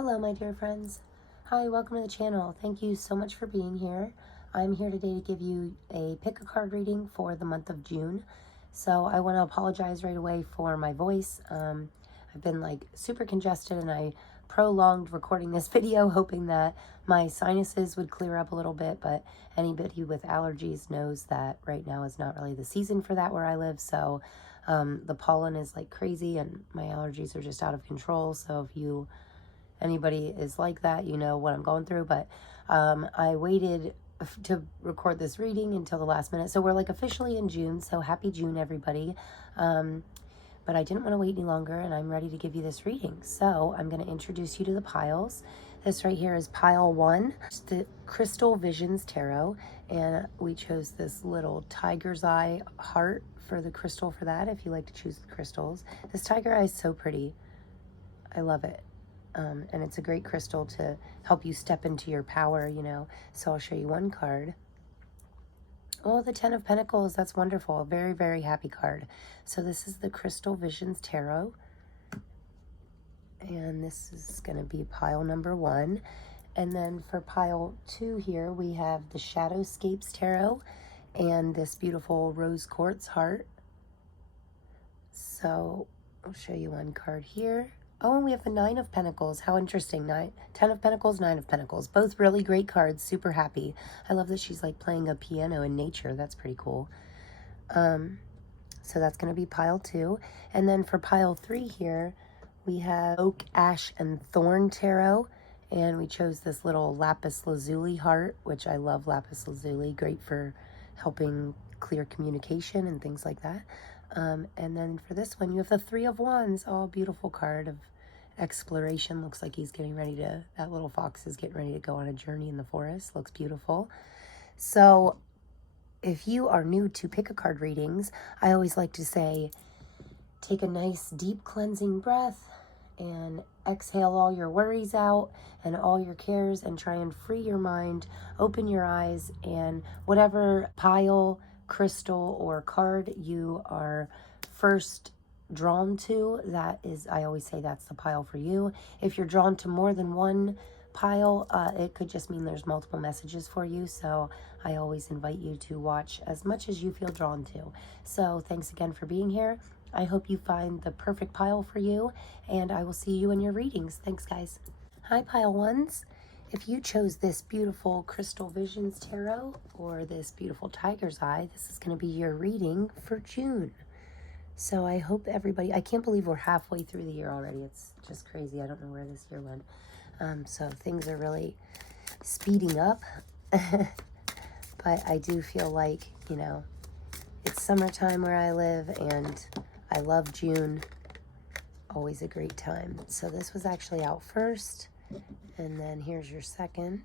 Hello, my dear friends. Hi, welcome to the channel. Thank you so much for being here. I'm here today to give you a pick a card reading for the month of June. So I want to apologize right away for my voice. I've been like super congested and I prolonged recording this video hoping that my sinuses would clear up a little bit, but anybody with allergies knows that right now is not really the season for that where I live. So the pollen is like crazy and my allergies are just out of control. So if anybody is like that, you know what I'm going through. But I waited to record this reading until the last minute. So we're like officially in June. So happy June, everybody. But I didn't want to wait any longer and I'm ready to give you this reading. So I'm going to introduce you to the piles. This right here is pile 1, it's the Crystal Visions Tarot. And we chose this little tiger's eye heart for the crystal for that, if you like to choose the crystals. This tiger eye is so pretty. I love it. And it's a great crystal to help you step into your power, you know. So I'll show you one card. Oh, the 10 of Pentacles. That's wonderful. A very, very happy card. So this is the Crystal Visions Tarot. And this is going to be pile number 1. And then for pile 2 here, we have the Shadowscapes Tarot and this beautiful rose quartz heart. So I'll show you one card here. Oh, and we have the 9 of Pentacles. How interesting. 10 of Pentacles, 9 of Pentacles. Both really great cards. Super happy. I love that she's like playing a piano in nature. That's pretty cool. So that's going to be pile 2. And then for pile 3 here, we have Oak, Ash, and Thorn Tarot. And we chose this little Lapis Lazuli heart, which I love Lapis Lazuli. Great for helping clear communication and things like that. And then for this one, you have the 3 of Wands. Oh, beautiful card of exploration. Looks like he's getting ready to, that little fox is getting ready to go on a journey in the forest. Looks beautiful. So if you are new to pick a card readings, I always like to say, take a nice deep cleansing breath and exhale all your worries out and all your cares and try and free your mind, open your eyes, and whatever pile, crystal, or card you are first drawn to, that is, I always say that's the pile for you. If you're drawn to more than one pile, it could just mean there's multiple messages for you. So I always invite you to watch as much as you feel drawn to. So thanks again for being here. I hope you find the perfect pile for you, and I will see you in your readings. Thanks, guys. Hi, pile 1s. If you chose this beautiful Crystal Visions Tarot or this beautiful Tiger's Eye, this is going to be your reading for June. So I hope everybody, I can't believe we're halfway through the year already. It's just crazy. I don't know where this year went. So things are really speeding up. But I do feel like, you know, it's summertime where I live and I love June. Always a great time. So this was actually out first. And then here's your second.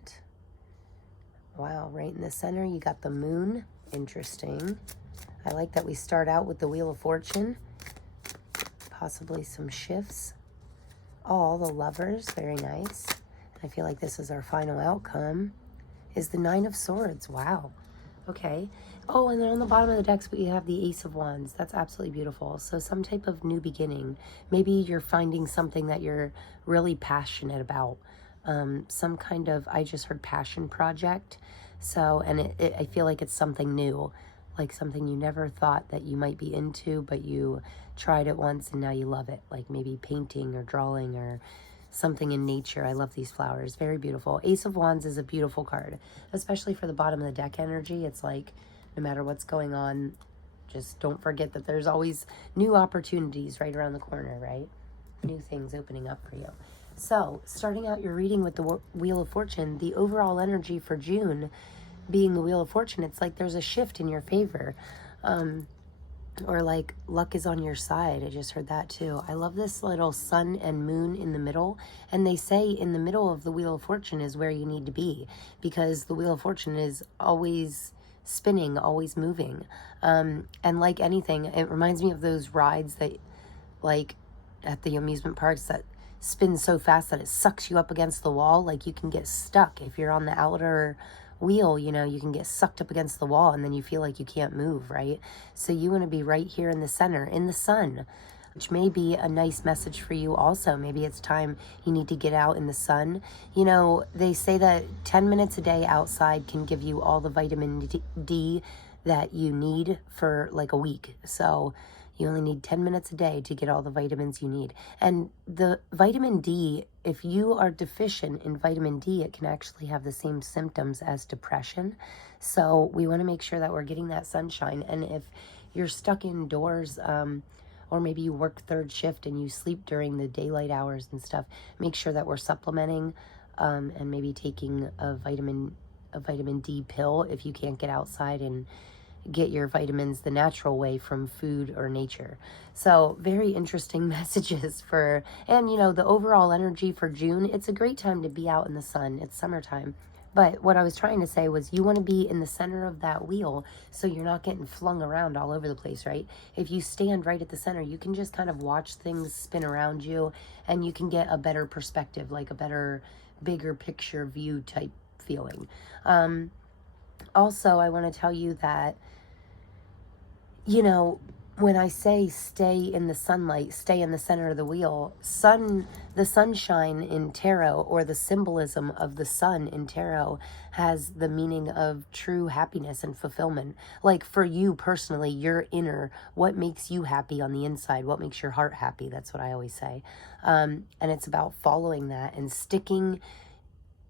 Wow, right in the center, you got the moon. Interesting. I like that we start out with the Wheel of Fortune. Possibly some shifts. All the lovers, very nice. I feel like this is our final outcome. Is the 9 of Swords. Wow. Okay. Oh, and then on the bottom of the decks, we have the Ace of Wands. That's absolutely beautiful. So some type of new beginning. Maybe you're finding something that you're really passionate about. Some kind of, I just heard passion project. So, and I feel like it's something new, like something you never thought that you might be into, but you tried it once and now you love it. Like maybe painting or drawing or something in nature. I love these flowers. Very beautiful. Ace of Wands is a beautiful card, especially for the bottom of the deck energy. It's like, no matter what's going on, just don't forget that there's always new opportunities right around the corner, right? New things opening up for you. So, starting out your reading with the Wheel of Fortune, the overall energy for June being the Wheel of Fortune, it's like there's a shift in your favor. Or like luck is on your side. I just heard that too. I love this little sun and moon in the middle. And they say in the middle of the Wheel of Fortune is where you need to be, because the Wheel of Fortune is always spinning, always moving. And like anything, it reminds me of those rides that like at the amusement parks that spin so fast that it sucks you up against the wall. Like you can get stuck if you're on the outer wheel, you know, you can get sucked up against the wall and then you feel like you can't move, right? So you want to be right here in the center, in the sun. which may be a nice message for you also. Maybe it's time you need to get out in the sun. You know, they say that 10 minutes a day outside can give you all the vitamin D that you need for like a week. So you only need 10 minutes a day to get all the vitamins you need. And the vitamin D, if you are deficient in vitamin D, it can actually have the same symptoms as depression. So we want to make sure that we're getting that sunshine. And if you're stuck indoors, or maybe you work third shift and you sleep during the daylight hours and stuff, make sure that we're supplementing, and maybe taking a vitamin D pill if you can't get outside and get your vitamins the natural way from food or nature. So very interesting messages for, and you know, the overall energy for June. It's a great time to be out in the sun. It's summertime. But what I was trying to say was you want to be in the center of that wheel so you're not getting flung around all over the place, right? If you stand right at the center, you can just kind of watch things spin around you and you can get a better perspective, like a better, bigger picture view type feeling. Also, I want to tell you that, you know, when I say stay in the sunlight, stay in the center of the wheel, the sunshine in tarot, or the symbolism of the sun in tarot, has the meaning of true happiness and fulfillment. Like for you personally, your inner, what makes you happy on the inside, what makes your heart happy, that's what I always say. And it's about following that and sticking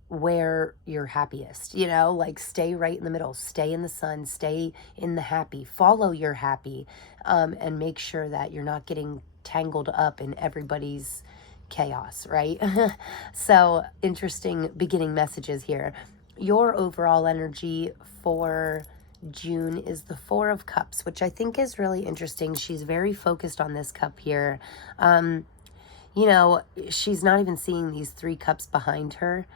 where you're happiest, you know, like stay right in the middle, stay in the sun, stay in the happy, follow your happy, and make sure that you're not getting tangled up in everybody's chaos, right? So interesting beginning messages here. Your overall energy for June is the Four of Cups, which I think is really interesting. She's very focused on this cup here. You know, she's not even seeing these 3 cups behind her.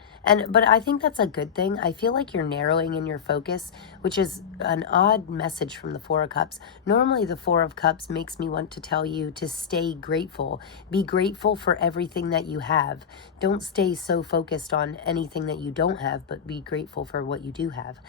But I think that's a good thing. I feel like you're narrowing in your focus, which is an odd message from the Four of Cups. Normally, the Four of Cups makes me want to tell you to stay grateful. Be grateful for everything that you have. Don't stay so focused on anything that you don't have, but be grateful for what you do have.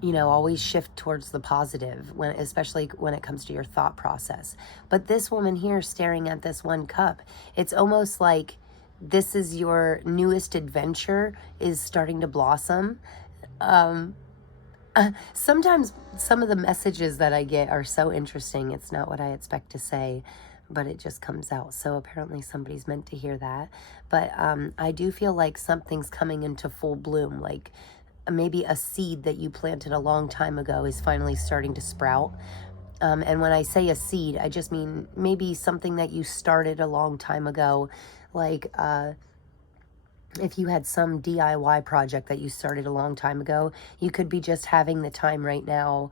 You know, always shift towards the positive, especially when it comes to your thought process. But this woman here staring at this 1 cup, it's almost like this is your newest adventure is starting to blossom. Sometimes some of the messages that I get are so interesting. It's not what I expect to say, but it just comes out. So apparently somebody's meant to hear that. But I do feel like something's coming into full bloom, like maybe a seed that you planted a long time ago is finally starting to sprout. And when I say a seed, I just mean maybe something that you started a long time ago, like if you had some DIY project that you started a long time ago, you could be just having the time right now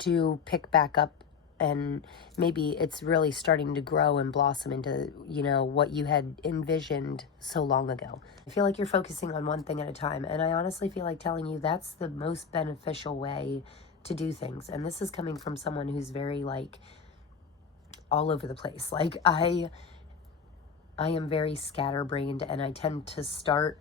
to pick back up, and maybe it's really starting to grow and blossom into, you know, what you had envisioned so long ago. I feel like you're focusing on one thing at a time, and I honestly feel like telling you that's the most beneficial way to do things. And this is coming from someone who's very like all over the place. Like I am very scatterbrained, and I tend to start,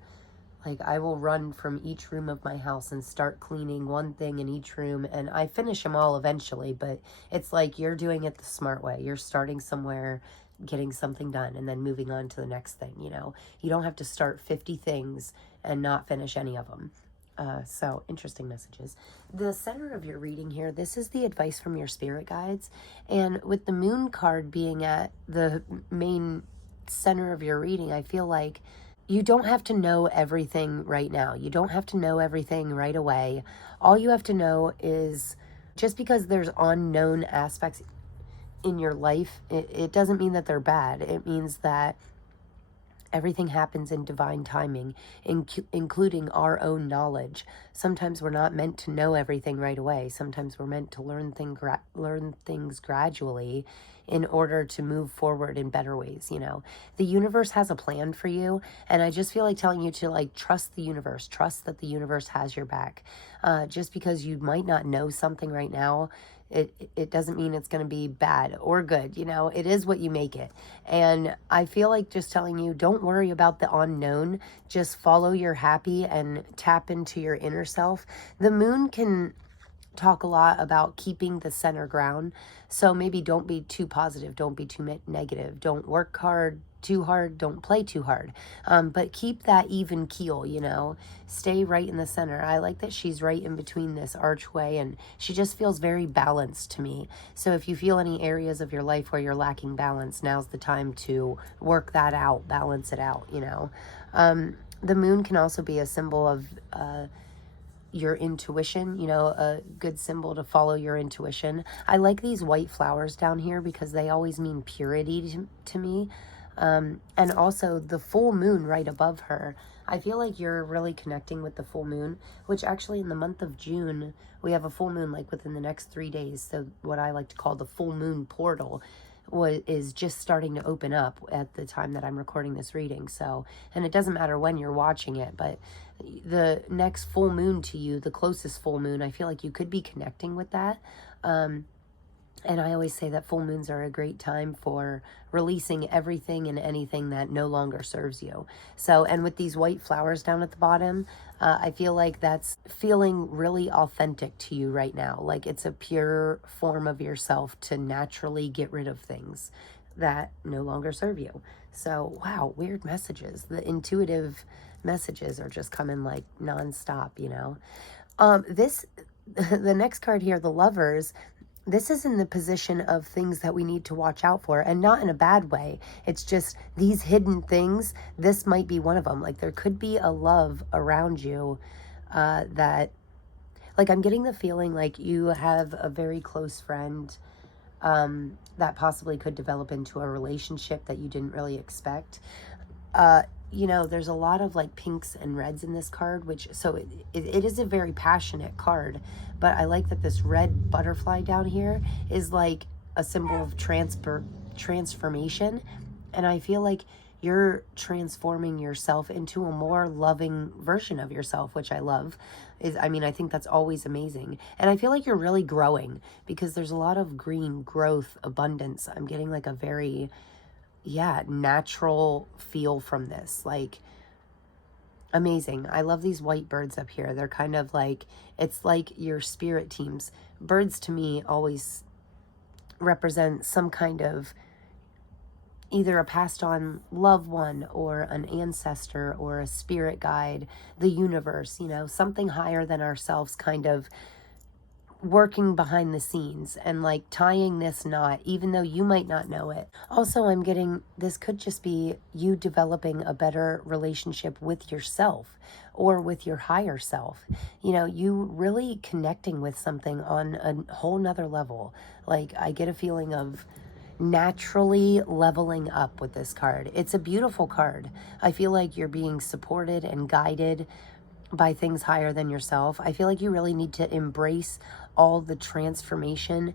like I will run from each room of my house and start cleaning one thing in each room, and I finish them all eventually, but it's like you're doing it the smart way. You're starting somewhere, getting something done, and then moving on to the next thing, you know. You don't have to start 50 things and not finish any of them. So interesting messages. The center of your reading here, this is the advice from your spirit guides, and with the moon card being at the main center of your reading, I feel like you don't have to know everything right now. You don't have to know everything right away. All you have to know is, just because there's unknown aspects in your life, it doesn't mean that they're bad. It means that everything happens in divine timing, including our own knowledge. Sometimes we're not meant to know everything right away. Sometimes we're meant to learn things gradually in order to move forward in better ways, you know. The universe has a plan for you, and I just feel like telling you to like trust the universe, trust that the universe has your back. Just because you might not know something right now, it doesn't mean it's going to be bad or good, you know. It is what you make it. And I feel like just telling you, don't worry about the unknown. Just follow your happy and tap into your inner self. The moon can talk a lot about keeping the center ground. So maybe don't be too positive, don't be too negative, don't work hard too hard, don't play too hard, but keep that even keel, you know, stay right in the center. I like that she's right in between this archway, and she just feels very balanced to me. So if you feel any areas of your life where you're lacking balance, now's the time to work that out, balance it out, you know. The moon can also be a symbol of your intuition, you know, a good symbol to follow your intuition. I like these white flowers down here because they always mean purity to me. And also the full moon right above her. I feel like you're really connecting with the full moon, which actually in the month of June, we have a full moon like within the next 3 days. So what I like to call the full moon portal is just starting to open up at the time that I'm recording this reading. So, and it doesn't matter when you're watching it, but the next full moon to you, the closest full moon, I feel like you could be connecting with that. And I always say that full moons are a great time for releasing everything and anything that no longer serves you. So, and with these white flowers down at the bottom, I feel like that's feeling really authentic to you right now. Like it's a pure form of yourself to naturally get rid of things that no longer serve you. So, wow, weird messages. The intuitive messages are just coming like nonstop, you know. The next card here, the Lovers, this is in the position of things that we need to watch out for, and not in a bad way. It's just these hidden things. This might be one of them. Like there could be a love around you that, like I'm getting the feeling like you have a very close friend that possibly could develop into a relationship that you didn't really expect. You know, there's a lot of like pinks and reds in this card, which, so it is a very passionate card, but I like that this red butterfly down here is like a symbol of transformation. And I feel like you're transforming yourself into a more loving version of yourself, which I love. I mean, I think that's always amazing. And I feel like you're really growing because there's a lot of green growth, abundance. I'm getting like a very, natural feel from this. Like, amazing. I love these white birds up here. They're kind of like, it's like your spirit teams. Birds to me always represent some kind of either a passed on loved one or an ancestor or a spirit guide, the universe, you know, something higher than ourselves kind of working behind the scenes and like tying this knot, even though you might not know it. Also, I'm getting this could just be you developing a better relationship with yourself or with your higher self. You know, you really connecting with something on a whole nother level. Like I get a feeling of naturally leveling up with this card. It's a beautiful card. I feel like you're being supported and guided by things higher than yourself. I feel like you really need to embrace all the transformation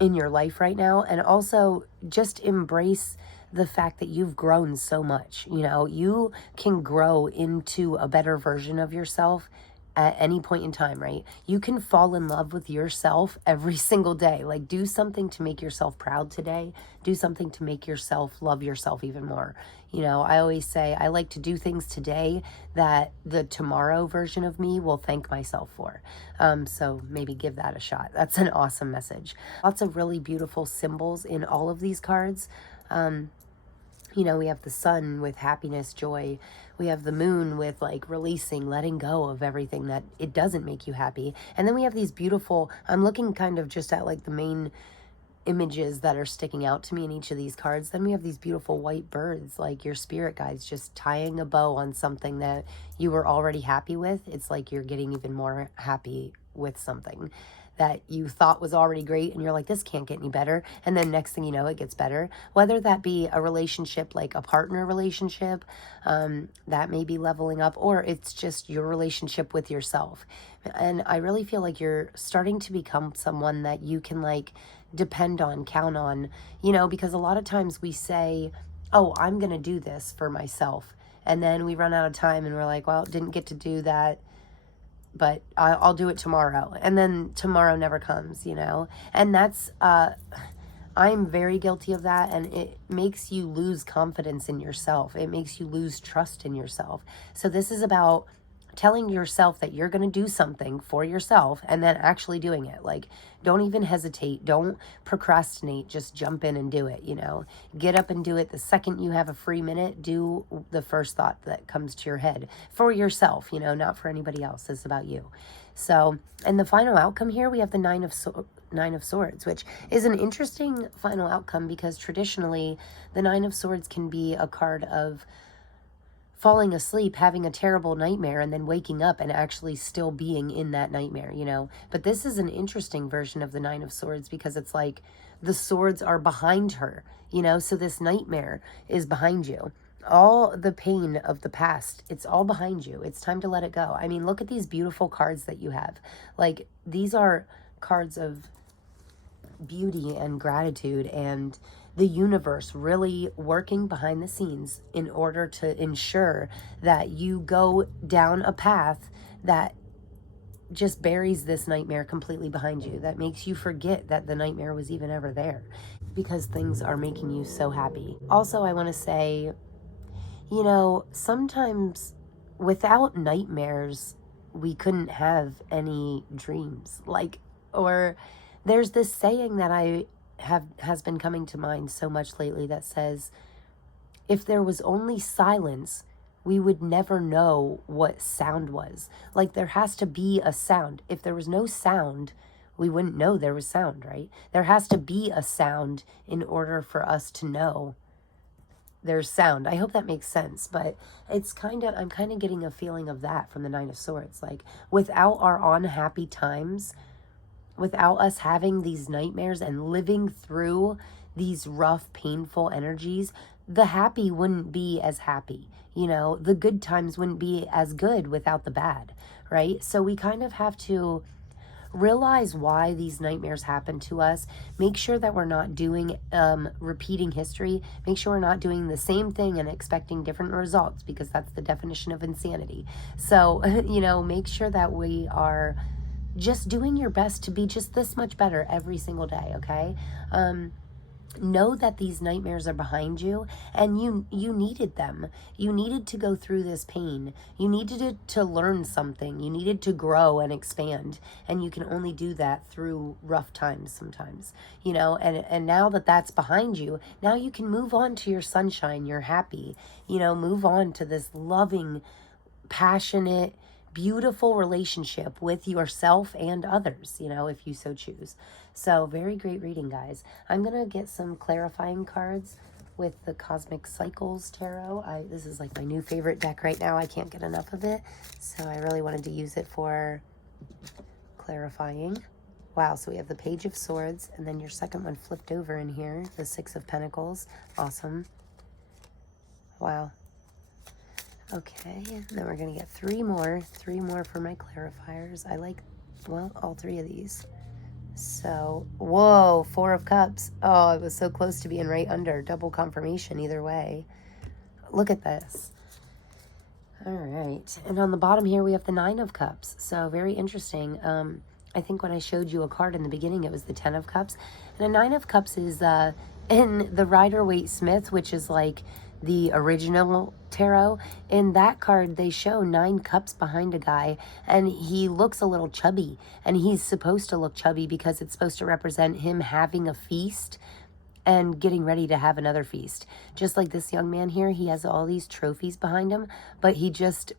in your life right now, and also just embrace the fact that you've grown so much. You know, you can grow into a better version of yourself at any point in time, right? You can fall in love with yourself every single day. Like do something to make yourself proud today. Do something to make yourself love yourself even more. You know, I always say I like to do things today that the tomorrow version of me will thank myself for. So maybe give that a shot. That's an awesome message. Lots of really beautiful symbols in all of these cards. You know, we have the sun with happiness, joy. We have the moon with like releasing, letting go of everything that it doesn't make you happy. And then we have these beautiful, I'm looking kind of just at like the main images that are sticking out to me in each of these cards. Then we have these beautiful white birds, like your spirit guides, just tying a bow on something that you were already happy with. It's like you're getting even more happy with something that you thought was already great, and you're like, this can't get any better. And then next thing you know, it gets better. Whether that be a relationship, like a partner relationship, that may be leveling up, or it's just your relationship with yourself. And I really feel like you're starting to become someone that you can like depend on, count on, you know, because a lot of times we say, oh, I'm going to do this for myself. And then we run out of time and we're like, well, didn't get to do that, but I'll do it tomorrow. And then tomorrow never comes, you know? And that's, I'm very guilty of that. And it makes you lose confidence in yourself. It makes you lose trust in yourself. So this is about telling yourself that you're going to do something for yourself and then actually doing it. Like, don't even hesitate. Don't procrastinate. Just jump in and do it, you know. Get up and do it the second you have a free minute. Do the first thought that comes to your head for yourself, you know, not for anybody else. It's about you. So, and the final outcome here, we have the Nine of Swords, which is an interesting final outcome because traditionally the Nine of Swords can be a card of falling asleep, having a terrible nightmare, and then waking up and actually still being in that nightmare, you know. But this is an interesting version of the Nine of Swords because it's like the swords are behind her, you know. So this nightmare is behind you. All the pain of the past, it's all behind you. It's time to let it go. I mean, look at these beautiful cards that you have. Like, these are cards of beauty and gratitude and the universe really working behind the scenes in order to ensure that you go down a path that just buries this nightmare completely behind you, that makes you forget that the nightmare was even ever there, because things are making you so happy. Also, I want to say, you know, sometimes without nightmares, we couldn't have any dreams. Like, or there's this saying that has been coming to mind so much lately that says, if there was only silence, we would never know what sound was. Like, there has to be a sound. If there was no sound, we wouldn't know there was sound, right? There has to be a sound in order for us to know there's sound. I hope that makes sense, but it's I'm kind of getting a feeling of that from the Nine of Swords. Like, without our unhappy times, without us having these nightmares and living through these rough, painful energies, the happy wouldn't be as happy. You know, the good times wouldn't be as good without the bad, right? So we kind of have to realize why these nightmares happen to us. Make sure that we're not doing repeating history. Make sure we're not doing the same thing and expecting different results, because that's the definition of insanity. So, you know, make sure that we are just doing your best to be just this much better every single day, okay? Know that these nightmares are behind you, and you needed them. You needed to go through this pain. You needed to learn something. You needed to grow and expand, and you can only do that through rough times sometimes, you know. And now that that's behind you, now you can move on to your sunshine. You're happy, you know. Move on to this loving, passionate, beautiful relationship with yourself and others, you know, if you so choose. So, very great reading, guys. I'm going to get some clarifying cards with the Cosmic Cycles Tarot. This is like my new favorite deck right now. I can't get enough of it. So, I really wanted to use it for clarifying. Wow, so we have the Page of Swords, and then your second one flipped over in here, the Six of Pentacles. Awesome. Wow. Okay, and then we're going to get three more for my clarifiers. I like, well, all three of these. So, whoa, Four of Cups. Oh, it was so close to being right under. Double confirmation either way. Look at this. All right, and on the bottom here we have the Nine of Cups. So, very interesting. I think when I showed you a card in the beginning, it was the Ten of Cups. And a Nine of Cups is in the Rider-Waite-Smith, which is like the original tarot. In that card, they show 9 cups behind a guy, and he looks a little chubby, and he's supposed to look chubby because it's supposed to represent him having a feast and getting ready to have another feast. Just like this young man here, he has all these trophies behind him, but he just,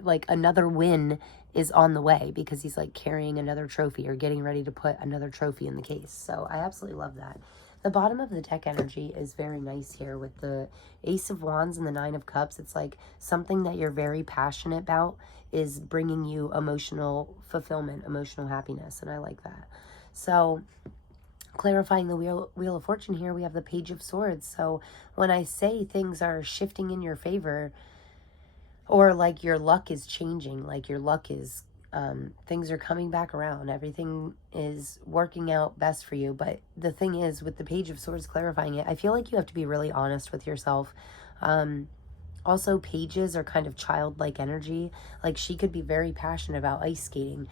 like, another win is on the way because he's like carrying another trophy or getting ready to put another trophy in the case. So I absolutely love that. The bottom of the deck energy is very nice here with the Ace of Wands and the Nine of Cups. It's like something that you're very passionate about is bringing you emotional fulfillment, emotional happiness, and I like that. So clarifying the Wheel of Fortune here, we have the Page of Swords. So when I say things are shifting in your favor, or like your luck is changing, like your luck is things are coming back around. Everything is working out best for you. But the thing is, with the Page of Swords clarifying it, I feel like you have to be really honest with yourself. Also, pages are kind of childlike energy. Like, she could be very passionate about ice skating,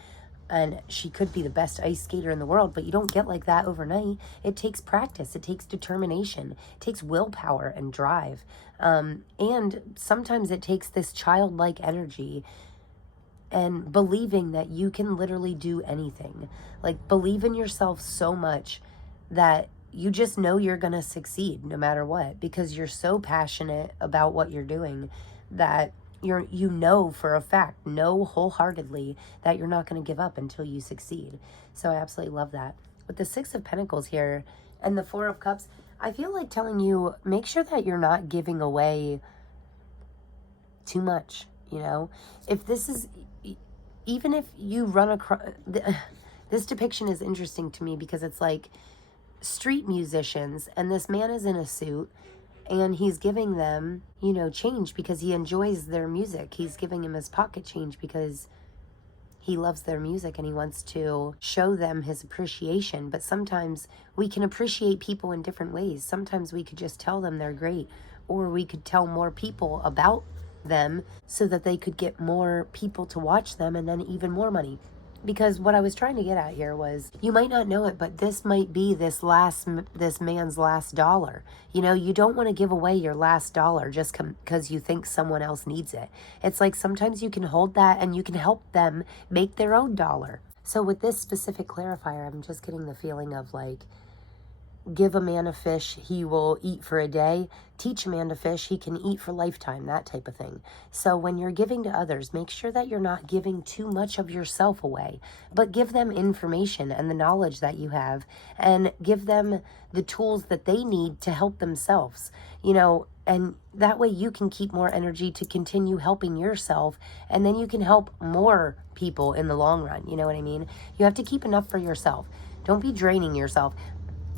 and she could be the best ice skater in the world, but you don't get like that overnight. It takes practice. It takes determination. It takes willpower and drive. And sometimes it takes this childlike energy and believing that you can literally do anything. Like, believe in yourself so much that you just know you're going to succeed no matter what, because you're so passionate about what you're doing that you know for a fact, know wholeheartedly that you're not going to give up until you succeed. So I absolutely love that. With the Six of Pentacles here and the Four of Cups, I feel like telling you, make sure that you're not giving away too much, you know? If this is, even if you run across, this depiction is interesting to me because it's like street musicians, and this man is in a suit, and he's giving them, you know, change because he enjoys their music. He's giving him his pocket change because he loves their music and he wants to show them his appreciation. But sometimes we can appreciate people in different ways. Sometimes we could just tell them they're great, or we could tell more people about them so that they could get more people to watch them and then even more money. Because what I was trying to get at here was, you might not know it, but this might be this man's last dollar. You know, you don't want to give away your last dollar just because you think someone else needs it. It's like sometimes you can hold that and you can help them make their own dollar. So with this specific clarifier, I'm just getting the feeling of like, give a man a fish, he will eat for a day. Teach a man to fish, he can eat for lifetime, that type of thing. So when you're giving to others, make sure that you're not giving too much of yourself away, but give them information and the knowledge that you have, and give them the tools that they need to help themselves, you know, and that way you can keep more energy to continue helping yourself, and then you can help more people in the long run, you know what I mean? You have to keep enough for yourself. Don't be draining yourself.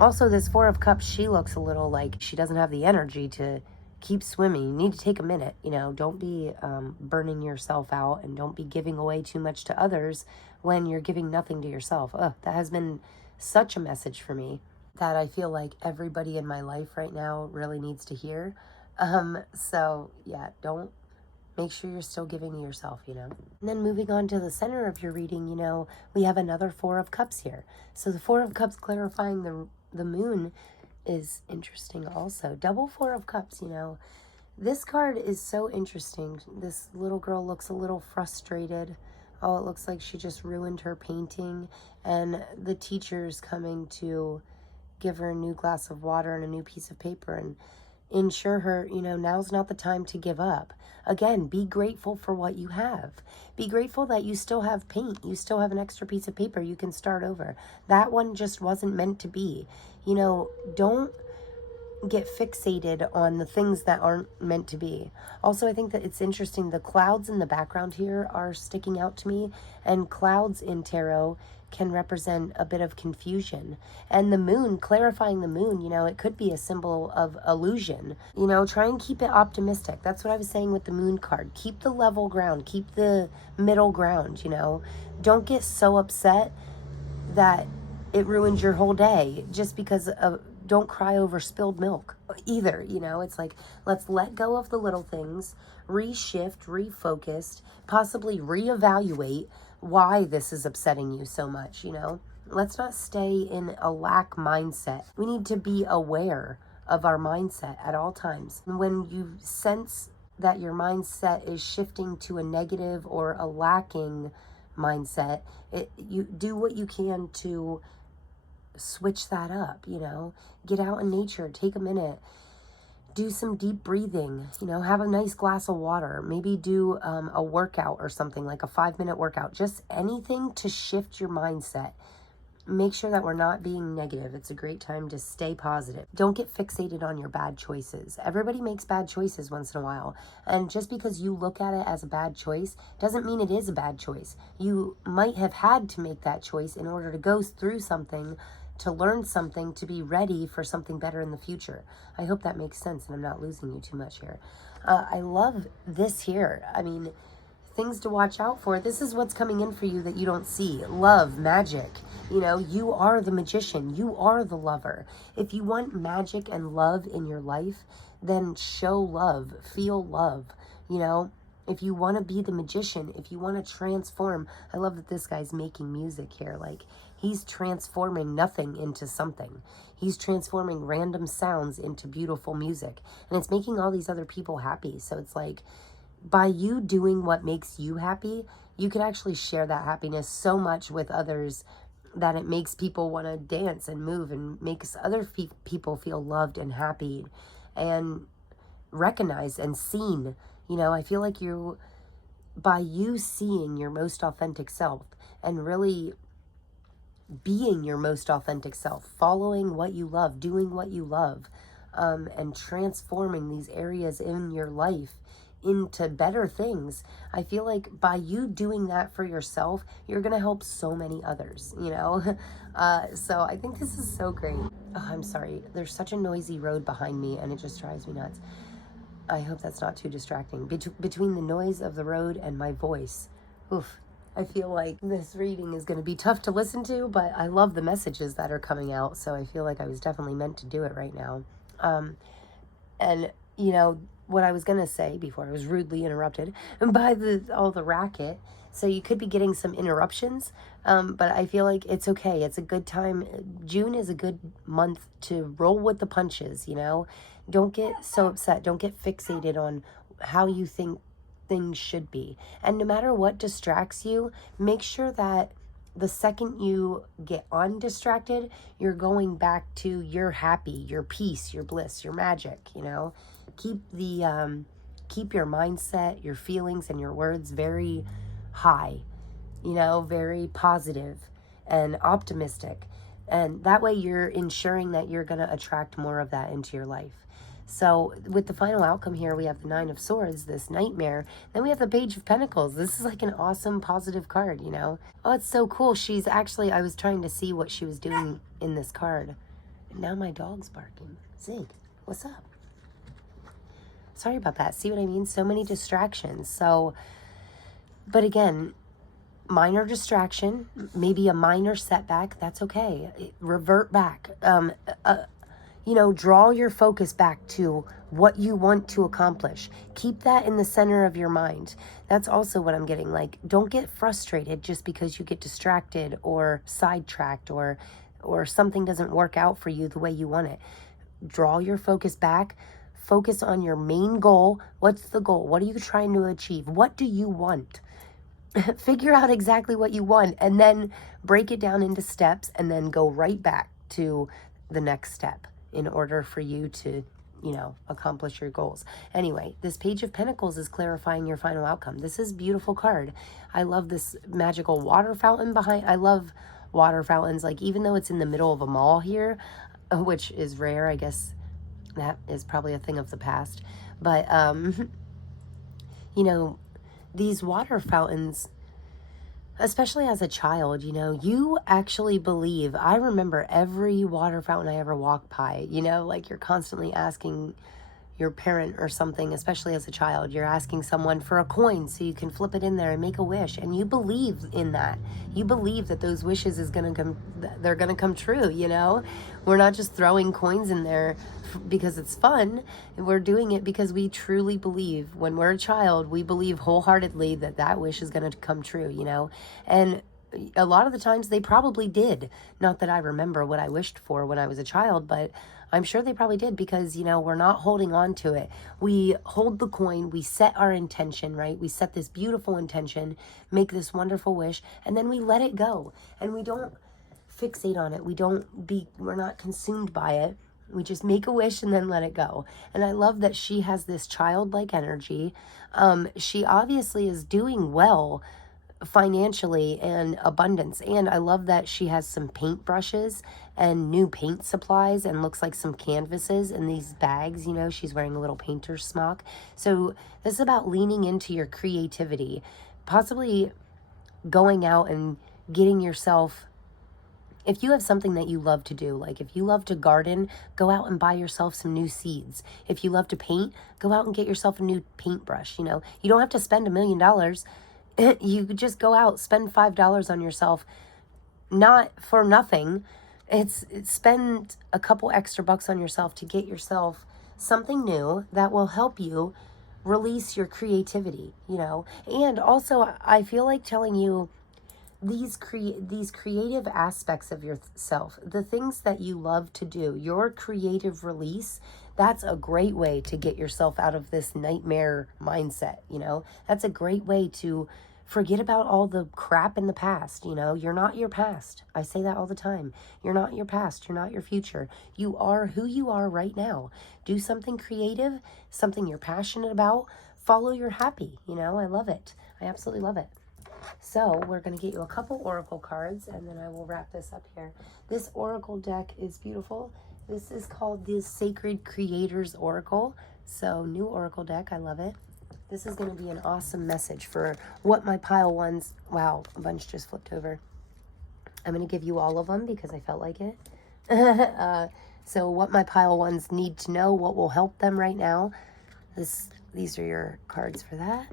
Also, this Four of Cups, she looks a little like she doesn't have the energy to keep swimming. You need to take a minute, you know. Don't be burning yourself out, and don't be giving away too much to others when you're giving nothing to yourself. That has been such a message for me that I feel like everybody in my life right now really needs to hear. So, yeah, don't. Make sure you're still giving to yourself, you know. And then moving on to the center of your reading, you know, we have another Four of Cups here. So the Four of Cups clarifying the moon is interesting also. Double Four of Cups, you know. This card is so interesting. This little girl looks a little frustrated. Oh, it looks like she just ruined her painting. And the teacher's coming to give her a new glass of water and a new piece of paper and ensure her, you know, now's not the time to give up. Again, be grateful for what you have. Be grateful that you still have paint. You still have an extra piece of paper. You can start over. That one just wasn't meant to be. You know, don't get fixated on the things that aren't meant to be. Also, I think that it's interesting. The clouds in the background here are sticking out to me, and clouds in tarot can represent a bit of confusion. And the moon, clarifying the moon, you know, it could be a symbol of illusion. You know, try and keep it optimistic. That's what I was saying with the moon card. Keep the level ground. Keep the middle ground, you know. Don't get so upset that it ruins your whole day just because of, don't cry over spilled milk either, you know. It's like, let's let go of the little things, reshift, refocus, possibly reevaluate why this is upsetting you so much, you know. Let's not stay in a lack mindset. We need to be aware of our mindset at all times. And when you sense that your mindset is shifting to a negative or a lacking mindset, you do what you can to switch that up, you know. Get out in nature, take a minute, do some deep breathing, you know, have a nice glass of water, maybe do a workout or something, like a 5-minute workout, just anything to shift your mindset. Make sure that we're not being negative. It's a great time to stay positive. Don't get fixated on your bad choices. Everybody makes bad choices once in a while. And just because you look at it as a bad choice doesn't mean it is a bad choice. You might have had to make that choice in order to go through something, to learn something, to be ready for something better in the future. I hope that makes sense and I'm not losing you too much here. I love this here. I mean, things to watch out for. This is what's coming in for you that you don't see. Love, magic. You know, you are the magician. You are the lover. If you want magic and love in your life, then show love, feel love. You know, if you want to be the magician, if you want to transform. I love that this guy's making music here. Like, he's transforming nothing into something. He's transforming random sounds into beautiful music. And it's making all these other people happy. So it's like, by you doing what makes you happy, you can actually share that happiness so much with others that it makes people want to dance and move and makes other people feel loved and happy and recognized and seen. You know, I feel like by you seeing your most authentic self and really being your most authentic self, following what you love, doing what you love, and transforming these areas in your life into better things. I feel like by you doing that for yourself, you're going to help so many others, you know? So I think this is so great. Oh, I'm sorry. There's such a noisy road behind me and it just drives me nuts. I hope that's not too distracting. Between the noise of the road and my voice, oof, I feel like this reading is going to be tough to listen to, but I love the messages that are coming out, so I feel like I was definitely meant to do it right now. And, you know, what I was going to say before I was rudely interrupted by all the racket, so you could be getting some interruptions, but I feel like it's okay. It's a good time. June is a good month to roll with the punches, you know? Don't get so upset. Don't get fixated on how you think things should be. And no matter what distracts you, make sure that the second you get undistracted, you're going back to your happy, your peace, your bliss, your magic, you know? Keep your mindset, your feelings, and your words very high, you know, very positive and optimistic. And that way you're ensuring that you're going to attract more of that into your life. So with the final outcome here, we have the Nine of Swords, this nightmare. Then we have the Page of Pentacles. This is like an awesome positive card, you know? Oh, it's so cool. She's actually, I was trying to see what she was doing in this card. And now my dog's barking. Zig, what's up? Sorry about that. See what I mean? So many distractions. So, but again, minor distraction, maybe a minor setback, that's okay. Revert back. You know, draw your focus back to what you want to accomplish. Keep that in the center of your mind. That's also what I'm getting. Like, don't get frustrated just because you get distracted or sidetracked or something doesn't work out for you the way you want it. Draw your focus back. Focus on your main goal. What's the goal? What are you trying to achieve? What do you want? Figure out exactly what you want and then break it down into steps and then go right back to the next step in order for you to, you know, accomplish your goals. Anyway, this Page of Pentacles is clarifying your final outcome. This is a beautiful card. I love this magical water fountain behind. I love water fountains, like even though it's in the middle of a mall here, which is rare, I guess that is probably a thing of the past. But, you know, these water fountains, especially as a child, you know, you actually believe. I remember every water fountain I ever walked by, you know, like you're constantly asking your parent or something, especially as a child, you're asking someone for a coin so you can flip it in there and make a wish. And you believe in that. You believe that those wishes they're going to come true, you know? We're not just throwing coins in there because it's fun. We're doing it because we truly believe. When we're a child, we believe wholeheartedly that that wish is going to come true, you know? And a lot of the times they probably did. Not that I remember what I wished for when I was a child, but I'm sure they probably did because, you know, we're not holding on to it. We hold the coin, we set our intention, right? We set this beautiful intention, make this wonderful wish, and then we let it go. And we don't fixate on it. We're not consumed by it. We just make a wish and then let it go. And I love that she has this childlike energy. She obviously is doing well financially and abundance, and I love that she has some paint brushes and new paint supplies and looks like some canvases in these bags. You know, she's wearing a little painter's smock. So this is about leaning into your creativity, possibly going out and getting yourself, if you have something that you love to do, like if you love to garden, go out and buy yourself some new seeds. If you love to paint, go out and get yourself a new paintbrush. You know, you don't have to spend $1 million. You could just go out, spend $5 on yourself, not for nothing. It's spend a couple extra bucks on yourself to get yourself something new that will help you release your creativity, you know. And also, I feel like telling you these creative aspects of yourself, the things that you love to do, your creative release, That's a great way to get yourself out of this nightmare mindset, you know? That's a great way to forget about all the crap in the past, you know? You're not your past. I say that all the time. You're not your past. You're not your future. You are who you are right now. Do something creative, something you're passionate about. Follow your happy, you know? I love it. I absolutely love it. So we're going to get you a couple oracle cards, and then I will wrap this up here. This oracle deck is beautiful. This is called the Sacred Creators Oracle. So new oracle deck. I love it. This is going to be an awesome message for what my pile ones... Wow, a bunch just flipped over. I'm going to give you all of them because I felt like it. So what my pile ones need to know, what will help them right now. These are your cards for that.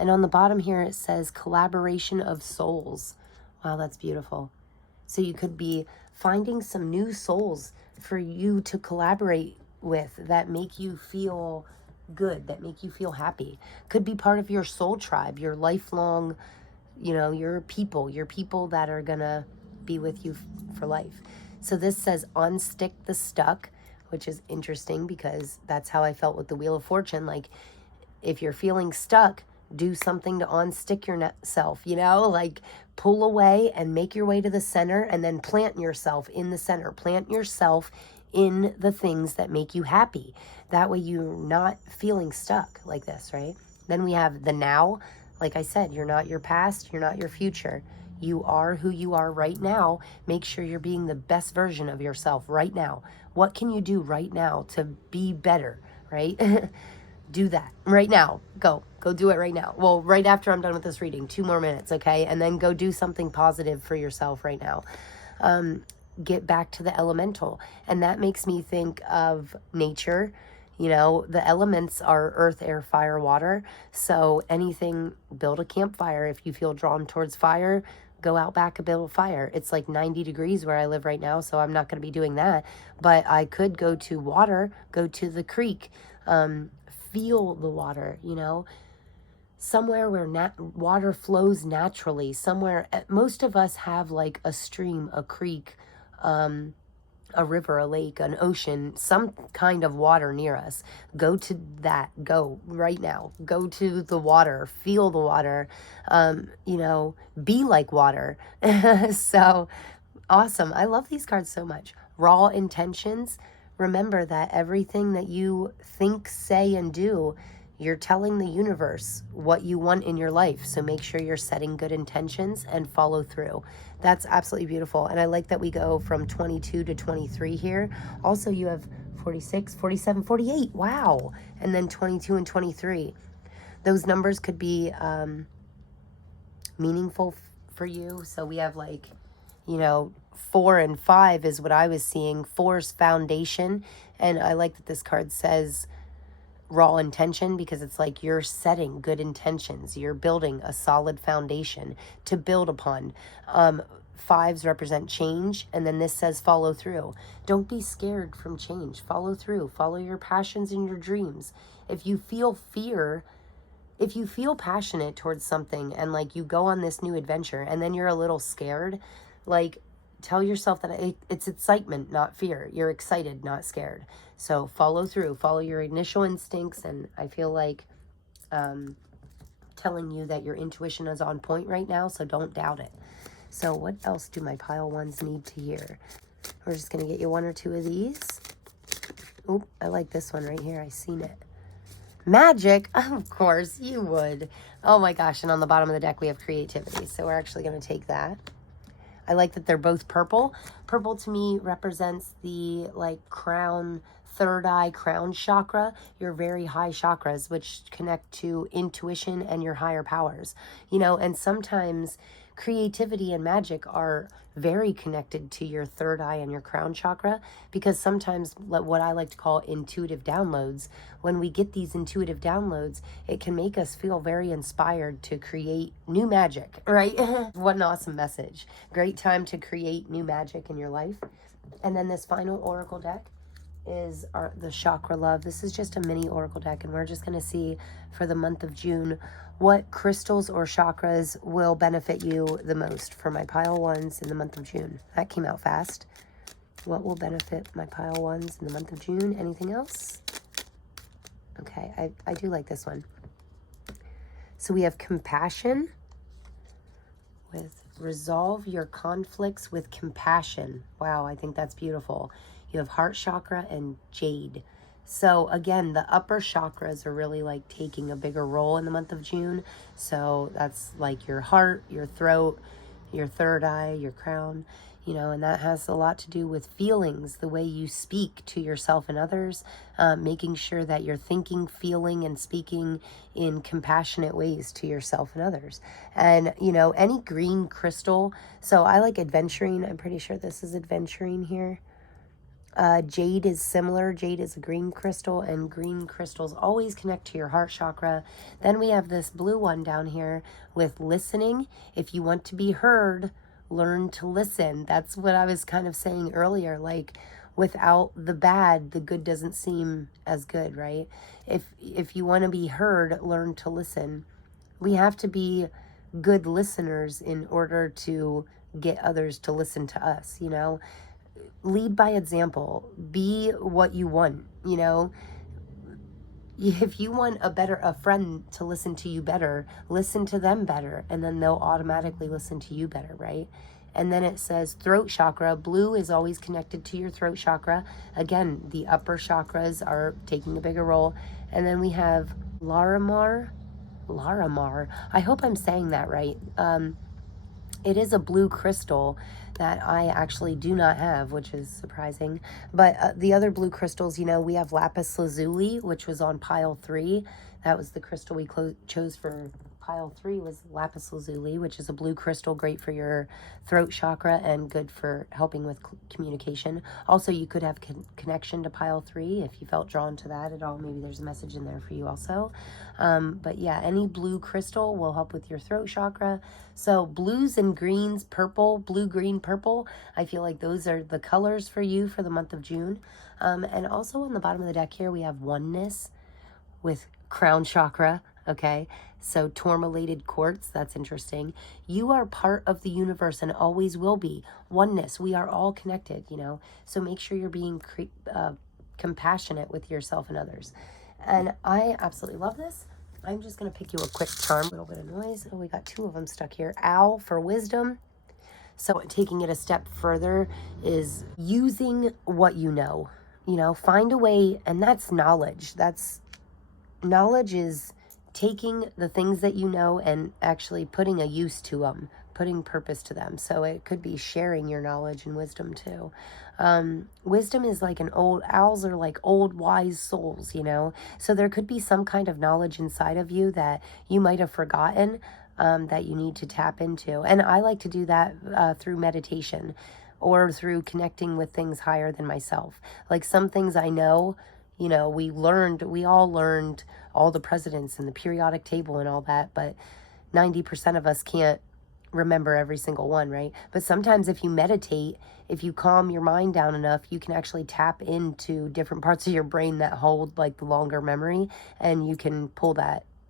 And on the bottom here, it says collaboration of souls. Wow, that's beautiful. So you could be finding some new souls for you to collaborate with that make you feel good, that make you feel happy. Could be part of your soul tribe, your lifelong, you know, your people that are gonna be with you for life. So this says unstick the stuck, which is interesting because that's how I felt with the Wheel of Fortune. Like, if you're feeling stuck, do something to unstick yourself, you know, like pull away and make your way to the center, and then plant yourself in the center. Plant yourself in the things that make you happy. That way you're not feeling stuck like this, right? Then we have the now. Like I said, you're not your past, you're not your future. You are who you are right now. Make sure you're being the best version of yourself right now. What can you do right now to be better, right? Do that right now. Go do it right now. Well, right after I'm done with this reading, 2 more minutes, okay? And then go do something positive for yourself right now. Get back to the elemental. And that makes me think of nature. You know, the elements are earth, air, fire, water. So anything, build a campfire. If you feel drawn towards fire, go out back and build a fire. It's like 90 degrees where I live right now, so I'm not going to be doing that. But I could go to water, go to the creek, feel the water, you know, somewhere where water flows naturally, somewhere. Most of us have like a stream, a creek, a river, a lake, an ocean, some kind of water near us. Go to that. Go right now. Go to the water. Feel the water. You know, be like water. So awesome. I love these cards so much. Raw intentions. Remember that everything that you think, say, and do, you're telling the universe what you want in your life. So make sure you're setting good intentions and follow through. That's absolutely beautiful. And I like that we go from 22 to 23 here. Also, you have 46, 47, 48. Wow. And then 22 and 23. Those numbers could be meaningful for you. So we have like, you know, 4 and 5 is what I was seeing. 4's foundation. And I like that this card says raw intention, because it's like you're setting good intentions. You're building a solid foundation to build upon. 5s represent change. And then this says follow through. Don't be scared from change. Follow through. Follow your passions and your dreams. If you feel fear, if you feel passionate towards something and like you go on this new adventure and then you're a little scared, like, tell yourself that it's excitement, not fear. You're excited, not scared. So follow through, follow your initial instincts. And I feel like telling you that your intuition is on point right now, so don't doubt it. So what else do my pile ones need to hear? We're just going to get you 1 or 2 of these. Oop, I like this one right here. I seen it. Magic, of course, you would. Oh my gosh, and on the bottom of the deck we have creativity. So we're actually going to take that. I like that they're both purple. Purple to me represents the like crown, third eye, crown chakra, your very high chakras, which connect to intuition and your higher powers. You know, and sometimes creativity and magic are very connected to your third eye and your crown chakra, because sometimes what I like to call intuitive downloads, when we get these intuitive downloads, it can make us feel very inspired to create new magic, right? What an awesome message. Great time to create new magic in your life. And then this final oracle deck is the chakra love. This is just a mini oracle deck, and we're just going to see for the month of June what crystals or chakras will benefit you the most for my pile ones in the month of June. That came out fast. What will benefit my pile ones in the month of June? Anything else? Okay, I do like this one. So we have compassion with resolve your conflicts with compassion. Wow, I think that's beautiful. You have heart chakra and jade. So again, the upper chakras are really like taking a bigger role in the month of June. So that's like your heart, your throat, your third eye, your crown, you know, and that has a lot to do with feelings, the way you speak to yourself and others, making sure that you're thinking, feeling, and speaking in compassionate ways to yourself and others. And, you know, any green crystal. So I like adventuring. I'm pretty sure this is adventuring here. Jade is similar. Jade is a green crystal, and green crystals always connect to your heart chakra. Then we have this blue one down here with listening. If you want to be heard, learn to listen. That's what I was kind of saying earlier. Like, without the bad, the good doesn't seem as good, right? If you want to be heard, learn to listen. We have to be good listeners in order to get others to listen to us, you know? Lead by example. Be what you want, you know? If you want a friend to listen to you better, listen to them better, and then they'll automatically listen to you better, right? And then it says throat chakra. Blue is always connected to your throat chakra. Again, the upper chakras are taking a bigger role. And then we have Larimar. I hope I'm saying that right. It is a blue crystal that I actually do not have, which is surprising. But the other blue crystals, you know, we have Lapis Lazuli, which was on pile 3. That was the crystal we chose for pile 3, was Lapis Lazuli, which is a blue crystal, great for your throat chakra and good for helping with communication. Also, you could have connection to pile 3 if you felt drawn to that at all. Maybe there's a message in there for you also. But yeah, any blue crystal will help with your throat chakra. So blues and greens, purple, blue, green, purple, I feel like those are the colors for you for the month of June. And also on the bottom of the deck here, we have oneness with crown chakra. Okay, so tourmalated quartz, that's interesting. You are part of the universe and always will be. Oneness, we are all connected, you know, so make sure you're being compassionate with yourself and others. And I absolutely love this. I'm just going to pick you a quick charm. A little bit of noise. Oh, we got 2 of them stuck here. Owl for wisdom. So taking it a step further is using what you know. You know, find a way, and that's knowledge. Knowledge is taking the things that you know and actually putting a use to them, putting purpose to them. So it could be sharing your knowledge and wisdom too. Wisdom is like owls are like old wise souls, you know? So there could be some kind of knowledge inside of you that you might have forgotten, that you need to tap into. And I like to do that through meditation or through connecting with things higher than myself. Like some things I know, you know, we all learned all the presidents and the periodic table and all that, but 90% of us can't remember every single one, right? But sometimes if you meditate, if you calm your mind down enough, you can actually tap into different parts of your brain that hold like the longer memory, and you can pull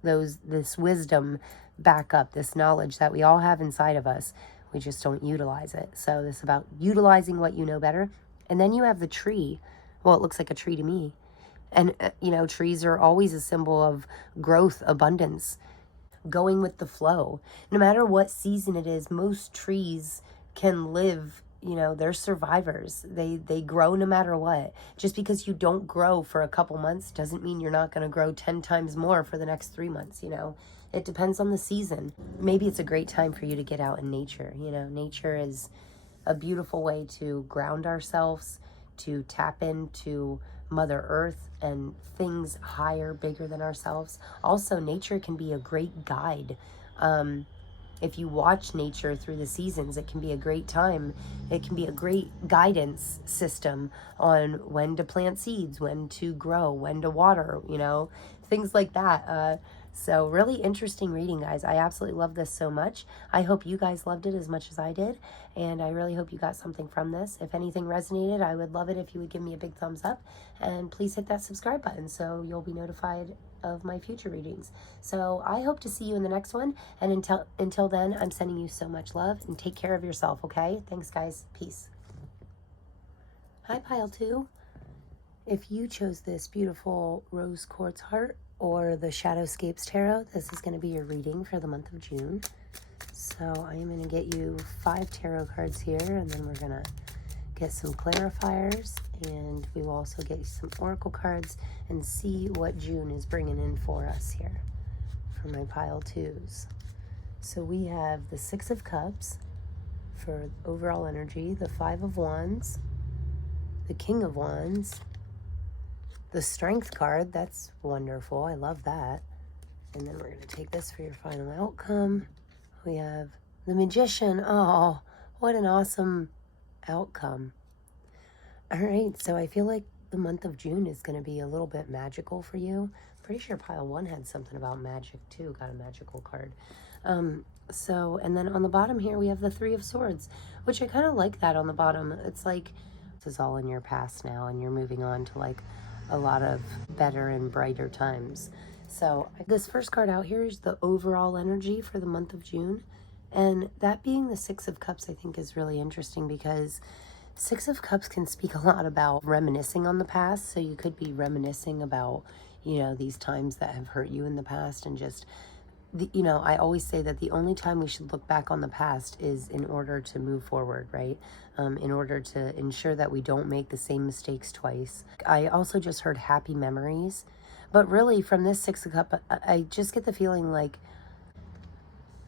this wisdom back up, this knowledge that we all have inside of us. We just don't utilize it. So this is about utilizing what you know better. And then you have the tree. Well, it looks like a tree to me. And, you know, trees are always a symbol of growth, abundance, going with the flow. No matter what season it is, most trees can live, you know, they're survivors. They grow no matter what. Just because you don't grow for a couple months doesn't mean you're not going to grow 10 times more for the next 3 months, you know. It depends on the season. Maybe it's a great time for you to get out in nature. You know, nature is a beautiful way to ground ourselves, to tap into Mother Earth and things higher, bigger than ourselves. Also, nature can be a great guide. If you watch nature through the seasons, it can be a great time. It can be a great guidance system on when to plant seeds, when to grow, when to water, you know, things like that. So really interesting reading, guys. I absolutely love this so much. I hope you guys loved it as much as I did, and I really hope you got something from this. If anything resonated, I would love it if you would give me a big thumbs up, and please hit that subscribe button so you'll be notified of my future readings. So I hope to see you in the next one, and until then, I'm sending you so much love, and take care of yourself, okay? Thanks, guys. Peace. Hi, Pile 2. If you chose this beautiful rose quartz heart or the Shadowscapes tarot, this is going to be your reading for the month of June. So I am going to get you 5 tarot cards here, and then we're going to get some clarifiers, and we will also get you some oracle cards and see what June is bringing in for us here for my Pile 2s. So we have the 6 of Cups for overall energy, the 5 of Wands, the King of Wands, the Strength card. That's wonderful. I love that. And then we're going to take this for your final outcome. We have the Magician. Oh, what an awesome outcome. All right, so I feel like the month of June is going to be a little bit magical for you. Pretty sure Pile 1 had something about magic too, got a magical card. And then on the bottom here, we have the 3 of Swords, which I kind of like that on the bottom. It's like, this is all in your past now, and you're moving on to like a lot of better and brighter times. So this first card out here is the overall energy for the month of June. And that being the 6 of Cups, I think is really interesting because 6 of Cups can speak a lot about reminiscing on the past. So you could be reminiscing about, these times that have hurt you in the past, and just, I always say that the only time we should look back on the past is in order to move forward, right? In order to ensure that we don't make the same mistakes twice. I also just heard happy memories, but really from this 6 of Cups, I just get the feeling like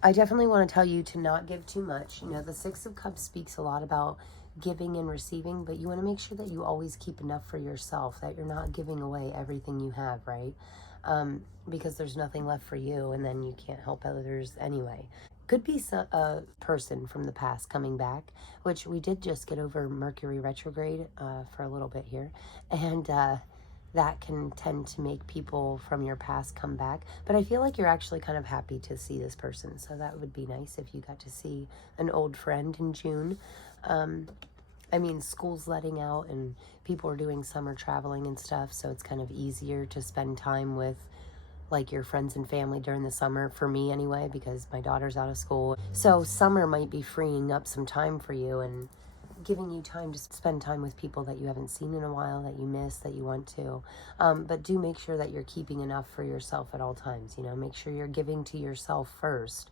I definitely want to tell you to not give too much. The 6 of Cups speaks a lot about giving and receiving, but you want to make sure that you always keep enough for yourself, that you're not giving away everything you have, right? Because there's nothing left for you, and then you can't help others anyway. Could be a person from the past coming back, which we did just get over Mercury retrograde for a little bit here, and that can tend to make people from your past come back. But I feel like you're actually kind of happy to see this person, so that would be nice if you got to see an old friend in June. School's letting out and people are doing summer traveling and stuff, so it's kind of easier to spend time with like your friends and family during the summer, for me anyway, because my daughter's out of school. So summer might be freeing up some time for you and giving you time to spend time with people that you haven't seen in a while, that you miss, that you want to. But do make sure that you're keeping enough for yourself at all times. Make sure you're giving to yourself first.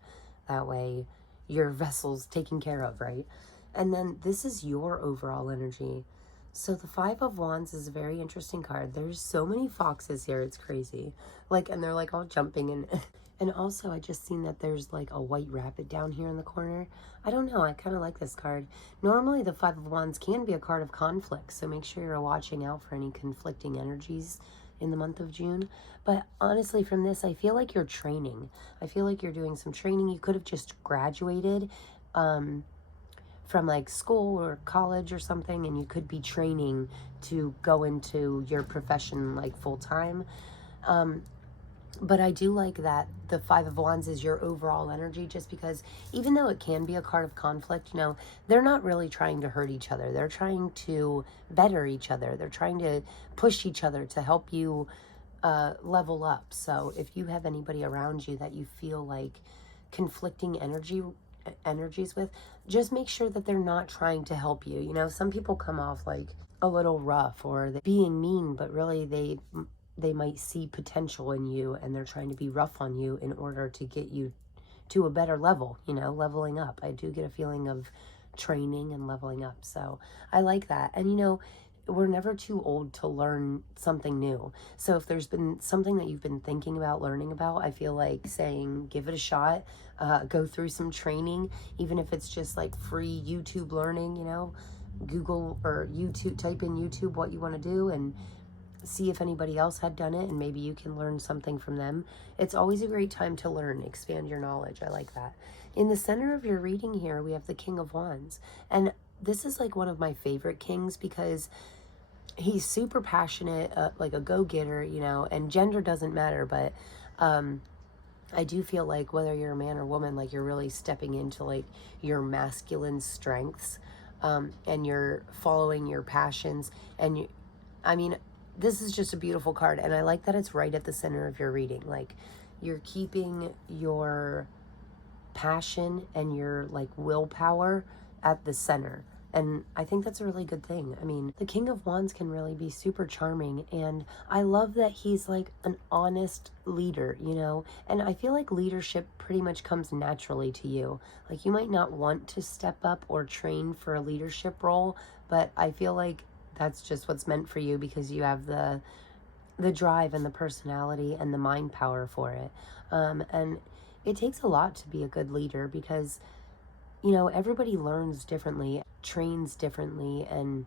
That way your vessel's taken care of, right? And then this is your overall energy. So the 5 of Wands is a very interesting card. There's so many foxes here, it's crazy. And they're like all jumping and also I just seen that there's like a white rabbit down here in the corner. I don't know, I kind of like this card. Normally the 5 of Wands can be a card of conflict, so make sure you're watching out for any conflicting energies in the month of June. But honestly, from this, I feel like you're training. I feel like you're doing some training. You could have just graduated from like school or college or something, and you could be training to go into your profession like full-time. But I do like that the 5 of Wands is your overall energy, just because even though it can be a card of conflict, they're not really trying to hurt each other. They're trying to better each other. They're trying to push each other to help you level up. So if you have anybody around you that you feel like conflicting energies with, just make sure that they're not trying to help you. Some people come off like a little rough or they're being mean, but really they might see potential in you and they're trying to be rough on you in order to get you to a better level, leveling up. I do get a feeling of training and leveling up. So I like that. And we're never too old to learn something new. So if there's been something that you've been thinking about learning about, I feel like saying, give it a shot, go through some training, even if it's just like free YouTube learning, Google or YouTube, type in YouTube what you want to do and see if anybody else had done it, and maybe you can learn something from them. It's always a great time to learn, expand your knowledge. I like that. In the center of your reading here, we have the King of Wands. And this is like one of my favorite kings because he's super passionate, like a go-getter, and gender doesn't matter, but I do feel like whether you're a man or woman, like you're really stepping into like your masculine strengths, and you're following your passions. And this is just a beautiful card, and I like that it's right at the center of your reading. Like you're keeping your passion and your like willpower at the center. And I think that's a really good thing. I mean, the King of Wands can really be super charming. And I love that he's like an honest leader, you know? And I feel like leadership pretty much comes naturally to you. Like, you might not want to step up or train for a leadership role, but I feel like that's just what's meant for you because you have the drive and the personality and the mind power for it. And it takes a lot to be a good leader because, you know, everybody learns differently, trains differently, and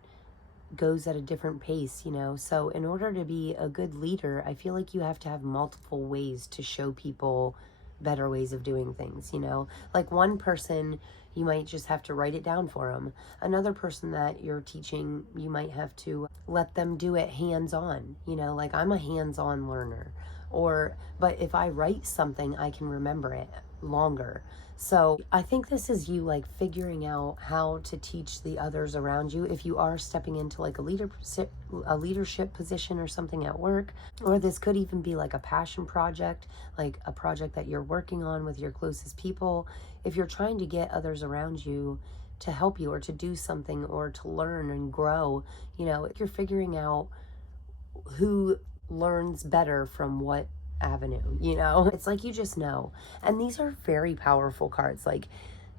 goes at a different pace, you know. So in order to be a good leader, I feel like you have to have multiple ways to show people better ways of doing things, you know. Like one person, you might just have to write it down for them. Another person that you're teaching, you might have to let them do it hands-on, you know. Like I'm a hands-on learner. Or, but if I write something, I can remember it longer. So I think this is you like figuring out how to teach the others around you if you are stepping into like a leadership position or something at work, or this could even be like a passion project, like a project that you're working on with your closest people. If you're trying to get others around you to help you or to do something or to learn and grow, you know, if you're figuring out who learns better from what avenue, you know? It's like you just know. And these are very powerful cards. Like,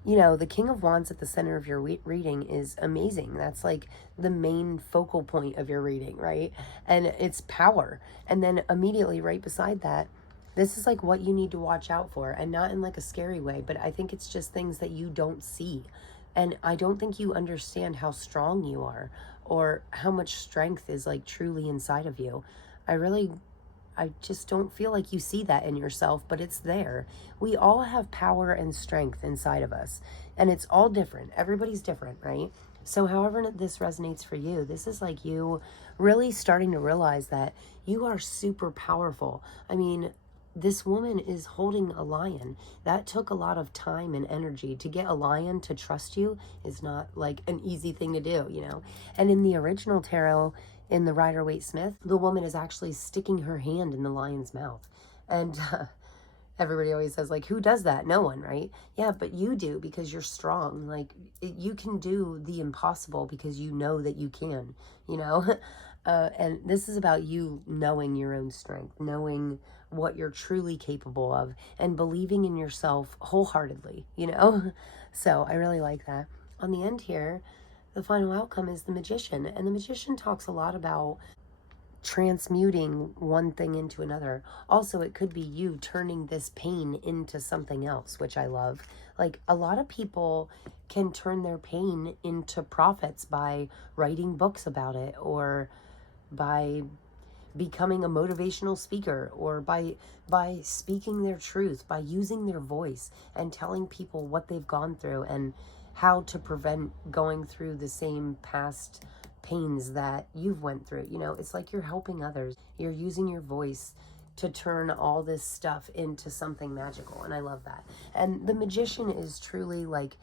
you know, the King of Wands at the center of your reading is amazing. That's like the main focal point of your reading, right? And it's power. And then immediately right beside that, this is like what you need to watch out for, and not in like a scary way, but I think it's just things that you don't see. And I don't think you understand how strong you are or how much strength is like truly inside of you. I just don't feel like you see that in yourself, but it's there. We all have power and strength inside of us, and it's all different. Everybody's different, right? So however this resonates for you, this is like you really starting to realize that you are super powerful. I mean, this woman is holding a lion. That took a lot of time and energy. To get a lion to trust you is not like an easy thing to do, you know? And in the original tarot, in the Rider-Waite-Smith, the woman is actually sticking her hand in the lion's mouth. And everybody always says, like, who does that? No one, right? Yeah, but you do because you're strong. Like, you can do the impossible because you know that you can, you know? And this is about you knowing your own strength, knowing what you're truly capable of, and believing in yourself wholeheartedly, you know? So I really like that. On the end here, the final outcome is the Magician. And the Magician talks a lot about transmuting one thing into another. Also, it could be you turning this pain into something else, which I love. Like, a lot of people can turn their pain into profits by writing books about it, or by becoming a motivational speaker, or by speaking their truth, by using their voice and telling people what they've gone through and how to prevent going through the same past pains that you've went through. You know, it's like you're helping others. You're using your voice to turn all this stuff into something magical, and I love that. And the Magician is truly like,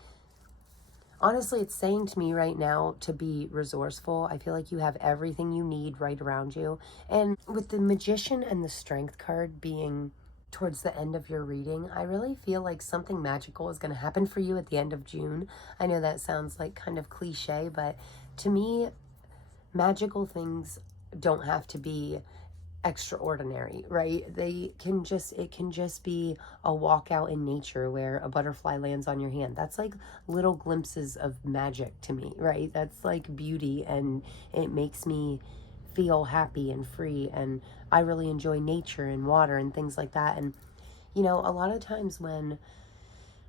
honestly, it's saying to me right now to be resourceful. I feel like you have everything you need right around you. And with the Magician and the Strength card being towards the end of your reading, I really feel like something magical is going to happen for you at the end of June. I know that sounds like kind of cliche, but to me, magical things don't have to be extraordinary, right? It can just be a walk out in nature where a butterfly lands on your hand. That's like little glimpses of magic to me, right? That's like beauty, and it makes me feel happy and free, and I really enjoy nature and water and things like that. And you know, a lot of times when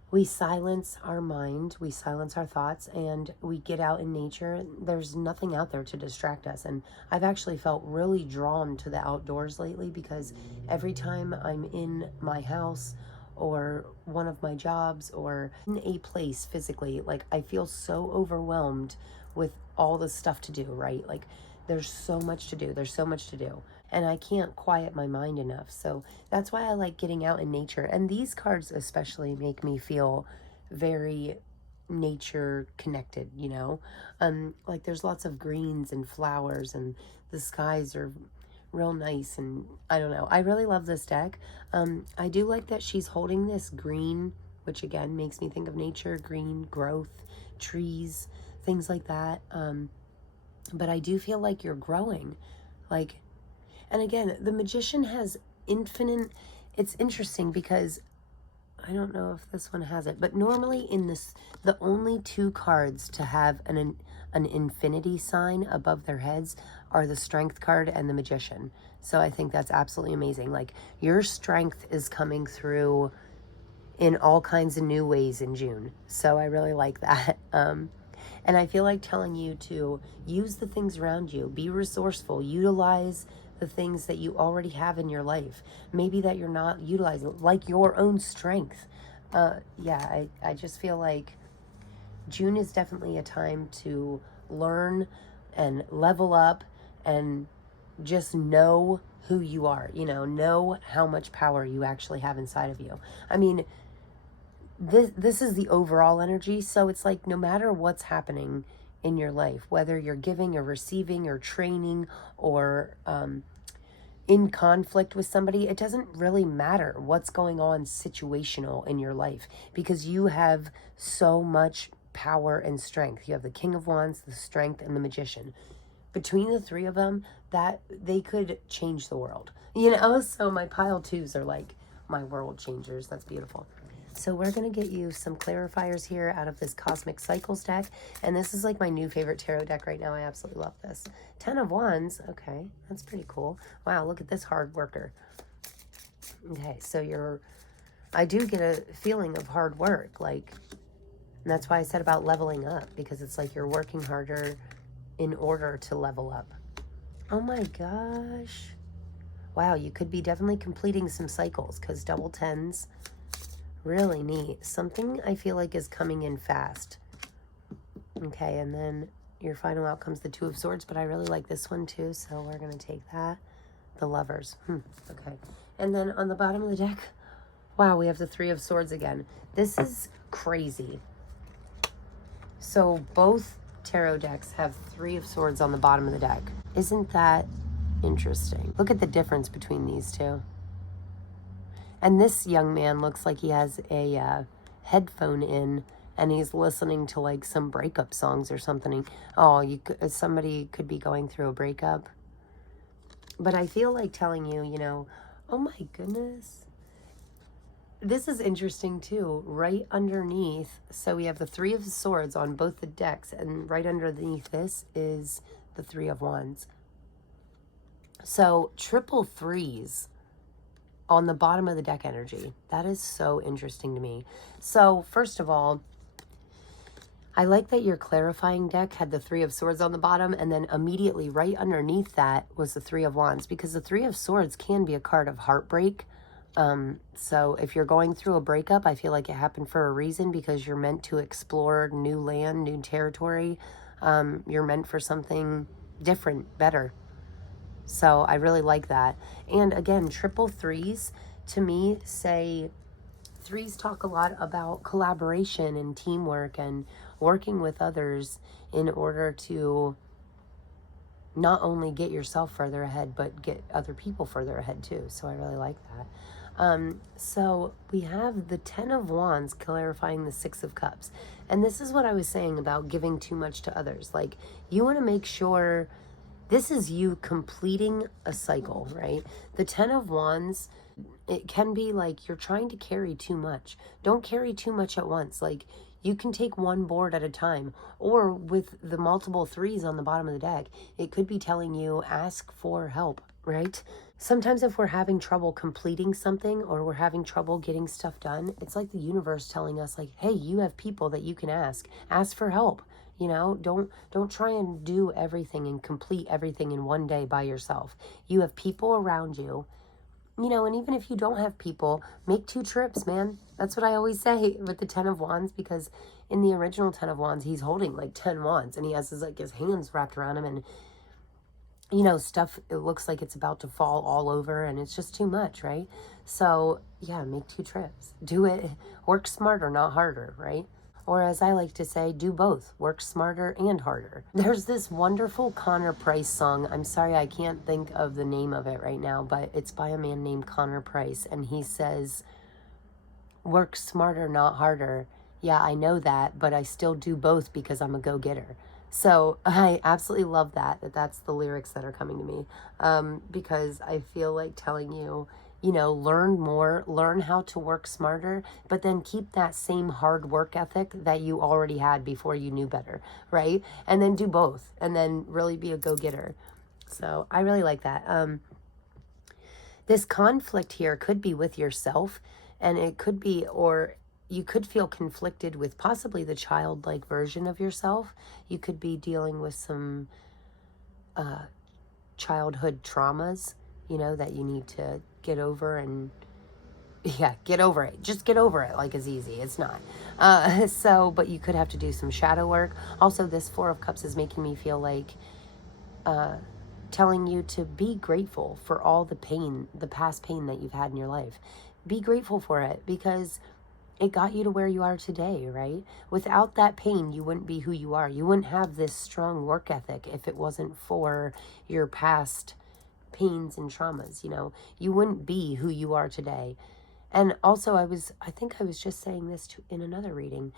we silence our mind, we silence our thoughts, and we get out in nature, there's nothing out there to distract us. And I've actually felt really drawn to the outdoors lately, because every time I'm in my house or one of my jobs or in a place physically, like, I feel so overwhelmed with all the stuff to do, right? Like, there's so much to do. There's so much to do. And I can't quiet my mind enough. So that's why I like getting out in nature. And these cards especially make me feel very nature connected, you know? Like, there's lots of greens and flowers, and the skies are real nice, and I don't know. I really love this deck. I do like that she's holding this green, which again makes me think of nature, green, growth, trees, things like that. But I do feel like you're growing. Like, and again, the Magician has infinite, it's interesting because I don't know if this one has it, but normally in this, the only two cards to have an infinity sign above their heads are the Strength card and the Magician. So I think that's absolutely amazing. Like, your strength is coming through in all kinds of new ways in June. So I really like that. And I feel like telling you to use the things around you, be resourceful, utilize the things that you already have in your life. Maybe that you're not utilizing, like your own strength. Yeah, I just feel like June is definitely a time to learn and level up and just know who you are, you know how much power you actually have inside of you. I mean, this is the overall energy, so it's like no matter what's happening in your life, whether you're giving or receiving or training or in conflict with somebody, it doesn't really matter what's going on situational in your life, because you have so much power and strength. You have the King of Wands, the Strength, and the Magician. Between the three of them, that they could change the world, so my pile twos are like my world changers. That's beautiful. So we're going to get you some clarifiers here out of this Cosmic Cycles deck. And this is like my new favorite tarot deck right now. I absolutely love this. 10 of Wands. Okay, that's pretty cool. Wow, look at this hard worker. Okay, so I do get a feeling of hard work. Like, and that's why I said about leveling up, because it's like you're working harder in order to level up. Oh my gosh. Wow, you could be definitely completing some cycles, because double tens. Really neat. Something I feel like is coming in fast. Okay, and then your final outcome's the Two of Swords, but I really like this one too, so we're going to take that. The Lovers. Okay. And then on the bottom of the deck, wow, we have the Three of Swords again. This is crazy. So both tarot decks have Three of Swords on the bottom of the deck. Isn't that interesting? Look at the difference between these two. And this young man looks like he has a headphone in, and he's listening to like some breakup songs or something. Oh, somebody could be going through a breakup. But I feel like telling you, oh my goodness. This is interesting too. Right underneath, so we have the Three of Swords on both the decks, and right underneath this is the Three of Wands. So triple threes on the bottom of the deck energy. That is so interesting to me. So first of all, I like that your clarifying deck had the Three of Swords on the bottom, and then immediately right underneath that was the Three of Wands, because the Three of Swords can be a card of heartbreak. So if you're going through a breakup, I feel like it happened for a reason, because you're meant to explore new land, new territory. You're meant for something different, better. So I really like that. And again, triple threes to me say, threes talk a lot about collaboration and teamwork and working with others in order to not only get yourself further ahead, but get other people further ahead too. So I really like that. So we have the 10 of Wands clarifying the 6 of Cups. And this is what I was saying about giving too much to others. Like, you want to make sure this is you completing a cycle, right? The 10 of Wands, it can be like you're trying to carry too much. Don't carry too much at once. Like, you can take one board at a time. Or with the multiple threes on the bottom of the deck, it could be telling you, ask for help, right? Sometimes if we're having trouble completing something, or we're having trouble getting stuff done, it's like the universe telling us, like, hey, you have people that you can ask for help. Don't try and do everything and complete everything in one day by yourself. You have people around you, and even if you don't have people, make 2 trips, man. That's what I always say with the 10 of Wands, because in the original 10 of Wands, he's holding like 10 wands, and he has his hands wrapped around him, and stuff, it looks like it's about to fall all over, and it's just too much, right? So yeah, make 2 trips. Do it. Work smarter, not harder, right? Or as I like to say, do both. Work smarter and harder. There's this wonderful Connor Price song. I'm sorry, I can't think of the name of it right now, but it's by a man named Connor Price. And he says, work smarter, not harder. Yeah, I know that, but I still do both because I'm a go-getter. So I absolutely love that's the lyrics that are coming to me, because I feel like telling you, learn more, learn how to work smarter, but then keep that same hard work ethic that you already had before you knew better, right? And then do both, and then really be a go-getter. So I really like that. This conflict here could be with yourself, and it could be, or you could feel conflicted with possibly the childlike version of yourself. You could be dealing with some childhood traumas, that you need to get over. And yeah, get over it. Just get over it. Like, it's easy. It's not. But you could have to do some shadow work. Also, this Four of Cups is making me feel like telling you to be grateful for all the pain, the past pain that you've had in your life. Be grateful for it, because it got you to where you are today, right? Without that pain, you wouldn't be who you are. You wouldn't have this strong work ethic if it wasn't for your past pains and traumas, You wouldn't be who you are today. And also, I think I was just saying this in another reading.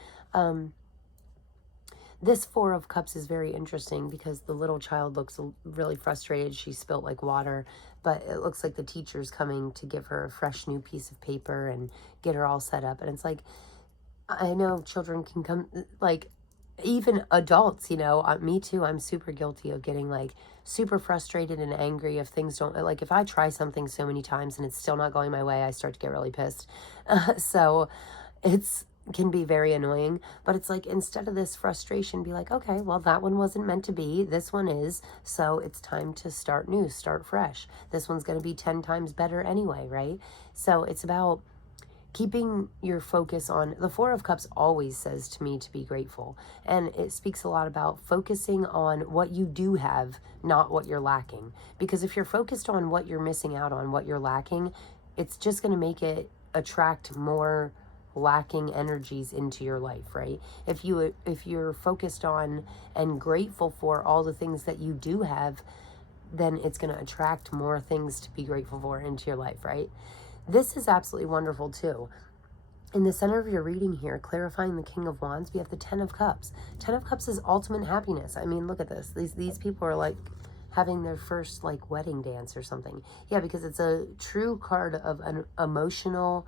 This Four of Cups is very interesting because the little child looks really frustrated. She spilt like water, but it looks like the teacher's coming to give her a fresh new piece of paper and get her all set up. And it's like, I know children can come, like, even adults, me too. I'm super guilty of getting like super frustrated and angry if things don't, like, if I try something so many times and it's still not going my way, I start to get really pissed. So it's can be very annoying, but it's like, instead of this frustration, be like, okay, well, that one wasn't meant to be, this one is, so it's time to start new, start fresh. This one's going to be 10 times better anyway, right? So it's about keeping your focus on, the Four of Cups always says to me to be grateful, and it speaks a lot about focusing on what you do have, not what you're lacking. Because if you're focused on what you're missing out on, what you're lacking, it's just going to make it attract more lacking energies into your life, right? If you're focused on and grateful for all the things that you do have, then it's going to attract more things to be grateful for into your life, right? This is absolutely wonderful too. In the center of your reading here, clarifying the King of Wands, we have the Ten of Cups. Ten of Cups is ultimate happiness. I mean, look at this. These people are like having their first like wedding dance or something. Yeah, because it's a true card of an emotional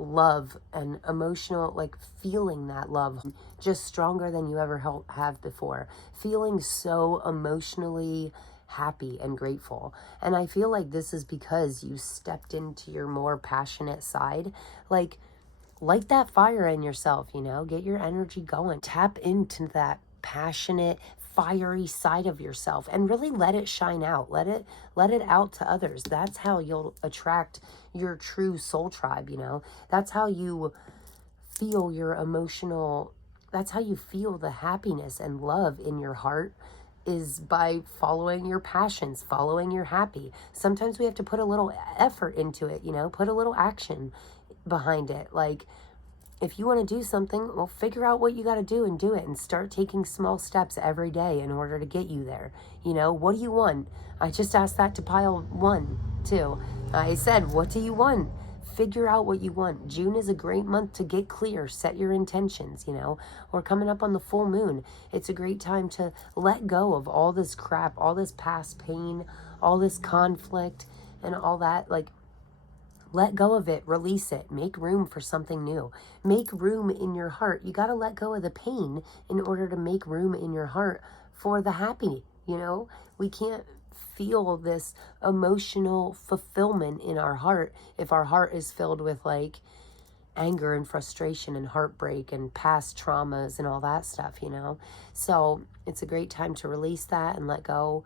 love and emotional, like, feeling that love just stronger than you ever have before. Feeling so emotionally happy and grateful. And I feel like this is because you stepped into your more passionate side. Like, light that fire in yourself, get your energy going. Tap into that passionate, fiery side of yourself and really let it shine out. Let it out to others. That's how you'll attract your true soul tribe, That's how you feel your emotional, that's how you feel the happiness and love in your heart, is by following your passions, following your happy. Sometimes we have to put a little effort into it, put a little action behind it. Like, if you want to do something, well, figure out what you got to do and do it, and start taking small steps every day in order to get you there. What do you want? I just asked that to pile one, too. I said, what do you want? Figure out what you want. June is a great month to get clear, set your intentions, We're coming up on the full moon. It's a great time to let go of all this crap, all this past pain, all this conflict, and all that. Like, let go of it, release it, make room for something new. Make room in your heart. You got to let go of the pain in order to make room in your heart for the happy, We can't feel this emotional fulfillment in our heart if our heart is filled with like anger and frustration and heartbreak and past traumas and all that stuff, So it's a great time to release that and let go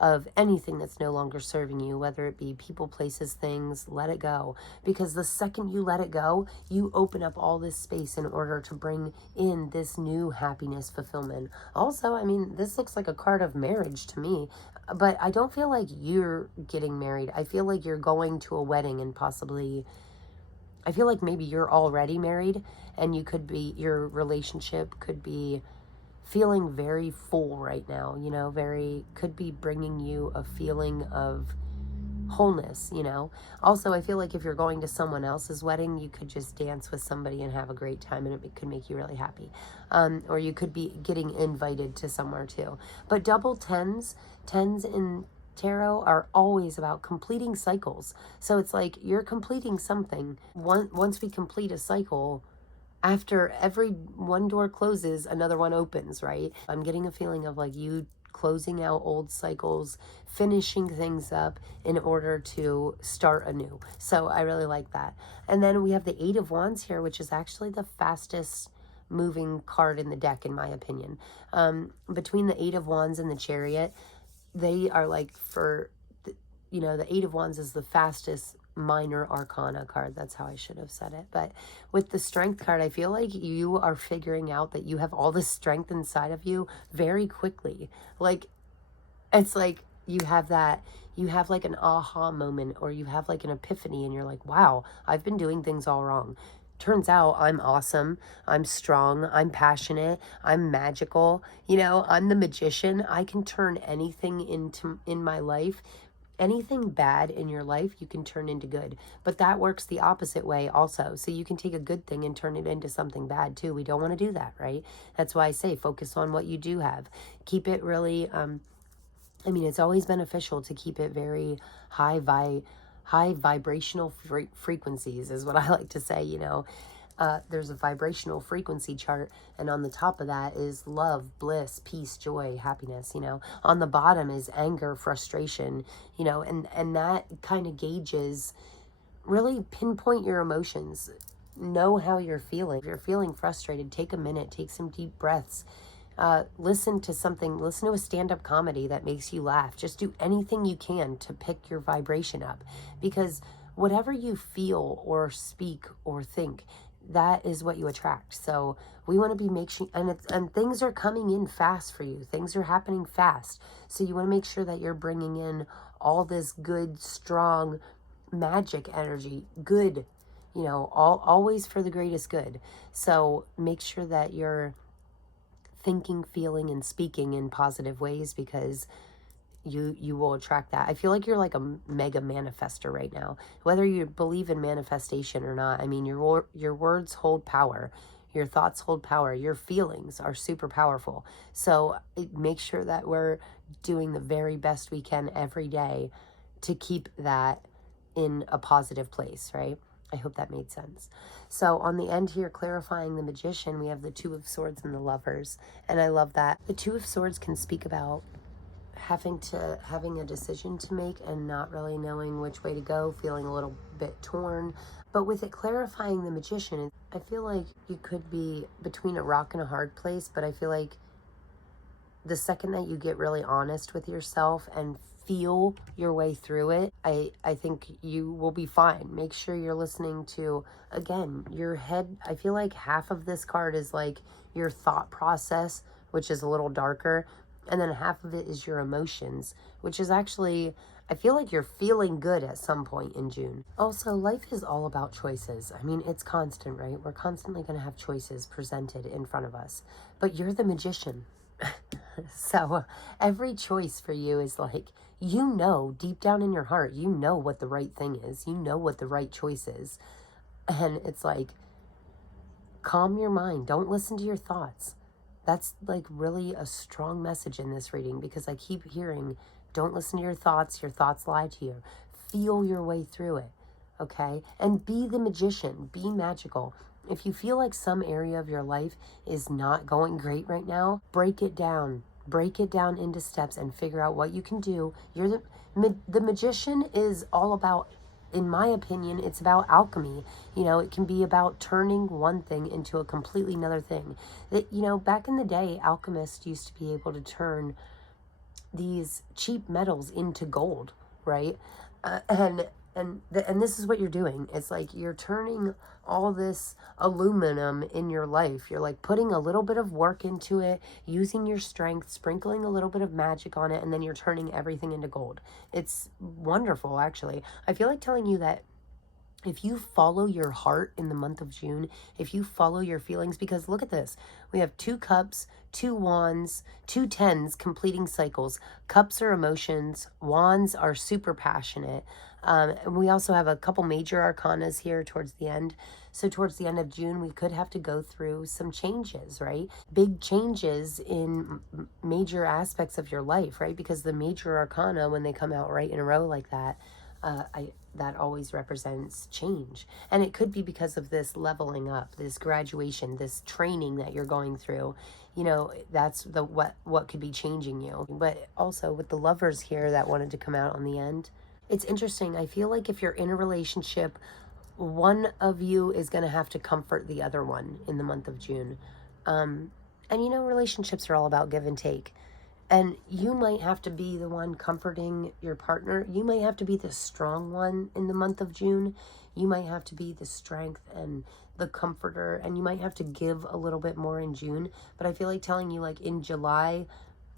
of anything that's no longer serving you, whether it be people, places, things. Let it go, because the second you let it go, you open up all this space in order to bring in this new happiness, fulfillment. Also, I mean, this looks like a card of marriage to me, but I don't feel like you're getting married. I feel like you're going to a wedding, and possibly, I feel like maybe you're already married, and your relationship could be feeling very full right now, could be bringing you a feeling of wholeness, you know. Also, I feel like if you're going to someone else's wedding, you could just dance with somebody and have a great time, and it could make you really happy. Or you could be getting invited to somewhere too. But double tens, tens in tarot are always about completing cycles. So it's like you're completing something. Once we complete a cycle, after every one door closes, another one opens, right? I'm getting a feeling of like you closing out old cycles, finishing things up in order to start anew. So I really like that. And then we have the Eight of Wands here, which is actually the fastest moving card in the deck, in my opinion. Between the Eight of Wands and the Chariot, they are like the Eight of Wands is the fastest minor arcana card. That's how I should have said it. But with the Strength card, I feel like you are figuring out that you have all this strength inside of you very quickly. Like, it's like you have like an aha moment, or you have like an epiphany, and you're like, wow, I've been doing things all wrong. Turns out I'm awesome, I'm strong, I'm passionate, I'm magical, I'm the magician. I can turn anything in my life. Anything bad in your life, you can turn into good. But that works the opposite way also. So you can take a good thing and turn it into something bad too. We don't want to do that, right? That's why I say focus on what you do have. Keep it really, it's always beneficial to keep it very high vibrational frequencies is what I like to say, there's a vibrational frequency chart, and on the top of that is love, bliss, peace, joy, happiness. On the bottom is anger, frustration, and that kind of gauges, really pinpoint your emotions. Know how you're feeling. If you're feeling frustrated, take a minute, take some deep breaths. Listen to a stand-up comedy that makes you laugh. Just do anything you can to pick your vibration up, because whatever you feel or speak or think, that is what you attract. So we want to be making, and things are coming in fast for you. Things are happening fast. So you want to make sure that you're bringing in all this good, strong, magic energy, good, always for the greatest good. So make sure that you're thinking, feeling, and speaking in positive ways, because you will attract that. I feel like you're like a mega manifester right now. Whether you believe in manifestation or not, your words hold power. Your thoughts hold power. Your feelings are super powerful. So make sure that we're doing the very best we can every day to keep that in a positive place, right? I hope that made sense. So on the end here, clarifying the Magician, we have the Two of Swords and the Lovers. And I love that. The Two of Swords can speak about having a decision to make and not really knowing which way to go, feeling a little bit torn. But with it clarifying the Magician, I feel like you could be between a rock and a hard place, but I feel like the second that you get really honest with yourself and feel your way through it, I think you will be fine. Make sure you're listening to, again, your head. I feel like half of this card is like your thought process, which is a little darker, and then half of it is your emotions, which is actually, I feel like you're feeling good at some point in June. Also, life is all about choices. It's constant, right? We're constantly going to have choices presented in front of us, but you're the magician. So every choice for you is like, deep down in your heart, what the right thing is. What the right choice is. And it's like, calm your mind. Don't listen to your thoughts. That's like really a strong message in this reading, because I keep hearing, don't listen to your thoughts lie to you. Feel your way through it, okay? And be the magician, be magical. If you feel like some area of your life is not going great right now, break it down into steps and figure out what you can do. The magician is all about, in my opinion, it's about alchemy. It can be about turning one thing into a completely another thing. Back in the day, alchemists used to be able to turn these cheap metals into gold, right? And this is what you're doing. It's like you're turning all this aluminum in your life. You're like putting a little bit of work into it, using your strength, sprinkling a little bit of magic on it, and then you're turning everything into gold. It's wonderful, actually. I feel like telling you that if you follow your heart in the month of June, if you follow your feelings, because look at this, we have 2 cups, 2 wands, 2 tens completing cycles. Cups are emotions, wands are super passionate. And we also have a couple major arcanas here towards the end. So towards the end of June, we could have to go through some changes, right? Big changes in major aspects of your life, right? Because the major arcana, when they come out right in a row like that, that always represents change. And it could be because of this leveling up, this graduation, this training that you're going through. You know, that's the what could be changing you. But also with the lovers here that wanted to come out on the end, it's interesting. I feel like if you're in a relationship, one of you is going to have to comfort the other one in the month of June. And you know, relationships are all about give and take. And you might have to be the one comforting your partner. You might have to be the strong one in the month of June. You might have to be the strength and the comforter. And you might have to give a little bit more in June. But I feel like telling you, like, in July,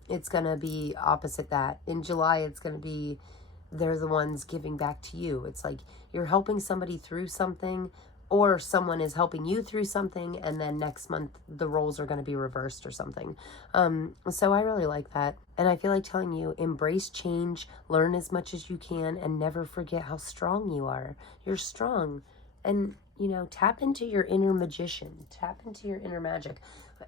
it's going to be opposite that. In July, it's going to be they're the ones giving back to you. It's like you're helping somebody through something, or someone is helping you through something, and then next month the roles are going to be reversed or something. So I really like that. And I feel like telling you, embrace change, learn as much as you can, and never forget how strong you are. You're strong. And, you know, tap into your inner magician, tap into your inner magic.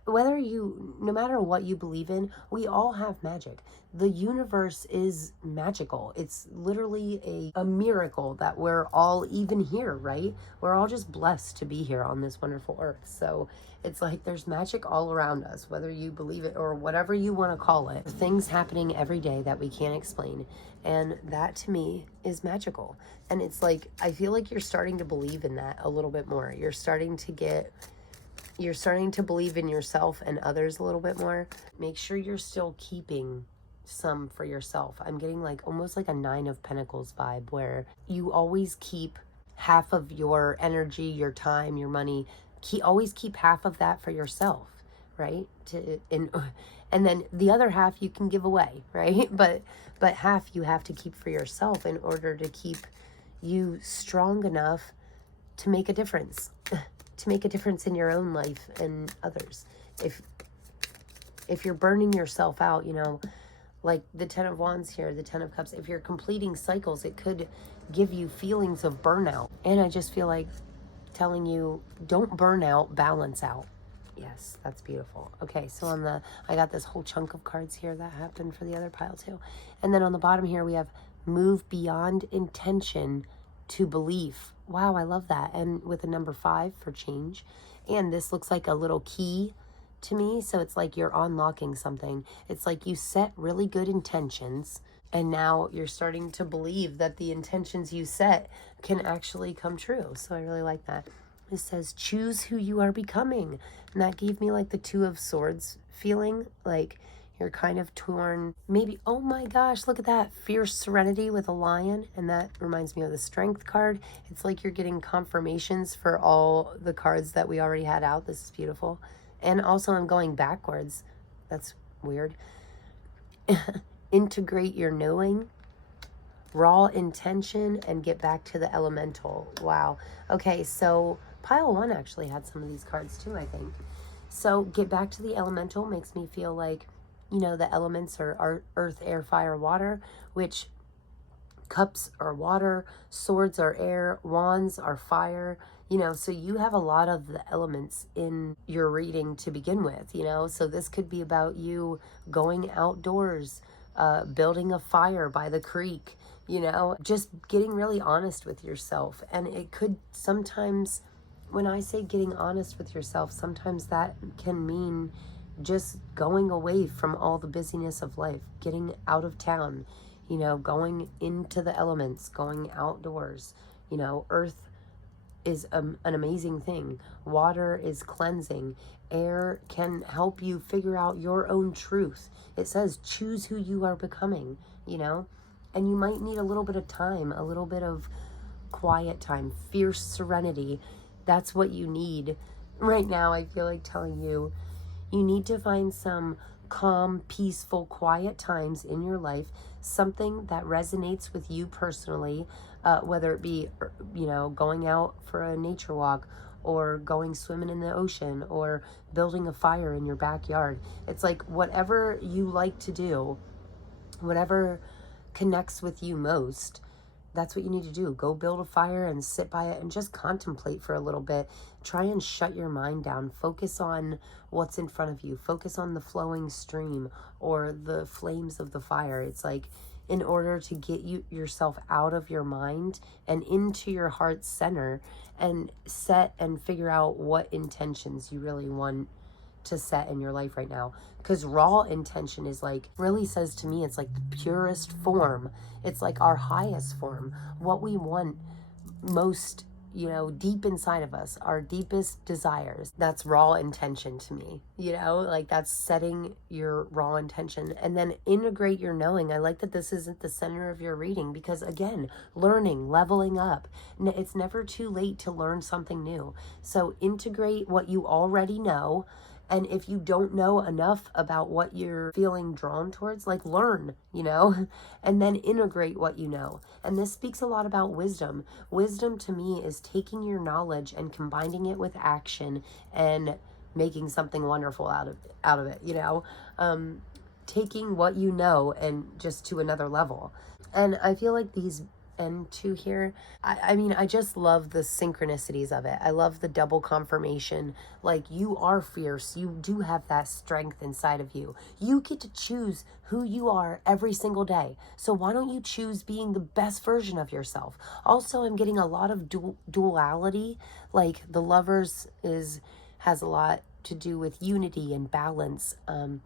Whether you, no matter what you believe in, we all have magic. The universe is magical. It's literally a miracle that we're all even here, right? We're all just blessed to be here on this wonderful earth. So it's like there's magic all around us, whether you believe it or whatever you want to call it. Things happening every day that we can't explain. And that to me is magical. And it's like, I feel like you're starting to believe in that a little bit more. You're starting to believe in yourself and others a little bit more. Make sure you're still keeping some for yourself. I'm getting like almost like a 9 of Pentacles vibe, where you always keep half of your energy, your time, your money. Always keep half of that for yourself, right? And then the other half you can give away, right? But half you have to keep for yourself in order to keep you strong enough to make a difference. To make a difference in your own life and others. If you're burning yourself out, you know, like the 10 of Wands here, the 10 of Cups, if you're completing cycles, it could give you feelings of burnout. And I just feel like telling you, don't burn out, balance out. Yes, that's beautiful. Okay, so I got this whole chunk of cards here that happened for the other pile too. And then on the bottom here, we have move beyond intention to belief. Wow, I love that. And with a number 5 for change. And this looks like a little key to me. So it's like you're unlocking something. It's like you set really good intentions, and now you're starting to believe that the intentions you set can actually come true. So I really like that. It says, choose who you are becoming. And that gave me like the 2 of Swords feeling, like you're kind of torn. Maybe, oh my gosh, look at that. Fierce serenity with a lion. And that reminds me of the Strength card. It's like you're getting confirmations for all the cards that we already had out. This is beautiful. And also I'm going backwards. That's weird. Integrate your knowing, raw intention, and get back to the elemental. Wow. Okay, so pile 1 actually had some of these cards too, I think. So get back to the elemental makes me feel like, you know, the elements are earth, air, fire, water, which cups are water, swords are air, wands are fire, you know, so you have a lot of the elements in your reading to begin with, you know, so this could be about you going outdoors, building a fire by the creek, you know, just getting really honest with yourself. And it could sometimes, when I say getting honest with yourself, sometimes that can mean just going away from all the busyness of life, getting out of town, you know, going into the elements, going outdoors. You know, earth is an amazing thing. Water is cleansing. Air can help you figure out your own truth. It says, choose who you are becoming, you know, and you might need a little bit of time, a little bit of quiet time, fierce serenity. That's what you need right now. I feel like telling you, you need to find some calm, peaceful, quiet times in your life, something that resonates with you personally, whether it be, you know, going out for a nature walk, or going swimming in the ocean, or building a fire in your backyard. It's like whatever you like to do, whatever connects with you most, that's what you need to do. Go build a fire and sit by it and just contemplate for a little bit. Try and shut your mind down. Focus on what's in front of you. Focus on the flowing stream or the flames of the fire. It's like, in order to get yourself out of your mind and into your heart's center, and set and figure out what intentions you really want to set in your life right now. Because raw intention is like, really says to me, it's like the purest form. It's like our highest form, what we want most, you know, deep inside of us, our deepest desires. That's raw intention to me, you know, like that's setting your raw intention, and then integrate your knowing. I like that this isn't the center of your reading, because again, learning, leveling up, it's never too late to learn something new. So integrate what you already know. And if you don't know enough about what you're feeling drawn towards, like, learn, you know, and then integrate what you know. And this speaks a lot about wisdom. Wisdom to me is taking your knowledge and combining it with action and making something wonderful out of it, you know, taking what you know and just to another level. And I feel like these end to here, I mean, I just love the synchronicities of it. I love the double confirmation. Like, you are fierce. You do have that strength inside of you. You get to choose who you are every single day. So why don't you choose being the best version of yourself? Also, I'm getting a lot of duality. Like, the Lovers has a lot to do with unity and balance. And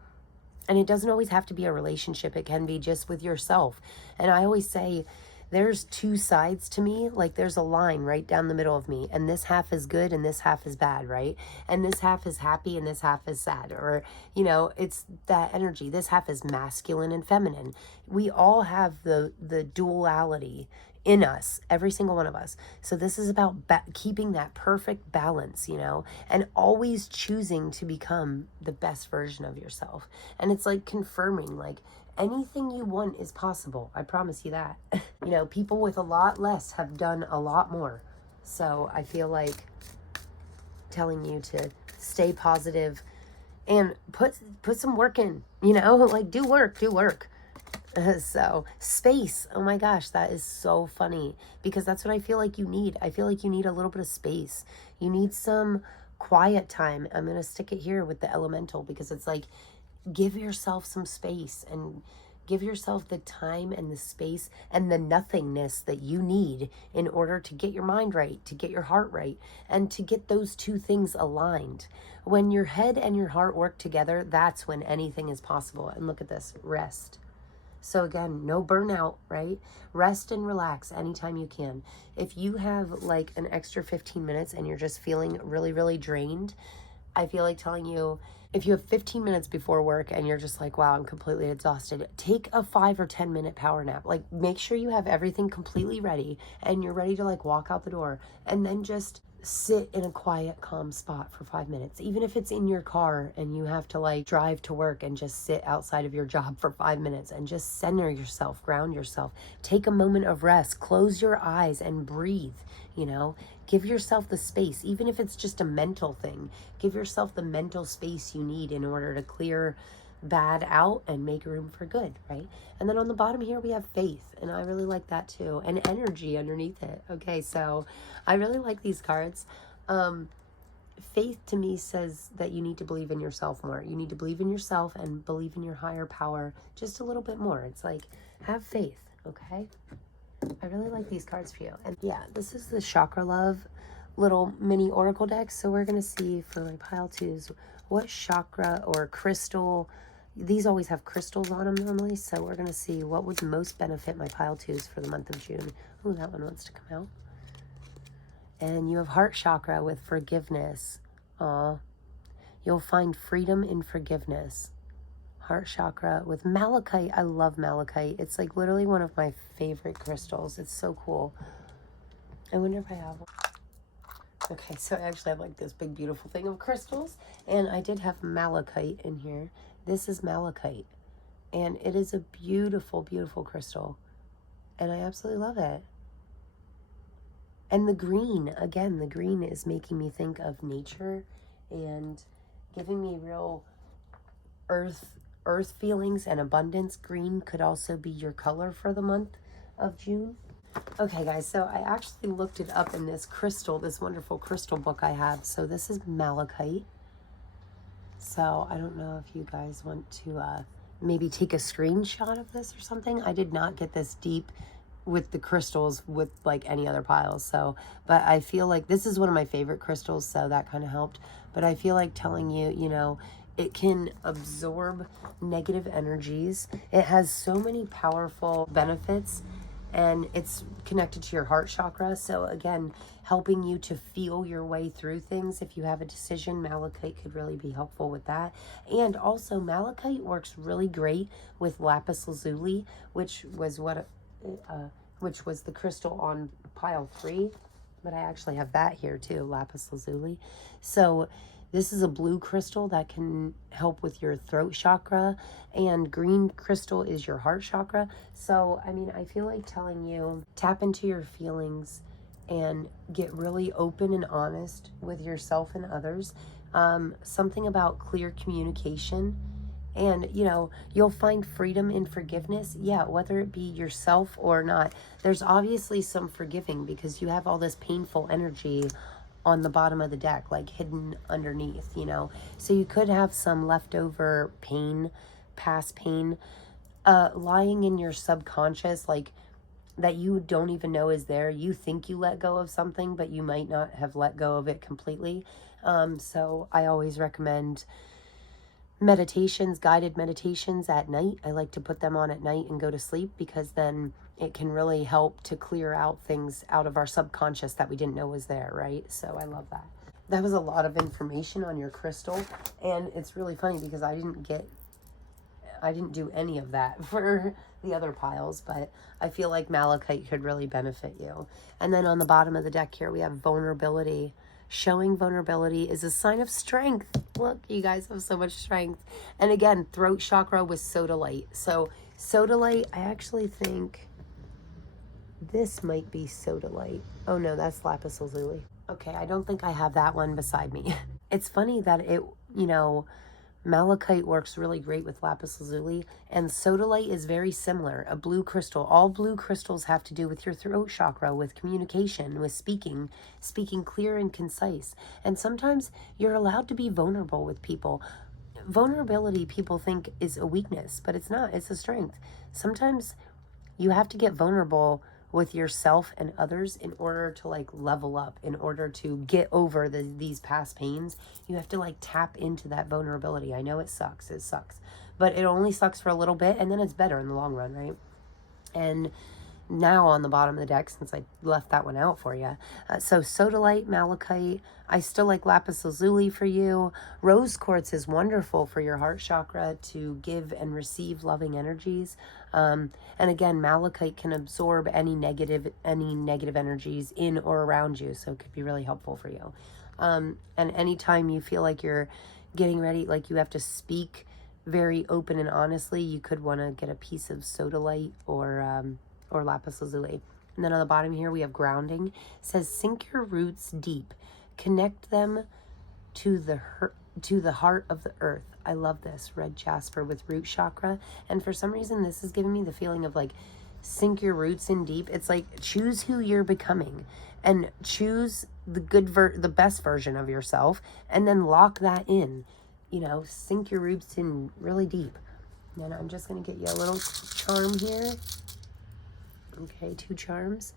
it doesn't always have to be a relationship. It can be just with yourself. And I always say, there's two sides to me. Like, there's a line right down the middle of me, and this half is good and this half is bad, right? And this half is happy and this half is sad, or, you know, it's that energy. This half is masculine and feminine. We all have the duality in us, every single one of us. So this is about keeping that perfect balance, you know, and always choosing to become the best version of yourself. And it's like confirming, like, anything you want is possible. I promise you that. You know, people with a lot less have done a lot more. So I feel like telling you to stay positive and put some work in, you know, like do work. So space, oh my gosh, that is so funny, because that's what I feel like you need. I feel like you need a little bit of space. You need some quiet time. I'm going to stick it here with the elemental, because it's like, give yourself some space and give yourself the time and the space and the nothingness that you need in order to get your mind right, to get your heart right, and to get those two things aligned. When your head and your heart work together, that's when anything is possible. And look at this, rest. So again, no burnout, right? Rest and relax anytime you can. If you have like an extra 15 minutes and you're just feeling really, really drained, I feel like telling you, if you have 15 minutes before work and you're just like, wow, I'm completely exhausted, take a 5 or 10 minute power nap. Like, make sure you have everything completely ready and you're ready to like walk out the door, and then just sit in a quiet, calm spot for 5 minutes. Even if it's in your car and you have to like drive to work and just sit outside of your job for 5 minutes and just center yourself, ground yourself, take a moment of rest, close your eyes and breathe, you know, give yourself the space. Even if it's just a mental thing, give yourself the mental space you need in order to clear bad out and make room for good, right? And then on the bottom here we have faith, and I really like that too, and energy underneath it. Okay, so I really like these cards. Faith to me says that you need to believe in yourself more. You need to believe in yourself and believe in your higher power just a little bit more. It's like, have faith, okay? I really like these cards for you. And yeah, this is the Chakra Love little mini oracle deck. So we're going to see for my pile twos, what chakra or crystal, these always have crystals on them normally. So we're going to see what would most benefit my pile twos for the month of June. Oh, that one wants to come out. And you have heart chakra with forgiveness. Aw. You'll find freedom in forgiveness. Heart chakra with malachite. I love malachite. It's like literally one of my favorite crystals. It's so cool. I wonder if I have one. Okay, so I actually have like this big beautiful thing of crystals, and I did have malachite in here, This is malachite, and it is a beautiful, beautiful crystal, and I absolutely love it. And the green, again, the green is making me think of nature and giving me real earth feelings and abundance. Green could also be your color for the month of June. Okay, guys, so I actually looked it up in this crystal, this wonderful crystal book I have. So this is malachite. So I don't know if you guys want to maybe take a screenshot of this or something. I did not get this deep with the crystals with like any other piles. So, but I feel like this is one of my favorite crystals, so that kind of helped. But I feel like telling you, you know, it can absorb negative energies. It has so many powerful benefits, and it's connected to your heart chakra. So again, helping you to feel your way through things. If you have a decision, malachite could really be helpful with that. And also malachite works really great with lapis lazuli, which was the crystal on pile 3, but I actually have that here too, lapis lazuli. So this is a blue crystal that can help with your throat chakra, and green crystal is your heart chakra. So, I mean, I feel like telling you, tap into your feelings and get really open and honest with yourself and others. Something about clear communication. And, you know, you'll find freedom in forgiveness. Yeah, whether it be yourself or not. There's obviously some forgiving because you have all this painful energy on the bottom of the deck, like hidden underneath, you know. So you could have some leftover pain, past pain, lying in your subconscious, like that you don't even know is there. You think you let go of something, but you might not have let go of it completely. So I always recommend meditations, guided meditations at night. I like to put them on at night and go to sleep, because then it can really help to clear out things out of our subconscious that we didn't know was there, right? So I love that. That was a lot of information on your crystal, and it's really funny because I didn't do any of that for the other piles, but I feel like malachite could really benefit you. And then on the bottom of the deck here, we have vulnerability. Showing vulnerability is a sign of strength. Look, you guys have so much strength. And again, throat chakra with sodalite. So sodalite, I actually think this might be sodalite. Oh no, that's lapis lazuli. Okay, I don't think I have that one beside me. It's funny that it, you know, malachite works really great with lapis lazuli, and sodalite is very similar, a blue crystal. All blue crystals have to do with your throat chakra, with communication, with speaking clear and concise. And sometimes you're allowed to be vulnerable with people. Vulnerability, people think, is a weakness, but it's not. It's a strength. Sometimes you have to get vulnerable with yourself and others in order to like level up, in order to get over these past pains. You have to like tap into that vulnerability. I know it sucks, but it only sucks for a little bit, and then it's better in the long run, right? And now on the bottom of the deck, since I left that one out for you, so sodalite, malachite, I still like lapis lazuli for you. Rose quartz is wonderful for your heart chakra to give and receive loving energies. And again, malachite can absorb any negative energies in or around you, so it could be really helpful for you. And anytime you feel like you're getting ready, like you have to speak very open and honestly, you could want to get a piece of sodalite or lapis lazuli. And then on the bottom here, we have grounding. It says, sink your roots deep. Connect them to the heart of the earth. I love this. Red jasper with root chakra. And for some reason, this is giving me the feeling of like, sink your roots in deep. It's like, choose who you're becoming and choose the best version of yourself, and then lock that in. You know, sink your roots in really deep. And then I'm just going to get you a little charm here. Okay, 2 charms.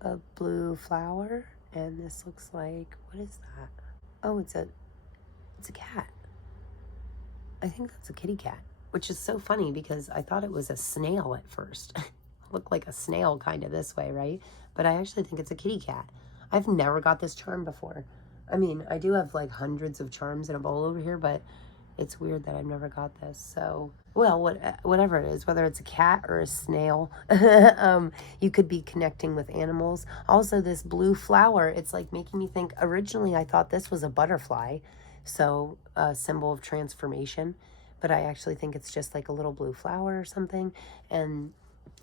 A blue flower, and this looks like, what is that? Oh, it's a cat. I think that's a kitty cat, which is so funny because I thought it was a snail at first. It looked like a snail kind of this way, right? But I actually think it's a kitty cat. I've never got this charm before. I mean, I do have like hundreds of charms in a bowl over here, but it's weird that I've never got this. So, well, whatever it is, whether it's a cat or a snail, you could be connecting with animals. Also, this blue flower, it's like making me think, originally I thought this was a butterfly, so a symbol of transformation. but I actually think it's just like a little blue flower or something. And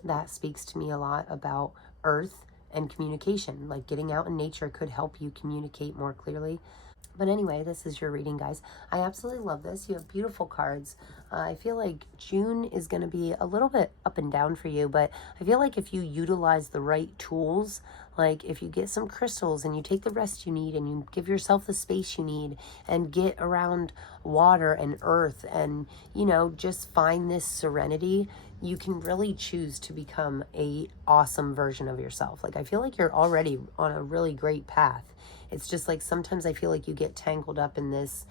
that speaks to me a lot about earth and communication. Like getting out in nature could help you communicate more clearly. But anyway, this is your reading, guys. I absolutely love this. You have beautiful cards. I feel like June is going to be a little bit up and down for you, but I feel like if you utilize the right tools, like if you get some crystals and you take the rest you need and you give yourself the space you need and get around water and earth and, you know, just find this serenity, you can really choose to become a awesome version of yourself. Like I feel like you're already on a really great path. It's just like sometimes I feel like you get tangled up in this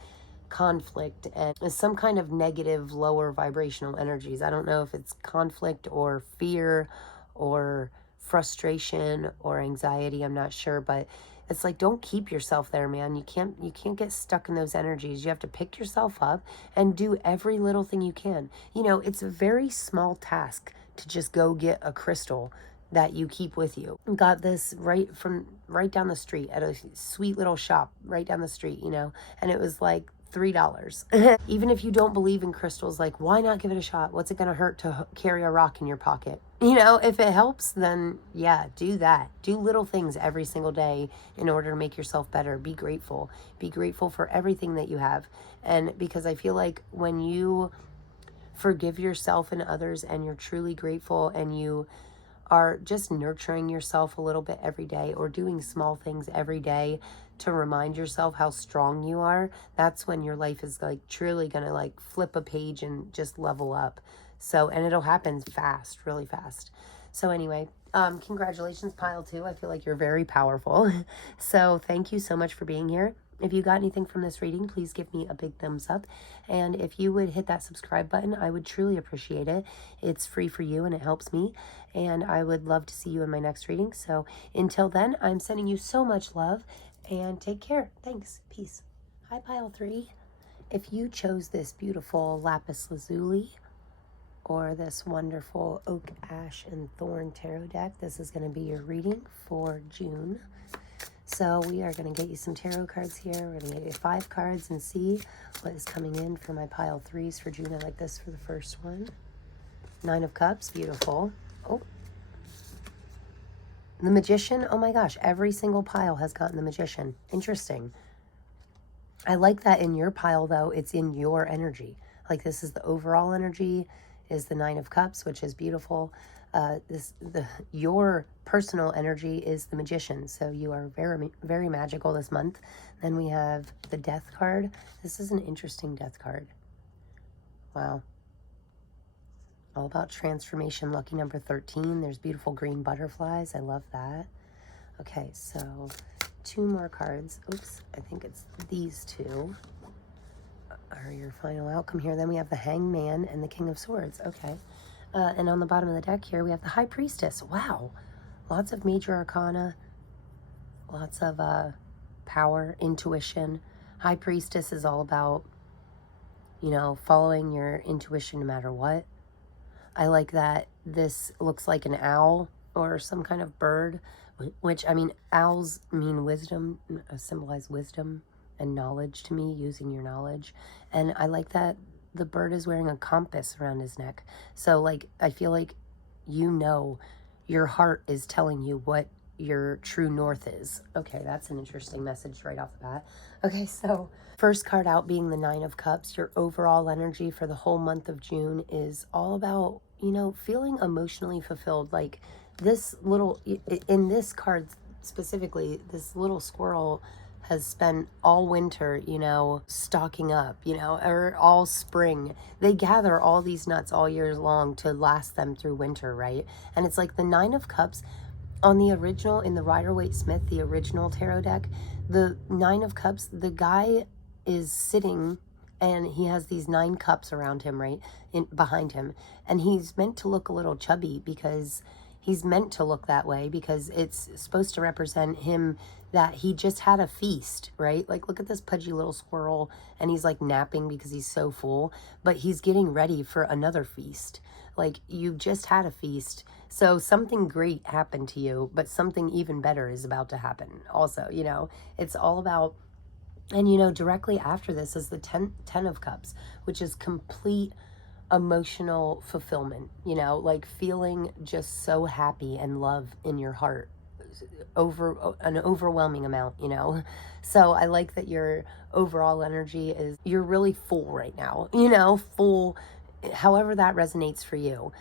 conflict and some kind of negative, lower vibrational energies. I don't know if it's conflict or fear or frustration or anxiety. I'm not sure, but it's like, don't keep yourself there, man. You can't get stuck in those energies. You have to pick yourself up and do every little thing you can. You know, it's a very small task to just go get a crystal that you keep with you. Got this right down the street at a sweet little shop right down the street, you know, and it was like $3. Even if you don't believe in crystals, like, why not give it a shot? What's it going to hurt to carry a rock in your pocket? You know, if it helps, then yeah, do that. Do little things every single day in order to make yourself better. Be grateful. Be grateful for everything that you have. And because I feel like when you forgive yourself and others and you're truly grateful and you are just nurturing yourself a little bit every day or doing small things every day to remind yourself how strong you are, that's when your life is like truly gonna like flip a page and just level up. So, and it'll happen fast, really fast. So anyway, congratulations, pile 2. I feel like you're very powerful. So thank you so much for being here. If you got anything from this reading, please give me a big thumbs up. And if you would hit that subscribe button, I would truly appreciate it. It's free for you and it helps me. And I would love to see you in my next reading. So until then, I'm sending you so much love and take care. Thanks. Peace. Hi, pile 3. If you chose this beautiful Lapis Lazuli or this wonderful Oak, Ash, and Thorn tarot deck, this is going to be your reading for June. So we are going to get you some tarot cards here. We're going to get you 5 cards and see what is coming in for my pile 3s for June. I like this for the first one. 9 of Cups, beautiful. Oh, the Magician. Oh my gosh, every single pile has gotten the Magician. Interesting. I like that in your pile, though, it's in your energy. Like this is the overall energy, is the 9 of Cups, which is beautiful. Your personal energy is the Magician, so you are very, very magical this month. Then we have the Death card. This is an interesting Death card. Wow. All about transformation. Lucky number 13. There's beautiful green butterflies. I love that. Okay, so 2 more cards. Oops, I think it's these 2 are your final outcome here. Then we have the Hangman and the King of Swords. Okay. And on the bottom of the deck here, we have the High Priestess. Wow. Lots of major arcana. Lots of power, intuition. High Priestess is all about, you know, following your intuition no matter what. I like that this looks like an owl or some kind of bird, which, I mean, owls mean wisdom, symbolize wisdom and knowledge to me, using your knowledge. And I like that the bird is wearing a compass around his neck. So, like, I feel like, you know, your heart is telling you what your true north is. Okay, that's an interesting message right off the bat. Okay, so first card out being the 9 of Cups, your overall energy for the whole month of June is all about, you know, feeling emotionally fulfilled. Like this little, in this card specifically, this little squirrel has spent all winter, you know, stocking up, you know, or all spring. They gather all these nuts all year long to last them through winter, right? And it's like the 9 of Cups on the original, in the Rider-Waite-Smith, the original tarot deck, the 9 of Cups, the guy is sitting and he has these 9 cups around him, right, behind him. And he's meant to look a little chubby because he's meant to look that way because it's supposed to represent him that he just had a feast, right? Like, look at this pudgy little squirrel, and he's like napping because he's so full, but he's getting ready for another feast. Like, you just had a feast, so something great happened to you, but something even better is about to happen also, you know? It's all about And, you know, directly after this is the ten of Cups, which is complete emotional fulfillment, you know, like feeling just so happy and love in your heart, over an overwhelming amount, you know. So I like that your overall energy is, you're really full right now, you know, full, however that resonates for you.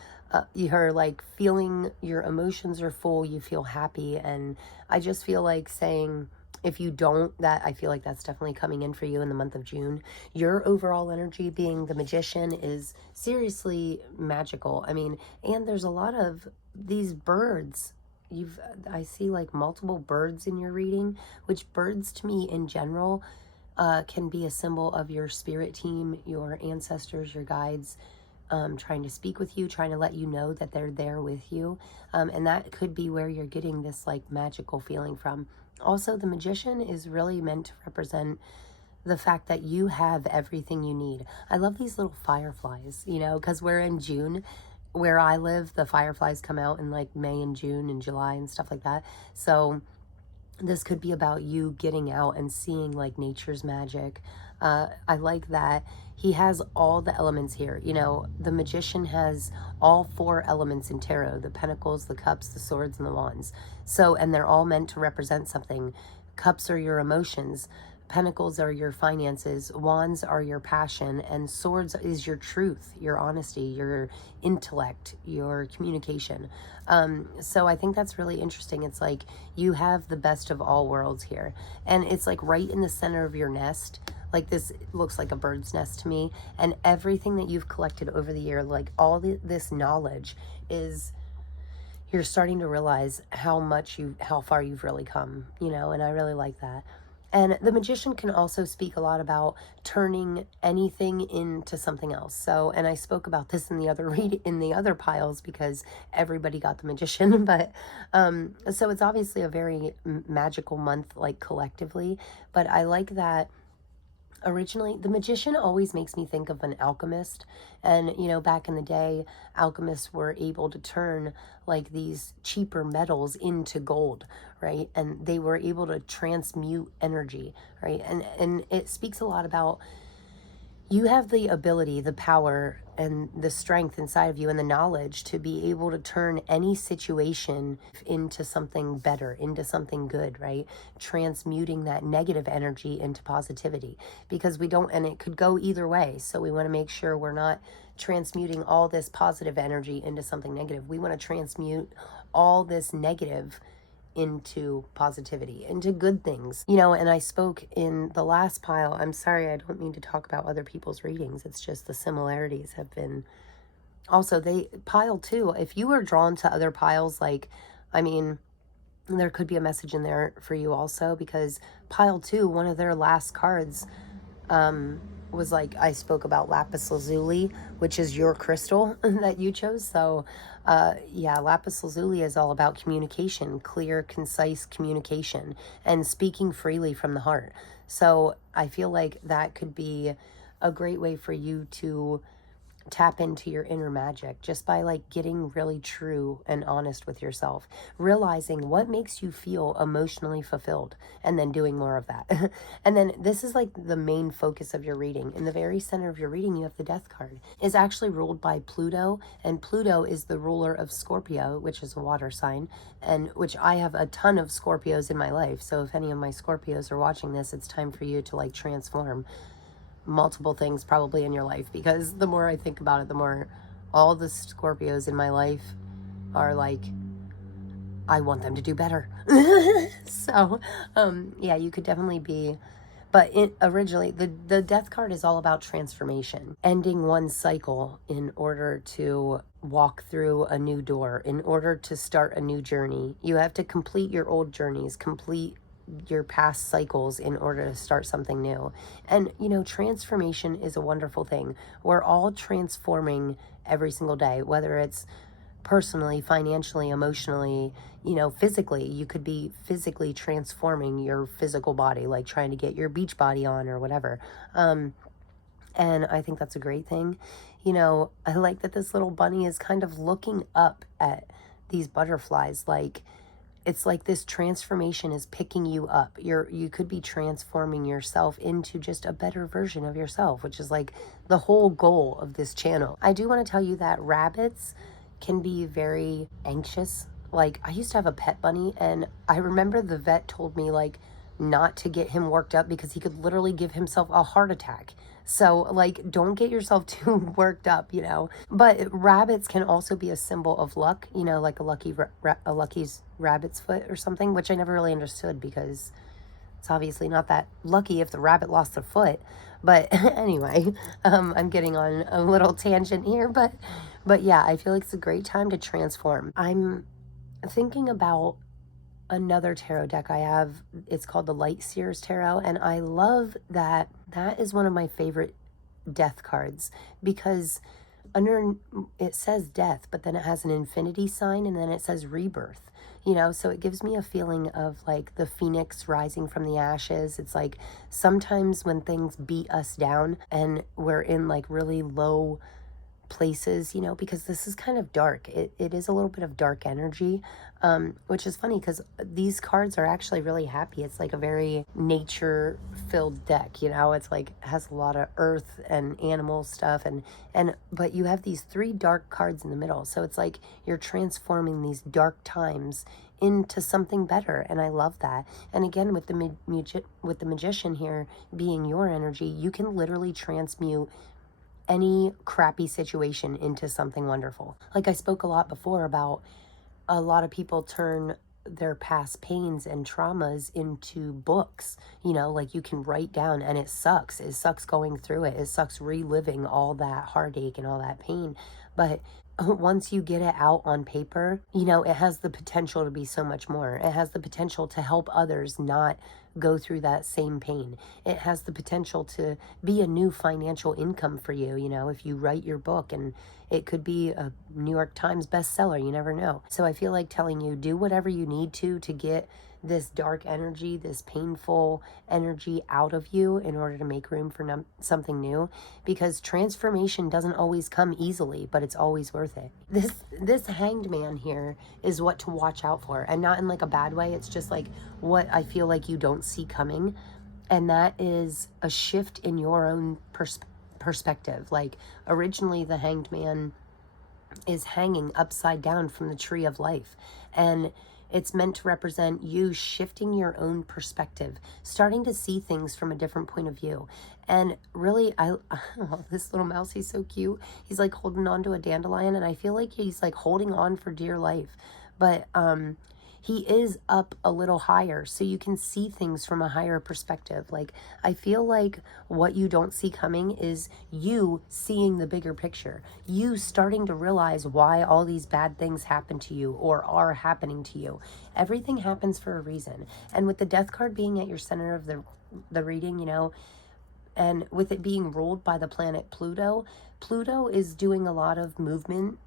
You're like feeling your emotions are full, you feel happy. And I just feel like saying, if you don't, that I feel like that's definitely coming in for you in the month of June. Your overall energy, being the Magician, is seriously magical. I mean, and there's a lot of these birds. I see like multiple birds in your reading, which birds to me in general can be a symbol of your spirit team, your ancestors, your guides, trying to speak with you, trying to let you know that they're there with you. And that could be where you're getting this like magical feeling from. Also, the Magician is really meant to represent the fact that you have everything you need. I love these little fireflies, you know, because we're in June. Where I live, the fireflies come out in like May and June and July and stuff like that. So this could be about you getting out and seeing like nature's magic. I like that he has all the elements here. You know, the Magician has all four elements in tarot: the pentacles, the cups, the swords, and the wands. So, and they're all meant to represent something. Cups are your emotions. Pentacles are your finances, wands are your passion, and swords is your truth, your honesty, your intellect, your communication. So I think that's really interesting. It's like you have the best of all worlds here. And it's like right in the center of your nest. Like this looks like a bird's nest to me. And everything that you've collected over the year, like all this knowledge is, you're starting to realize how far you've really come, you know, and I really like that. And the Magician can also speak a lot about turning anything into something else. So, and I spoke about this in the other in the other piles because everybody got the Magician. But so it's obviously a very magical month, like collectively. But I like that originally the Magician always makes me think of an alchemist. And you know, back in the day, alchemists were able to turn like these cheaper metals into gold, right? And they were able to transmute energy, right? And it speaks a lot about, you have the ability, the power, and the strength inside of you, and the knowledge to be able to turn any situation into something better, into something good, right? Transmuting that negative energy into positivity, because we don't, and it could go either way. So we want to make sure we're not transmuting all this positive energy into something negative. We want to transmute all this negative into positivity, into good things. You know, and I spoke in the last pile, I'm sorry, I don't mean to talk about other people's readings. It's just the similarities have been, also pile two, if you were drawn to other piles, like, I mean, there could be a message in there for you also, because pile two, one of their last cards, was like, I spoke about Lapis Lazuli, which is your crystal that you chose. So yeah, Lapis Lazuli is all about communication, clear, concise communication, and speaking freely from the heart. So I feel like that could be a great way for you to tap into your inner magic, just by like getting really true and honest with yourself, realizing what makes you feel emotionally fulfilled, and then doing more of that. And then this is like the main focus of your reading. In the very center of your reading, you have the Death card. It's actually ruled by Pluto, and Pluto is the ruler of Scorpio, which is a water sign, and which I have a ton of Scorpios in my life. So if any of my Scorpios are watching this, it's time for you to like transform multiple things probably in your life, because the more I think about it, the more all the Scorpios in my life are like, I want them to do better. So yeah, you could definitely be, but originally the Death card is all about transformation, ending one cycle in order to walk through a new door, in order to start a new journey. You have to complete your old journeys, complete your past cycles in order to start something new. And you know, transformation is a wonderful thing. We're all transforming every single day, whether it's personally, financially, emotionally, you know, physically. You could be physically transforming your physical body, like trying to get your beach body on or whatever. And I think that's a great thing. You know, I like that this little bunny is kind of looking up at these butterflies, like it's like this transformation is picking you up. You could be transforming yourself into just a better version of yourself, which is like the whole goal of this channel. I do want to tell you that rabbits can be very anxious. Like, I used to have a pet bunny, and I remember the vet told me, like, not to get him worked up because he could literally give himself a heart attack. So, like, don't get yourself too worked up, you know. But rabbits can also be a symbol of luck, you know, like a lucky's rabbit's foot or something, which I never really understood because it's obviously not that lucky if the rabbit lost a foot. But anyway, I'm getting on a little tangent here, but yeah, I feel like it's a great time to transform. I'm thinking about another tarot deck I have. It's called the Light Seers Tarot, and I love that is one of my favorite death cards because under it says death, but then it has an infinity sign, and then it says rebirth, you know, so it gives me a feeling of like the phoenix rising from the ashes. It's like sometimes when things beat us down and we're in like really low places, you know, because this is kind of dark. It is a little bit of dark energy, which is funny because these cards are actually really happy. It's like a very nature filled deck, you know. It's like has a lot of earth and animal stuff, and but you have these 3 dark cards in the middle, so it's like you're transforming these dark times into something better, and I love that. And again, with the magician here being your energy, you can literally transmute any crappy situation into something wonderful. Like I spoke a lot before about a lot of people turn their past pains and traumas into books, you know, like you can write down, and it sucks going through it. It sucks reliving all that heartache and all that pain. But once you get it out on paper, you know, it has the potential to be so much more. It has the potential to help others not go through that same pain. It has the potential to be a new financial income for you, you know, if you write your book, and it could be a New York Times bestseller, you never know. So I feel like telling you, do whatever you need to get this dark energy, this painful energy out of you in order to make room for something new, because transformation doesn't always come easily, but it's always worth it. This hanged man here is what to watch out for, and not in like a bad way. It's just like what I feel like you don't see coming, and that is a shift in your own perspective. Like originally the hanged man is hanging upside down from the tree of life, and it's meant to represent you shifting your own perspective, starting to see things from a different point of view. And really, oh, this little mouse, he's so cute. He's like holding on to a dandelion, and I feel like he's like holding on for dear life. But he is up a little higher, so you can see things from a higher perspective. Like, I feel like what you don't see coming is you seeing the bigger picture. You starting to realize why all these bad things happen to you or are happening to you. Everything happens for a reason. And with the death card being at your center of the reading, you know, and with it being ruled by the planet Pluto, Pluto is doing a lot of movement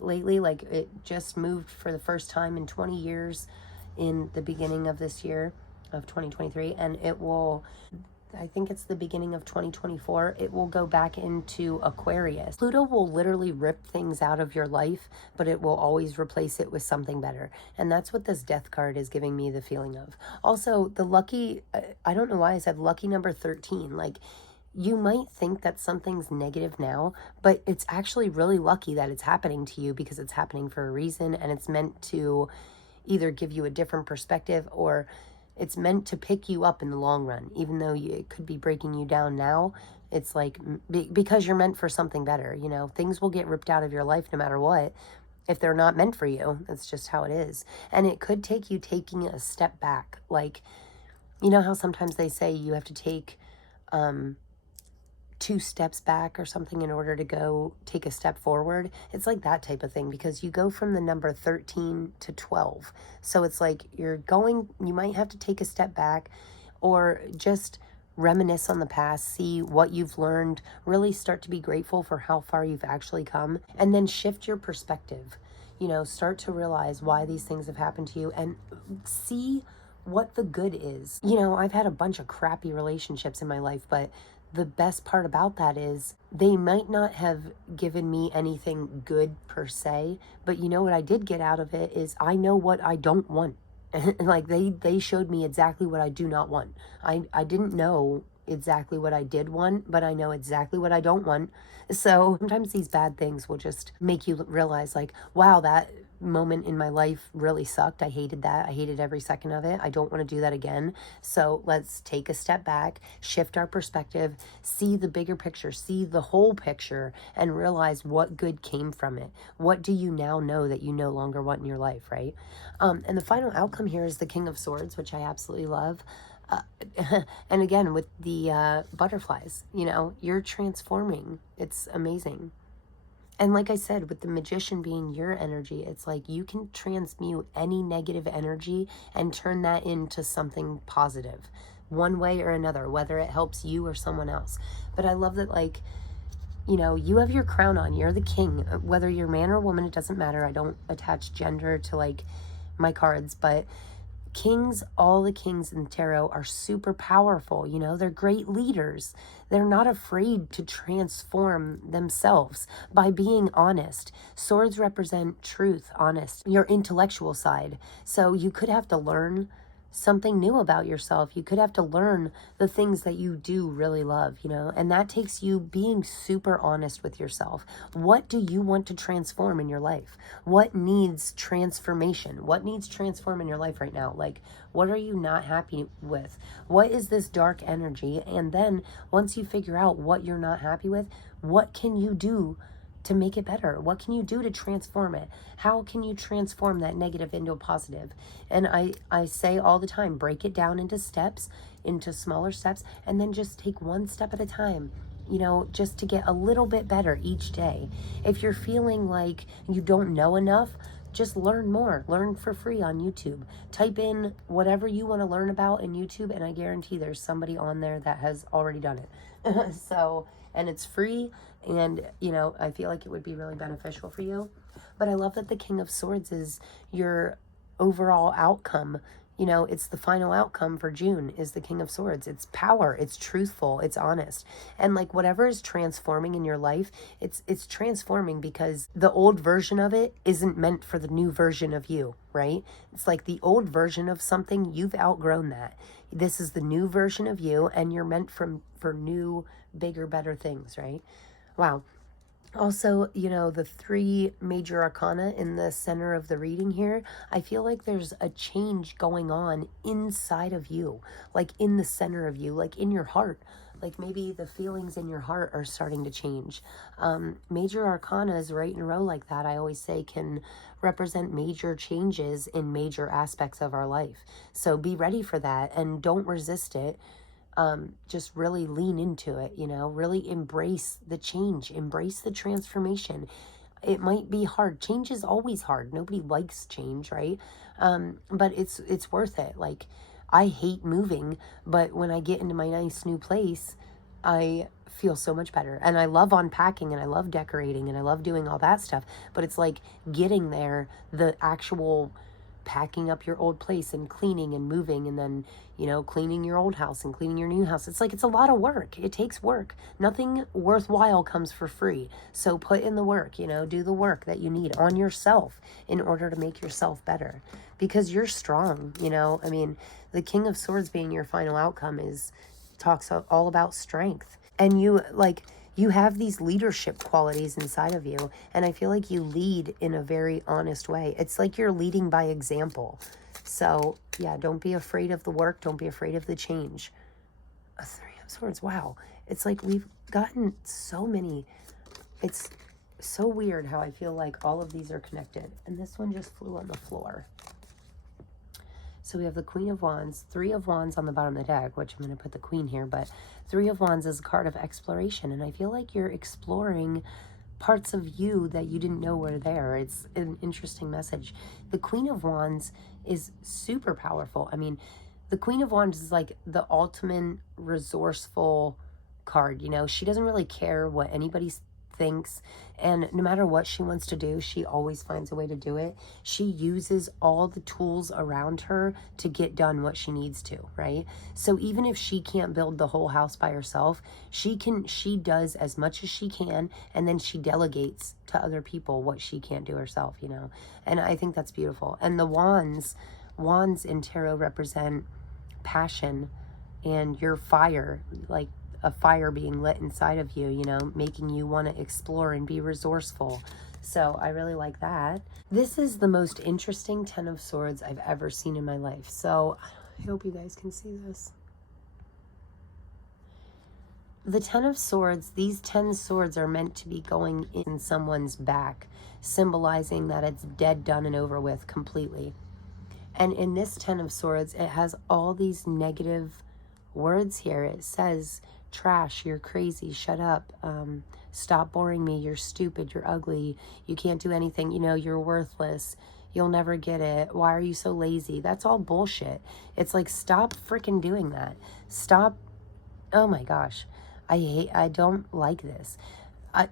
lately. Like it just moved for the first time in 20 years in the beginning of this year of 2023, and it will, I think it's the beginning of 2024, it will go back into Aquarius. Pluto will literally rip things out of your life, but it will always replace it with something better. And that's what this death card is giving me the feeling of. Also, the lucky, I don't know why I said lucky number 13. Like, you might think that something's negative now, but it's actually really lucky that it's happening to you, because it's happening for a reason, and it's meant to either give you a different perspective, or it's meant to pick you up in the long run. Even though it could be breaking you down now, it's like because you're meant for something better. You know, things will get ripped out of your life no matter what if they're not meant for you. That's just how it is. And it could take you taking a step back. Like, you know how sometimes they say you have to take 2 steps back or something in order to go take a step forward? It's like that type of thing, because you go from the number 13 to 12. So it's like you might have to take a step back, or just reminisce on the past, see what you've learned, really start to be grateful for how far you've actually come, and then shift your perspective. You know, start to realize why these things have happened to you, and see what the good is. You know, I've had a bunch of crappy relationships in my life, but the best part about that is they might not have given me anything good per se, but you know what I did get out of it is I know what I don't want. And like they showed me exactly what I do not want. I didn't know exactly what I did want, but I know exactly what I don't want. So sometimes these bad things will just make you realize, like, wow, that moment in my life really sucked. I hated that. I hated every second of it. I don't want to do that again. So let's take a step back, shift our perspective, see the bigger picture, see the whole picture, and realize what good came from it. What do you now know that you no longer want in your life, right? And the final outcome here is the King of Swords, which I absolutely love. Uh, and again, with the butterflies, you know, you're transforming. It's amazing. And like I said, with the magician being your energy, it's like you can transmute any negative energy and turn that into something positive, one way or another, whether it helps you or someone else. But I love that, like, you know, you have your crown on, you're the king, whether you're man or woman, it doesn't matter. I don't attach gender to like my cards, but kings, all the kings in tarot are super powerful. You know, they're great leaders. They're not afraid to transform themselves by being honest. Swords represent truth, honest, your intellectual side. So you could have to learn something new about yourself. You could have to learn the things that you do really love, you know, and that takes you being super honest with yourself. What do you want to transform in your life? What needs transformation? What needs transform in your life right now? Like, what are you not happy with? What is this dark energy? And then once you figure out what you're not happy with, what can you do to make it better? What can you do to transform it? How can you transform that negative into a positive? And I say all the time, break it down into steps, into smaller steps, and then just take one step at a time, you know, just to get a little bit better each day. If you're feeling like you don't know enough, just learn more. Learn for free on YouTube. Type in whatever you want to learn about in YouTube, and I guarantee there's somebody on there that has already done it. So, and it's free, and, you know, I feel like it would be really beneficial for you. But I love that the King of Swords is your overall outcome. You know, it's the final outcome for June is the King of Swords. It's power, it's truthful, it's honest. And like whatever is transforming in your life, it's transforming because the old version of it isn't meant for the new version of you, right? It's like the old version of something, you've outgrown that. This is the new version of you, and you're meant for new, bigger, better things, right? Wow. Also, you know, the three major arcana in the center of the reading here, I feel like there's a change going on inside of you, like in the center of you, like in your heart. Like maybe the feelings in your heart are starting to change. Major arcanas right in a row like that, I always say, can represent major changes in major aspects of our life. So be ready for that and don't resist it. Just really lean into it, you know, really embrace the change, embrace the transformation. It might be hard. Change is always hard. Nobody likes change, right? But it's worth it. Like, I hate moving, but when I get into my nice new place, I feel so much better. And I love unpacking, and I love decorating, and I love doing all that stuff. But it's like getting there, the actual packing up your old place and cleaning and moving, and then, you know, cleaning your old house and cleaning your new house. It's like, it's a lot of work. It takes work. Nothing worthwhile comes for free. So put in the work, you know, do the work that you need on yourself in order to make yourself better, because you're strong, you know. I mean, the King of Swords being your final outcome talks all about strength. And you have these leadership qualities inside of you, and I feel like you lead in a very honest way. It's like you're leading by example. So yeah, don't be afraid of the work. Don't be afraid of the change. A Three of Swords. Wow. It's like we've gotten so many. It's so weird how I feel like all of these are connected. And this one just flew on the floor. So we have the Queen of Wands, Three of Wands on the bottom of the deck, which I'm going to put the Queen here, but Three of Wands is a card of exploration, and I feel like you're exploring parts of you that you didn't know were there. It's an interesting message. The Queen of Wands is super powerful. I mean, the Queen of Wands is like the ultimate resourceful card, you know. She doesn't really care what anybody thinks, and no matter what she wants to do, she always finds a way to do it. She uses all the tools around her to get done what she needs to, right? So even if she can't build the whole house by herself, she does as much as she can, and then she delegates to other people what she can't do herself, you know. And I think that's beautiful. And the wands, Wands in tarot represent passion and your fire, like a fire being lit inside of you, you know, making you want to explore and be resourceful. So I really like that. This is the most interesting Ten of Swords I've ever seen in my life. So I hope you guys can see this. The Ten of Swords, these 10 swords are meant to be going in someone's back, symbolizing that it's dead, done, and over with completely. And in this Ten of Swords, it has all these negative words here. It says, trash, you're crazy, shut up, stop boring me, you're stupid, you're ugly, you can't do anything, you know, you're worthless, you'll never get it, why are you so lazy? That's all bullshit. It's like, stop freaking doing that. Stop. Oh my gosh. I don't like this.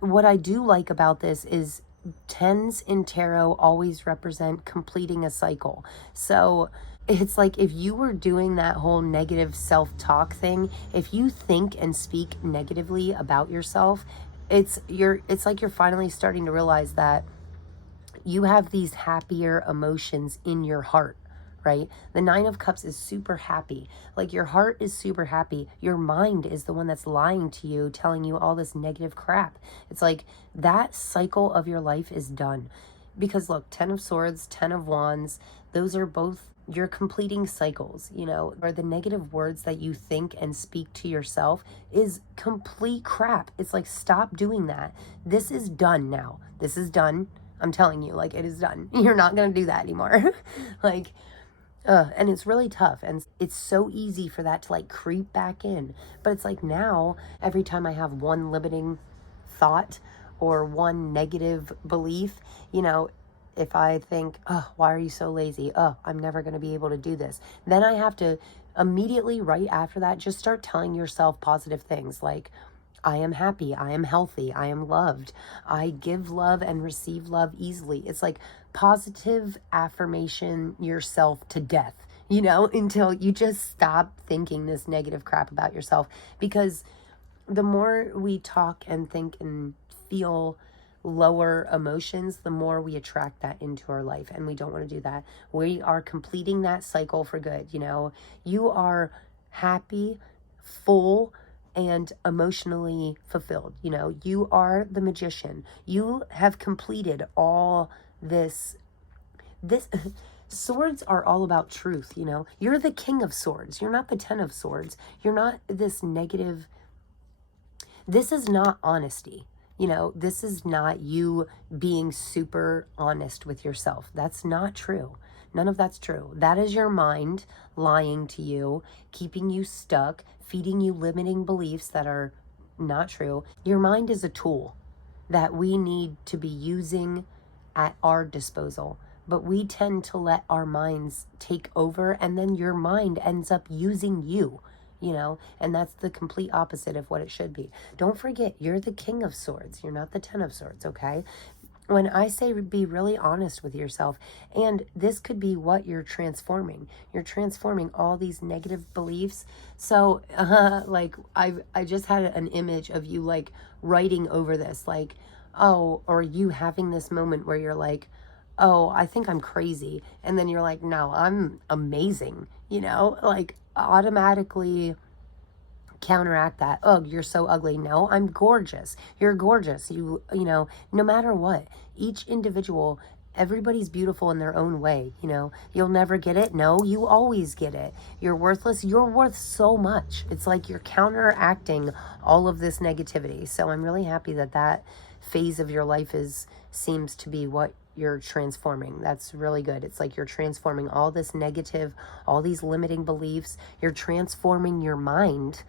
What I do like about this is tens in tarot always represent completing a cycle. So it's like, if you were doing that whole negative self-talk thing, if you think and speak negatively about yourself, it's like you're finally starting to realize that you have these happier emotions in your heart, right? The Nine of Cups is super happy. Like, your heart is super happy. Your mind is the one that's lying to you, telling you all this negative crap. It's like that cycle of your life is done. Because look, 10 of Swords, 10 of Wands, those are both, you're completing cycles, you know, or the negative words that you think and speak to yourself is complete crap. It's like, stop doing that. This is done now. This is done. I'm telling you, like, it is done. You're not going to do that anymore. Like, and it's really tough, and it's so easy for that to like creep back in. But it's like, now every time I have one limiting thought or one negative belief, you know, if I think, oh, why are you so lazy? Oh, I'm never going to be able to do this. Then I have to immediately, right after that, just start telling yourself positive things like, I am happy, I am healthy, I am loved, I give love and receive love easily. It's like positive affirmation yourself to death, you know, until you just stop thinking this negative crap about yourself. Because the more we talk and think and feel lower emotions, the more we attract that into our life, and we don't want to do that. We are completing that cycle for good, you know. You are happy, full, and emotionally fulfilled. You know, you are the magician. You have completed all this swords are all about truth, you know. You're the King of Swords. You're not the 10 of Swords. You're not this negative. This is not honesty. You know, this is not you being super honest with yourself. That's not true. None of that's true. That is your mind lying to you, keeping you stuck, feeding you limiting beliefs that are not true. Your mind is a tool that we need to be using at our disposal. But we tend to let our minds take over, and then your mind ends up using you, you know, and that's the complete opposite of what it should be. Don't forget, you're the King of Swords. You're not the 10 of Swords, okay? When I say be really honest with yourself, and this could be what you're transforming. You're transforming all these negative beliefs. So, like, I just had an image of you, like, writing over this, like, oh, or you having this moment where you're like, oh, I think I'm crazy. And then you're like, no, I'm amazing, you know, like, automatically counteract that. Oh, you're so ugly. No, I'm gorgeous. You're gorgeous. You know, no matter what, each individual, everybody's beautiful in their own way. You know, you'll never get it. No, you always get it. You're worthless. You're worth so much. It's like you're counteracting all of this negativity. So I'm really happy that that phase of your life seems to be what you're transforming. That's really good. It's like you're transforming all this negative, all these limiting beliefs. You're transforming your mind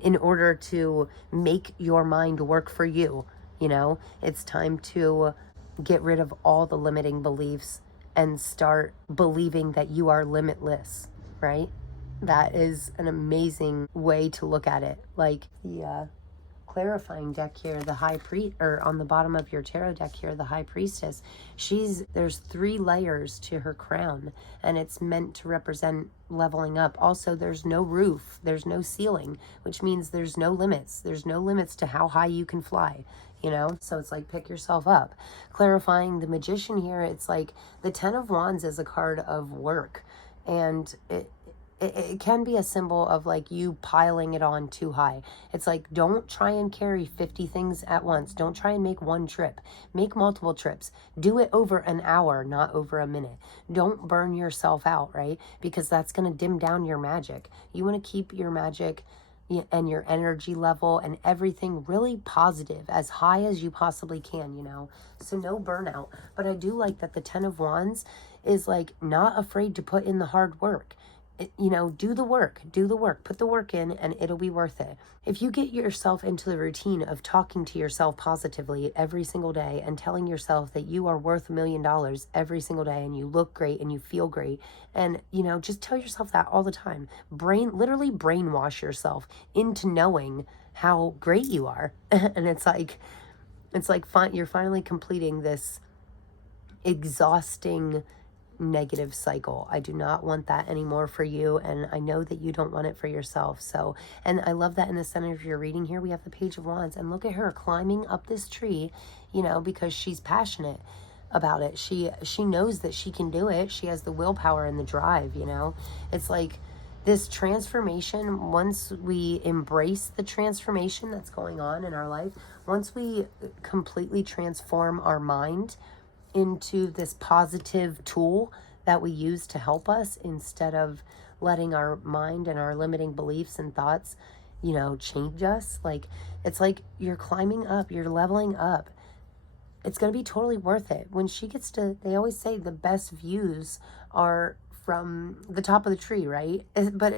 in order to make your mind work for you. You know, it's time to get rid of all the limiting beliefs and start believing that you are limitless, right? That is an amazing way to look at it. Like the clarifying deck here, the high priest, or on the bottom of your tarot deck here, the high priestess, there's 3 layers to her crown, and it's meant to represent leveling up. Also, there's no roof, there's no ceiling, which means there's no limits. There's no limits to how high you can fly, you know? So it's like, pick yourself up. Clarifying the magician here, it's like the 10 of Wands is a card of work. And it can be a symbol of like you piling it on too high. It's like, don't try and carry 50 things at once. Don't try and make one trip. Make multiple trips. Do it over an hour, not over a minute. Don't burn yourself out, right? Because that's going to dim down your magic. You want to keep your magic and your energy level and everything really positive, as high as you possibly can, you know? So no burnout. But I do like that the 10 of Wands is like not afraid to put in the hard work. You know, do the work, put the work in, and it'll be worth it. If you get yourself into the routine of talking to yourself positively every single day and telling yourself that you are worth $1 million every single day and you look great and you feel great, and, you know, just tell yourself that all the time. Literally brainwash yourself into knowing how great you are. And it's like you're finally completing this exhausting negative cycle. I do not want that anymore for you, and I know that you don't want it for yourself. So, and I love that in the center of your reading here we have the Page of Wands, and look at her climbing up this tree, you know, because she's passionate about it. She knows that she can do it. She has the willpower and the drive, you know. It's like this transformation, once we embrace the transformation that's going on in our life, once we completely transform our mind into this positive tool that we use to help us, instead of letting our mind and our limiting beliefs and thoughts, you know, change us. Like, it's like you're climbing up, you're leveling up. It's going to be totally worth it. When she gets to, they always say the best views are from the top of the tree, right? But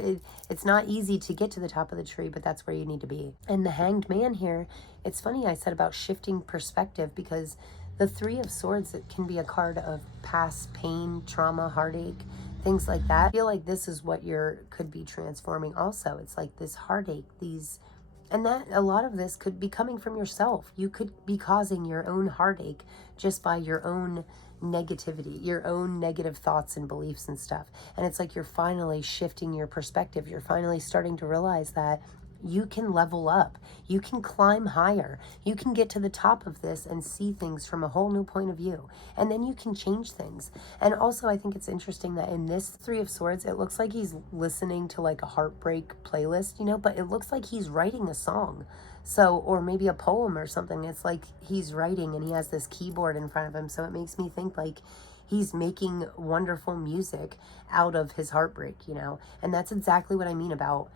it's not easy to get to the top of the tree, but that's where you need to be. And the Hanged Man here, it's funny I said about shifting perspective, because the Three of Swords, it can be a card of past pain, trauma, heartache, things like that. I feel like this is what could be transforming also. It's like this heartache, and that a lot of this could be coming from yourself. You could be causing your own heartache just by your own negativity, your own negative thoughts and beliefs and stuff. And it's like you're finally shifting your perspective. You're finally starting to realize that you can level up. You can climb higher. You can get to the top of this and see things from a whole new point of view. And then you can change things. And also, I think it's interesting that in this Three of Swords, it looks like he's listening to like a heartbreak playlist, you know, but it looks like he's writing a song. So, or maybe a poem or something. It's like he's writing and he has this keyboard in front of him. So it makes me think like he's making wonderful music out of his heartbreak, you know. And that's exactly what I mean about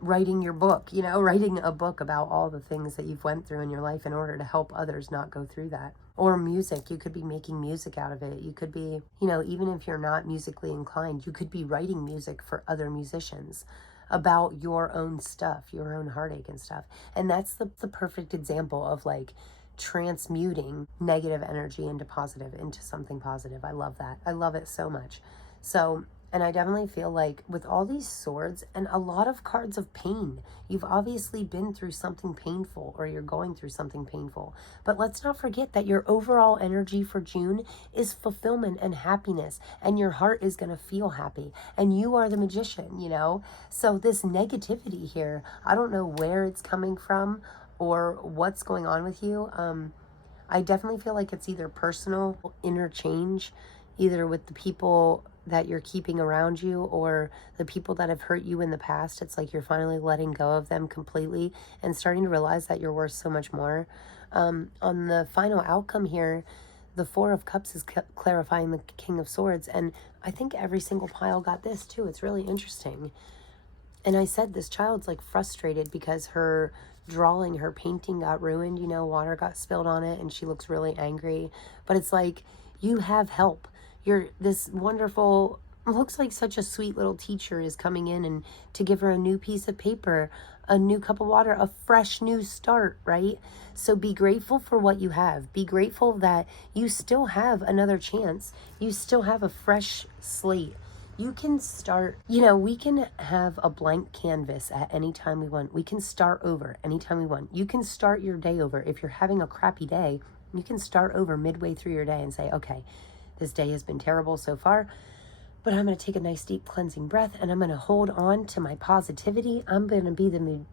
writing your book, you know, writing a book about all the things that you've went through in your life in order to help others not go through that. Or music, you could be making music out of it. You could be, you know, even if you're not musically inclined, you could be writing music for other musicians about your own stuff, your own heartache and stuff. And that's the perfect example of like transmuting negative energy into positive, into something positive. I love that. I love it so much. So, and I definitely feel like with all these swords and a lot of cards of pain, you've obviously been through something painful or you're going through something painful. But let's not forget that your overall energy for June is fulfillment and happiness, and your heart is going to feel happy, and you are the magician, you know? So this negativity here, I don't know where it's coming from or what's going on with you. I definitely feel like it's either personal interchange, either with the people that you're keeping around you or the people that have hurt you in the past. It's like you're finally letting go of them completely and starting to realize that you're worth so much more. On the final outcome here, the Four of Cups is clarifying the King of Swords, and I think every single pile got this too. It's really interesting. And I said this child's like frustrated because her drawing, her painting got ruined, you know, water got spilled on it and she looks really angry. But it's like, you have help. You're this wonderful, looks like such a sweet little teacher is coming in and to give her a new piece of paper, a new cup of water, a fresh new start, right? So be grateful for what you have. Be grateful that you still have another chance. You still have a fresh slate. You can start, you know, we can have a blank canvas at any time we want. We can start over anytime we want. You can start your day over. If you're having a crappy day, you can start over midway through your day and say, okay, this day has been terrible so far, but I'm going to take a nice deep cleansing breath and I'm going to hold on to my positivity. I'm going to be the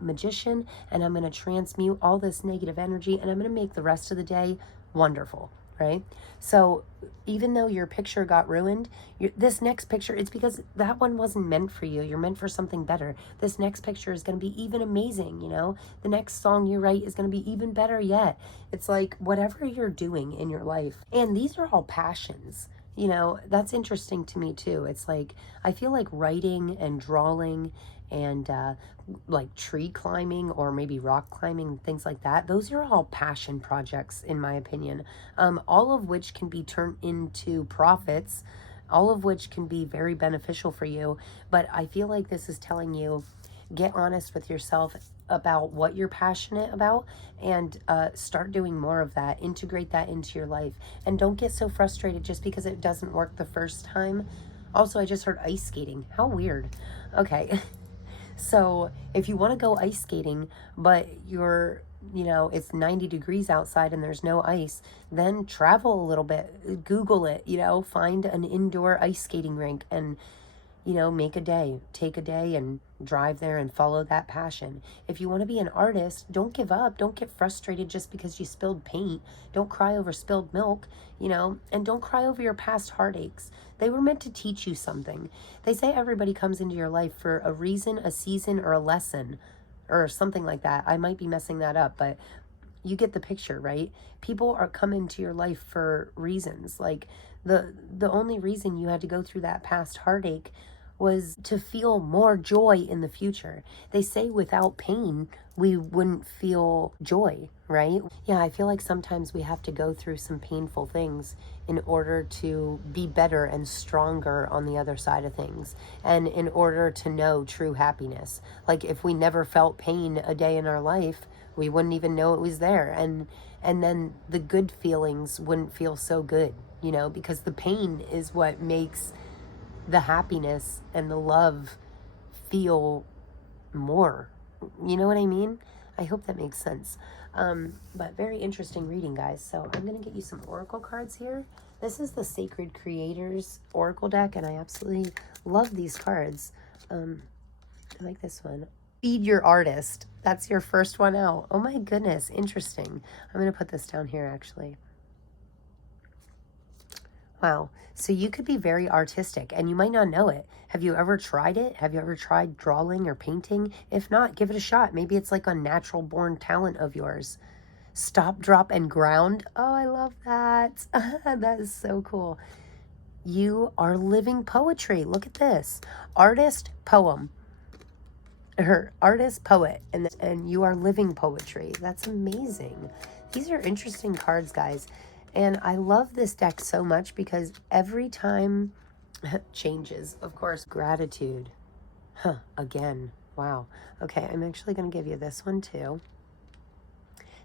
magician and I'm going to transmute all this negative energy and I'm going to make the rest of the day wonderful, right? So even though your picture got ruined, this next picture, it's because that one wasn't meant for you. You're meant for something better. This next picture is going to be even amazing, you know? The next song you write is going to be even better yet. It's like whatever you're doing in your life. And these are all passions. You know, that's interesting to me too. It's like, I feel like writing and drawing and like tree climbing or maybe rock climbing, things like that, those are all passion projects in my opinion, all of which can be turned into profits, all of which can be very beneficial for you. But I feel like this is telling you, get honest with yourself about what you're passionate about and start doing more of that. Integrate that into your life. And don't get so frustrated just because it doesn't work the first time. Also, I just heard ice skating. How weird. Okay. So if you want to go ice skating, but you're, you know, it's 90 degrees outside and there's no ice, then travel a little bit, Google it, you know, find an indoor ice skating rink and, you know, take a day and drive there and follow that passion. If you want to be an artist, don't give up. Don't get frustrated just because you spilled paint. Don't cry over spilled milk, you know, and don't cry over your past heartaches. They were meant to teach you something. They say everybody comes into your life for a reason, a season, or a lesson, or something like that. I might be messing that up, but you get the picture, right? People are coming to your life for reasons. Like the only reason you had to go through that past heartache was to feel more joy in the future. They say without pain, we wouldn't feel joy, right? Yeah, I feel like sometimes we have to go through some painful things in order to be better and stronger on the other side of things, and in order to know true happiness. Like if we never felt pain a day in our life, we wouldn't even know it was there, and then the good feelings wouldn't feel so good, you know, because the pain is what makes the happiness and the love feel more. You know what I mean? I hope that makes sense. But very interesting reading, guys. So I'm going to get you some oracle cards here. This is the Sacred Creators Oracle deck, and I absolutely love these cards. I like this one. Feed your artist. That's your first one out. Oh my goodness, interesting. I'm going to put this down here, actually. Wow. So you could be very artistic and you might not know it. Have you ever tried it? Have you ever tried drawing or painting? If not, give it a shot. Maybe it's like a natural born talent of yours. Stop, drop, and ground. Oh, I love that. That is so cool. You are living poetry. Look at this. Artist, poem. Her artist, poet, and you are living poetry. That's amazing. These are interesting cards, guys. And I love this deck so much because every time changes, of course. Gratitude. Again. Wow. Okay, I'm actually going to give you this one too.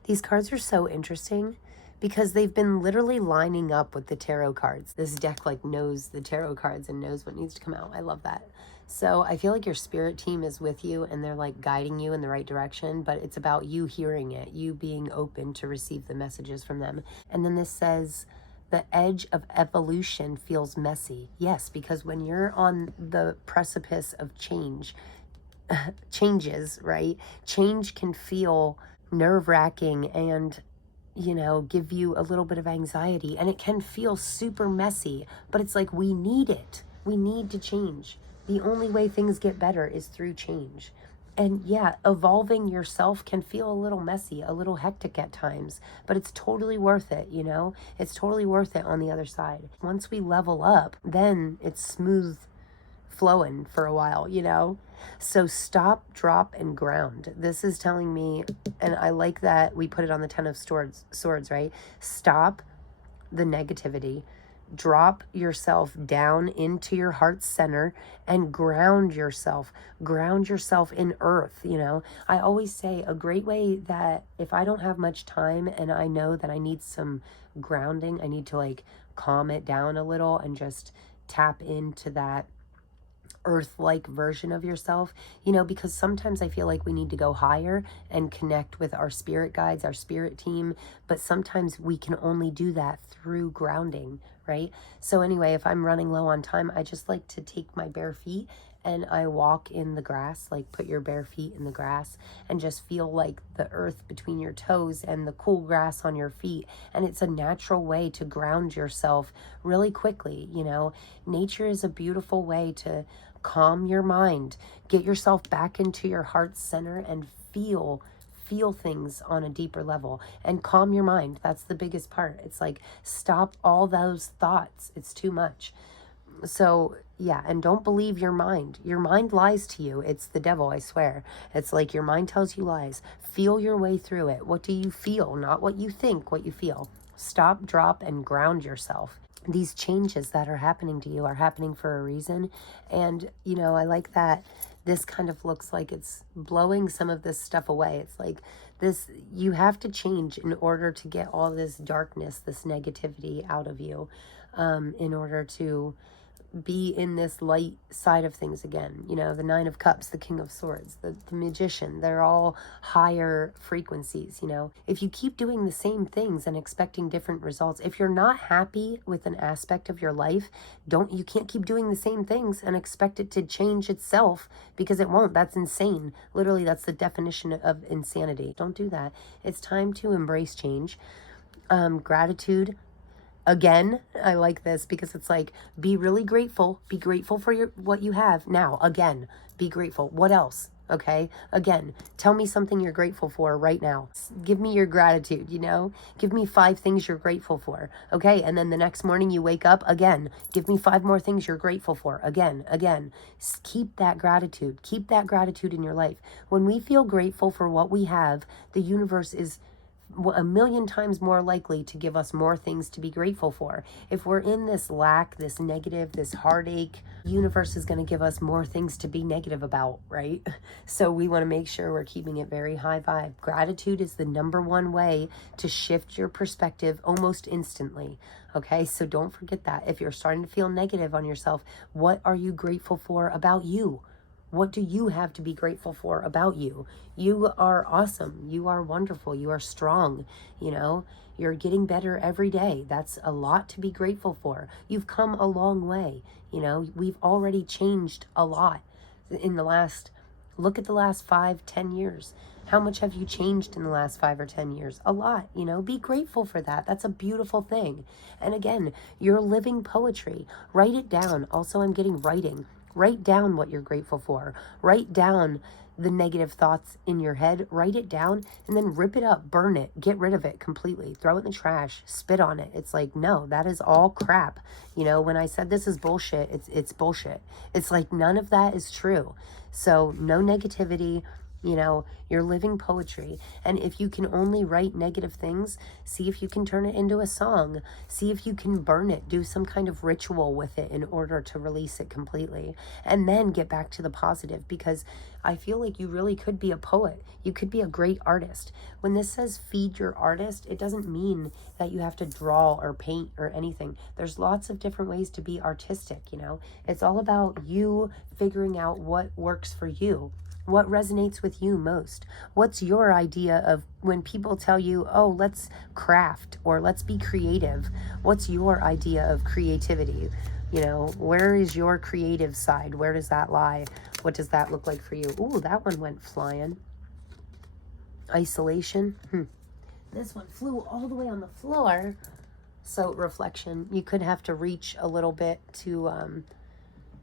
These cards are so interesting because they've been literally lining up with the tarot cards. This deck like knows the tarot cards and knows what needs to come out. I love that. So I feel like your spirit team is with you and they're like guiding you in the right direction, but it's about you hearing it, you being open to receive the messages from them. And then this says, the edge of evolution feels messy. Yes, because when you're on the precipice of changes, right? Change can feel nerve-wracking and, you know, give you a little bit of anxiety, and it can feel super messy, but it's like we need it. We need to change. The only way things get better is through change. And yeah, evolving yourself can feel a little messy, a little hectic at times, but it's totally worth it, you know? It's totally worth it on the other side. Once we level up, then it's smooth flowing for a while, you know? So stop, drop, and ground. This is telling me, and I like that we put it on the Ten of Swords, right? Stop the negativity. Drop yourself down into your heart's center and ground yourself in earth. You know, I always say a great way that if I don't have much time and I know that I need some grounding, I need to like calm it down a little and just tap into that earth-like version of yourself, you know, because sometimes I feel like we need to go higher and connect with our spirit guides, our spirit team, but sometimes we can only do that through grounding, right? So anyway, if I'm running low on time, I just like to take my bare feet and I walk in the grass, like put your bare feet in the grass and just feel like the earth between your toes and the cool grass on your feet. And it's a natural way to ground yourself really quickly. You know, nature is a beautiful way to calm your mind, get yourself back into your heart center and feel things on a deeper level and calm your mind. That's the biggest part. It's like, stop all those thoughts. It's too much. So yeah, and don't believe your mind. Your mind lies to you. It's the devil, I swear. It's like your mind tells you lies. Feel your way through it. What do you feel? Not what you think, what you feel. Stop, drop, and ground yourself. These changes that are happening to you are happening for a reason. And, you know, I like that this kind of looks like it's blowing some of this stuff away. It's like this, you have to change in order to get all this darkness, this negativity out of you, in order to be in this light side of things again. You know, the Nine of Cups, the King of Swords, the Magician, they're all higher frequencies. You know, if you keep doing the same things and expecting different results, if you're not happy with an aspect of your life, you can't keep doing the same things and expect it to change itself, because it won't. That's insane. Literally, that's the definition of insanity. Don't do that. It's time to embrace change. Gratitude. Again, I like this because it's like, be really grateful. Be grateful for what you have now. Again, be grateful. What else? Okay. Again, tell me something you're grateful for right now. Give me your gratitude, you know, give me 5 things you're grateful for. Okay. And then the next morning you wake up again, give me 5 more things you're grateful for. Again. Keep that gratitude. Keep that gratitude in your life. When we feel grateful for what we have, the universe is a million times more likely to give us more things to be grateful for. If we're in this lack, this negative, this heartache, universe is going to give us more things to be negative about, right? So we want to make sure we're keeping it very high vibe. Gratitude is the #1 way to shift your perspective almost instantly. Okay, so don't forget that. If you're starting to feel negative on yourself, what are you grateful for about you? What do you have to be grateful for about you? You are awesome. You are wonderful. You are strong. You know, you're getting better every day. That's a lot to be grateful for. You've come a long way. You know, we've already changed a lot in the last, look at the last 5-10 years. How much have you changed in the last 5 or 10 years? A lot, you know, be grateful for that. That's a beautiful thing. And again, you're living poetry. Write it down. Also, I'm getting writing. Write down what you're grateful for. Write down the negative thoughts in your head. Write it down and then rip it up, burn it, get rid of it completely, throw it in the trash, spit on it. It's like, no, that is all crap. You know, when I said this is bullshit, it's bullshit. It's like none of that is true. So no negativity. You know, you're living poetry. And if you can only write negative things, see if you can turn it into a song. See if you can burn it. Do some kind of ritual with it in order to release it completely. And then get back to the positive, because I feel like you really could be a poet. You could be a great artist. When this says feed your artist, it doesn't mean that you have to draw or paint or anything. There's lots of different ways to be artistic, you know. It's all about you figuring out what works for you. What resonates with you most? What's your idea of when people tell you, oh, let's craft or let's be creative? What's your idea of creativity? You know, where is your creative side? Where does that lie? What does that look like for you? Ooh, that one went flying. Isolation. This one flew all the way on the floor. So reflection. You could have to reach a little bit to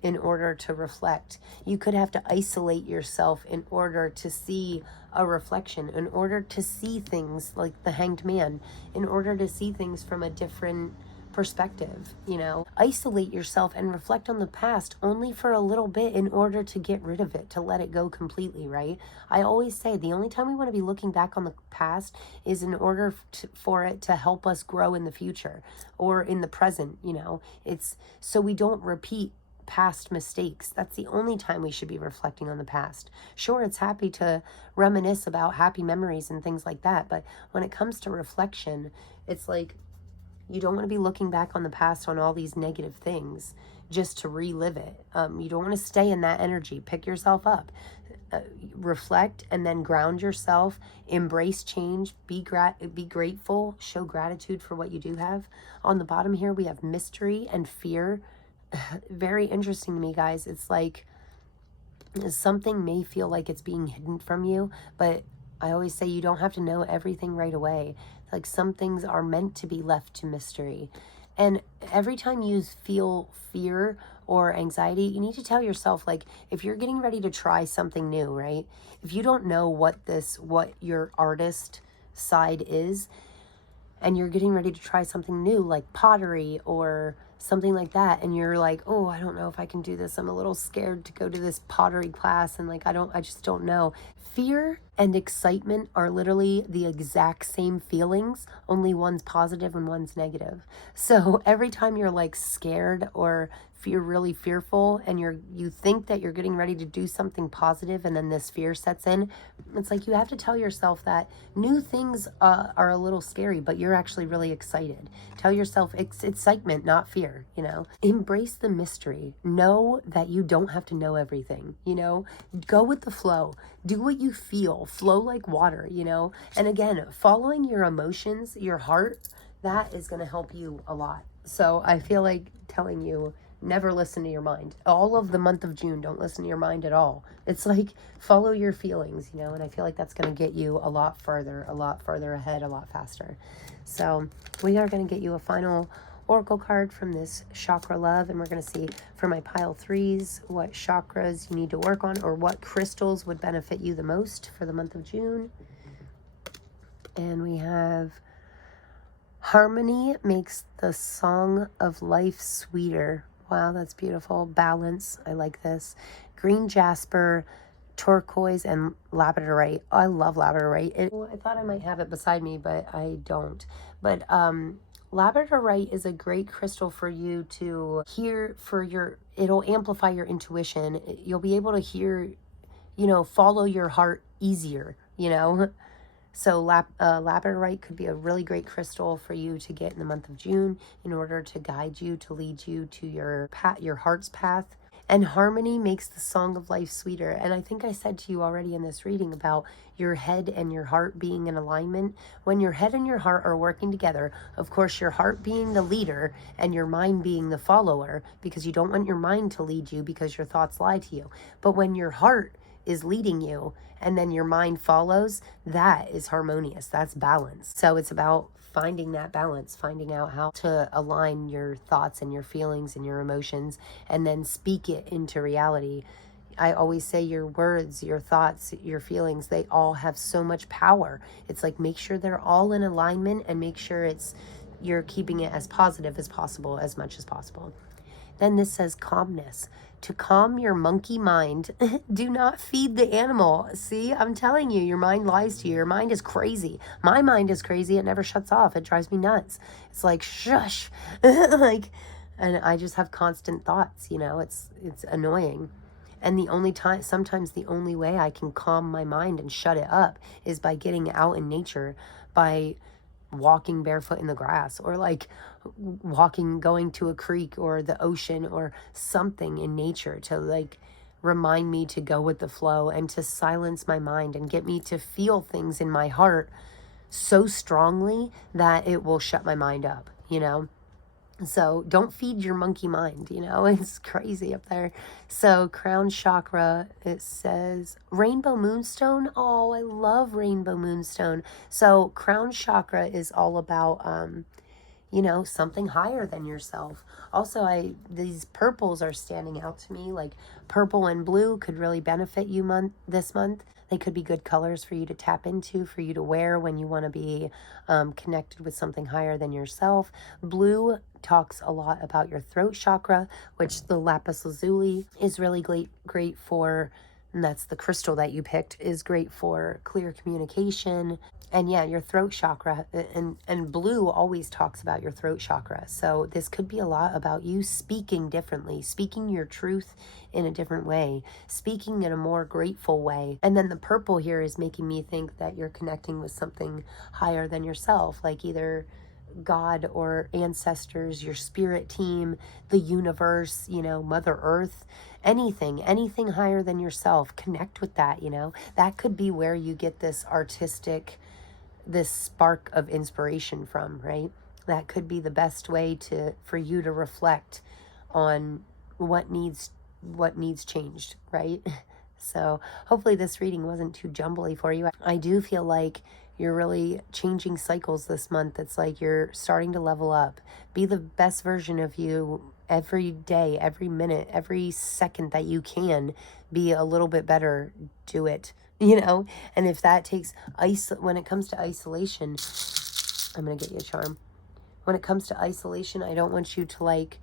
in order to reflect. You could have to isolate yourself in order to see a reflection, in order to see things like the Hanged Man, in order to see things from a different perspective, you know. Isolate yourself and reflect on the past only for a little bit in order to get rid of it, to let it go completely, right? I always say the only time we want to be looking back on the past is in order for it to help us grow in the future or in the present, you know. It's so we don't repeat past mistakes. That's the only time we should be reflecting on the past. Sure, it's happy to reminisce about happy memories and things like that, but when it comes to reflection, it's like you don't want to be looking back on the past on all these negative things just to relive it. You don't want to stay in that energy. Pick yourself up. Reflect and then ground yourself. Embrace change. Be grateful. Show gratitude for what you do have. On the bottom here, we have mystery and fear. Very interesting to me, guys. It's like Something may feel like it's being hidden from you, but I always say you don't have to know everything right away. Like, some things are meant to be left to mystery. And every time you feel fear or anxiety, you need to tell yourself, like, if you're getting ready to try something new, right? If you don't know what your artist side is, and you're getting ready to try something new, like pottery or something like that, and you're like, oh, I don't know if I can do this, I'm a little scared to go to this pottery class, and like, I just don't know. Fear and excitement are literally the exact same feelings, only one's positive and one's negative. So every time you're like scared or you're really fearful, and you think that you're getting ready to do something positive, and then this fear sets in, it's like you have to tell yourself that new things are a little scary, but you're actually really excited. Tell yourself it's excitement, not fear. Embrace the mystery. Know that you don't have to know everything. Go with the flow. Do what you feel. Flow like water. And again, following your emotions, your heart, that is going to help you a lot. So I feel like telling you, never listen to your mind. All of the month of June, don't listen to your mind at all. It's like, follow your feelings, and I feel like that's going to get you a lot further ahead, a lot faster. So we are going to get you a final oracle card from this chakra love, and we're going to see for my pile threes what chakras you need to work on, or what crystals would benefit you the most for the month of June. And we have harmony makes the song of life sweeter. Wow, that's beautiful. Balance, I like this. Green jasper, turquoise, and labradorite. Oh, I love labradorite. I thought I might have it beside me, but I don't. But labradorite is a great crystal for you to hear it'll amplify your intuition. You'll be able to hear, follow your heart easier, So labradorite could be a really great crystal for you to get in the month of June in order to guide you, to lead you to your heart's path. And harmony makes the song of life sweeter. And I think I said to you already in this reading about your head and your heart being in alignment. When your head and your heart are working together, of course, your heart being the leader and your mind being the follower, because you don't want your mind to lead you because your thoughts lie to you. But when your heart is leading you and then your mind follows, that is harmonious. That's balance. So it's about finding that balance, finding out how to align your thoughts and your feelings and your emotions, and then speak it into reality. I always say your words, your thoughts, your feelings, they all have so much power. It's like, make sure they're all in alignment, and make sure you're keeping it as positive as possible, as much as possible. Then this says calmness. To calm your monkey mind, do not feed the animal. See, I'm telling you, your mind lies to you. Your mind is crazy. My mind is crazy. It never shuts off. It drives me nuts. It's like, shush. And I just have constant thoughts, it's annoying. And sometimes the only way I can calm my mind and shut it up is by getting out in nature, by walking barefoot in the grass, or like going to a creek or the ocean or something in nature to like remind me to go with the flow and to silence my mind and get me to feel things in my heart so strongly that it will shut my mind up, So don't feed your monkey mind, it's crazy up there. So crown chakra, it says rainbow moonstone. Oh, I love rainbow moonstone. So crown chakra is all about, something higher than yourself. Also, these purples are standing out to me. Like purple and blue could really benefit you this month. They could be good colors for you to tap into, for you to wear when you want to be connected with something higher than yourself. Blue talks a lot about your throat chakra, which the Lapis Lazuli is really great for, and that's the crystal that you picked, is great for clear communication. And yeah, your throat chakra, and blue always talks about your throat chakra. So this could be a lot about you speaking differently, speaking your truth in a different way, speaking in a more grateful way. And then the purple here is making me think that you're connecting with something higher than yourself, like either God or ancestors, your spirit team, the universe, Mother Earth, anything higher than yourself. Connect with that, That could be where you get this spark of inspiration from, right? That could be the best way for you to reflect on what needs changed, right? So hopefully this reading wasn't too jumbly for you. I do feel like you're really changing cycles this month. It's like you're starting to level up. Be the best version of you every day, every minute, every second that you can. Be a little bit better. Do it, And if that takes when it comes to isolation, I'm going to get you a charm. When it comes to isolation, I don't want you to like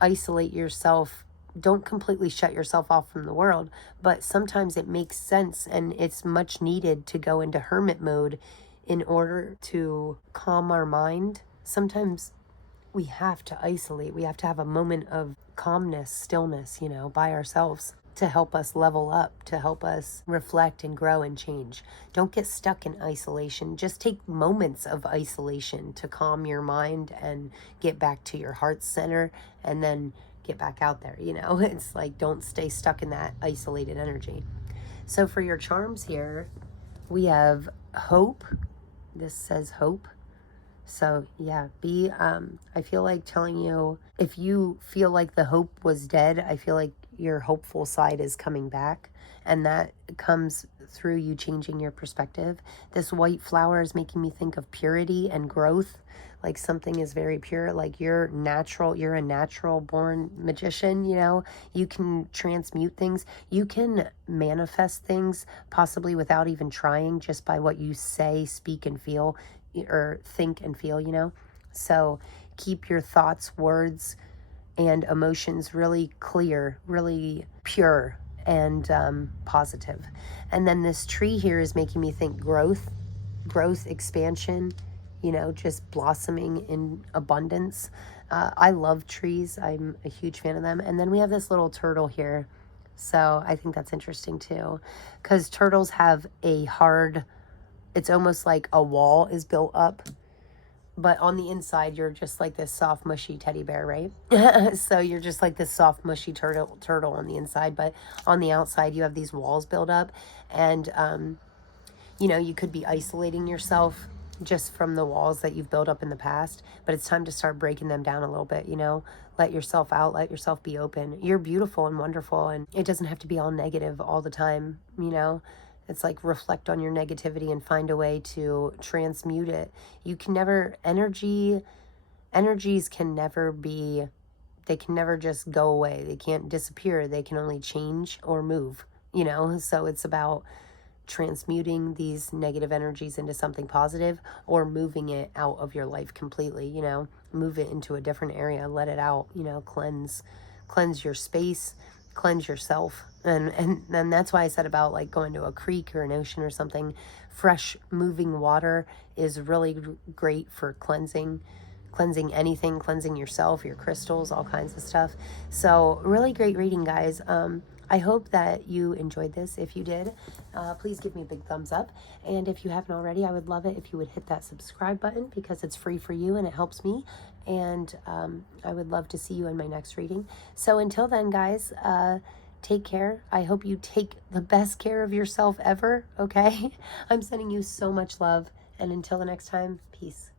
isolate yourself. Don't completely shut yourself off from the world, but sometimes it makes sense and it's much needed to go into hermit mode in order to calm our mind. Sometimes we have to isolate. We have to have a moment of calmness, stillness, by ourselves to help us level up, to help us reflect and grow and change. Don't get stuck in isolation. Just take moments of isolation to calm your mind and get back to your heart center and then get back out there. It's like, don't stay stuck in that isolated energy. So for your charms here, we have hope. This says hope. So yeah, I feel like telling you, if you feel like the hope was dead, I feel like your hopeful side is coming back, and that comes through you changing your perspective. This white flower is making me think of purity and growth, like something is very pure, like you're a natural born magician, you can transmute things, you can manifest things possibly without even trying, just by what you say, speak, and feel, or think and feel, So keep your thoughts, words, and emotions really clear, really pure, and positive. And then this tree here is making me think growth, expansion, just blossoming in abundance. I love trees. I'm a huge fan of them. And then we have this little turtle here. So I think that's interesting too, because turtles have it's almost like a wall is built up, but on the inside you're just like this soft mushy teddy bear, right? So you're just like this soft mushy turtle on the inside, but on the outside you have these walls built up, and you could be isolating yourself just from the walls that you've built up in the past, but it's time to start breaking them down a little bit. Let yourself out, let yourself be open. You're beautiful and wonderful, and it doesn't have to be all negative all the time. It's like, reflect on your negativity and find a way to transmute it. You can never, energies can never they can never just go away. They can't disappear. They can only change or move, So it's about transmuting these negative energies into something positive, or moving it out of your life completely, move it into a different area, let it out, cleanse your space, cleanse yourself. And that's why I said about like going to a creek or an ocean or something. Fresh moving water is really great for cleansing anything, cleansing yourself, your crystals, all kinds of stuff. So really great reading, guys. I hope that you enjoyed this. If you did, please give me a big thumbs up. And if you haven't already, I would love it if you would hit that subscribe button, because it's free for you and it helps me. And I would love to see you in my next reading. So until then, guys, take care. I hope you take the best care of yourself ever, okay? I'm sending you so much love. And until the next time, peace.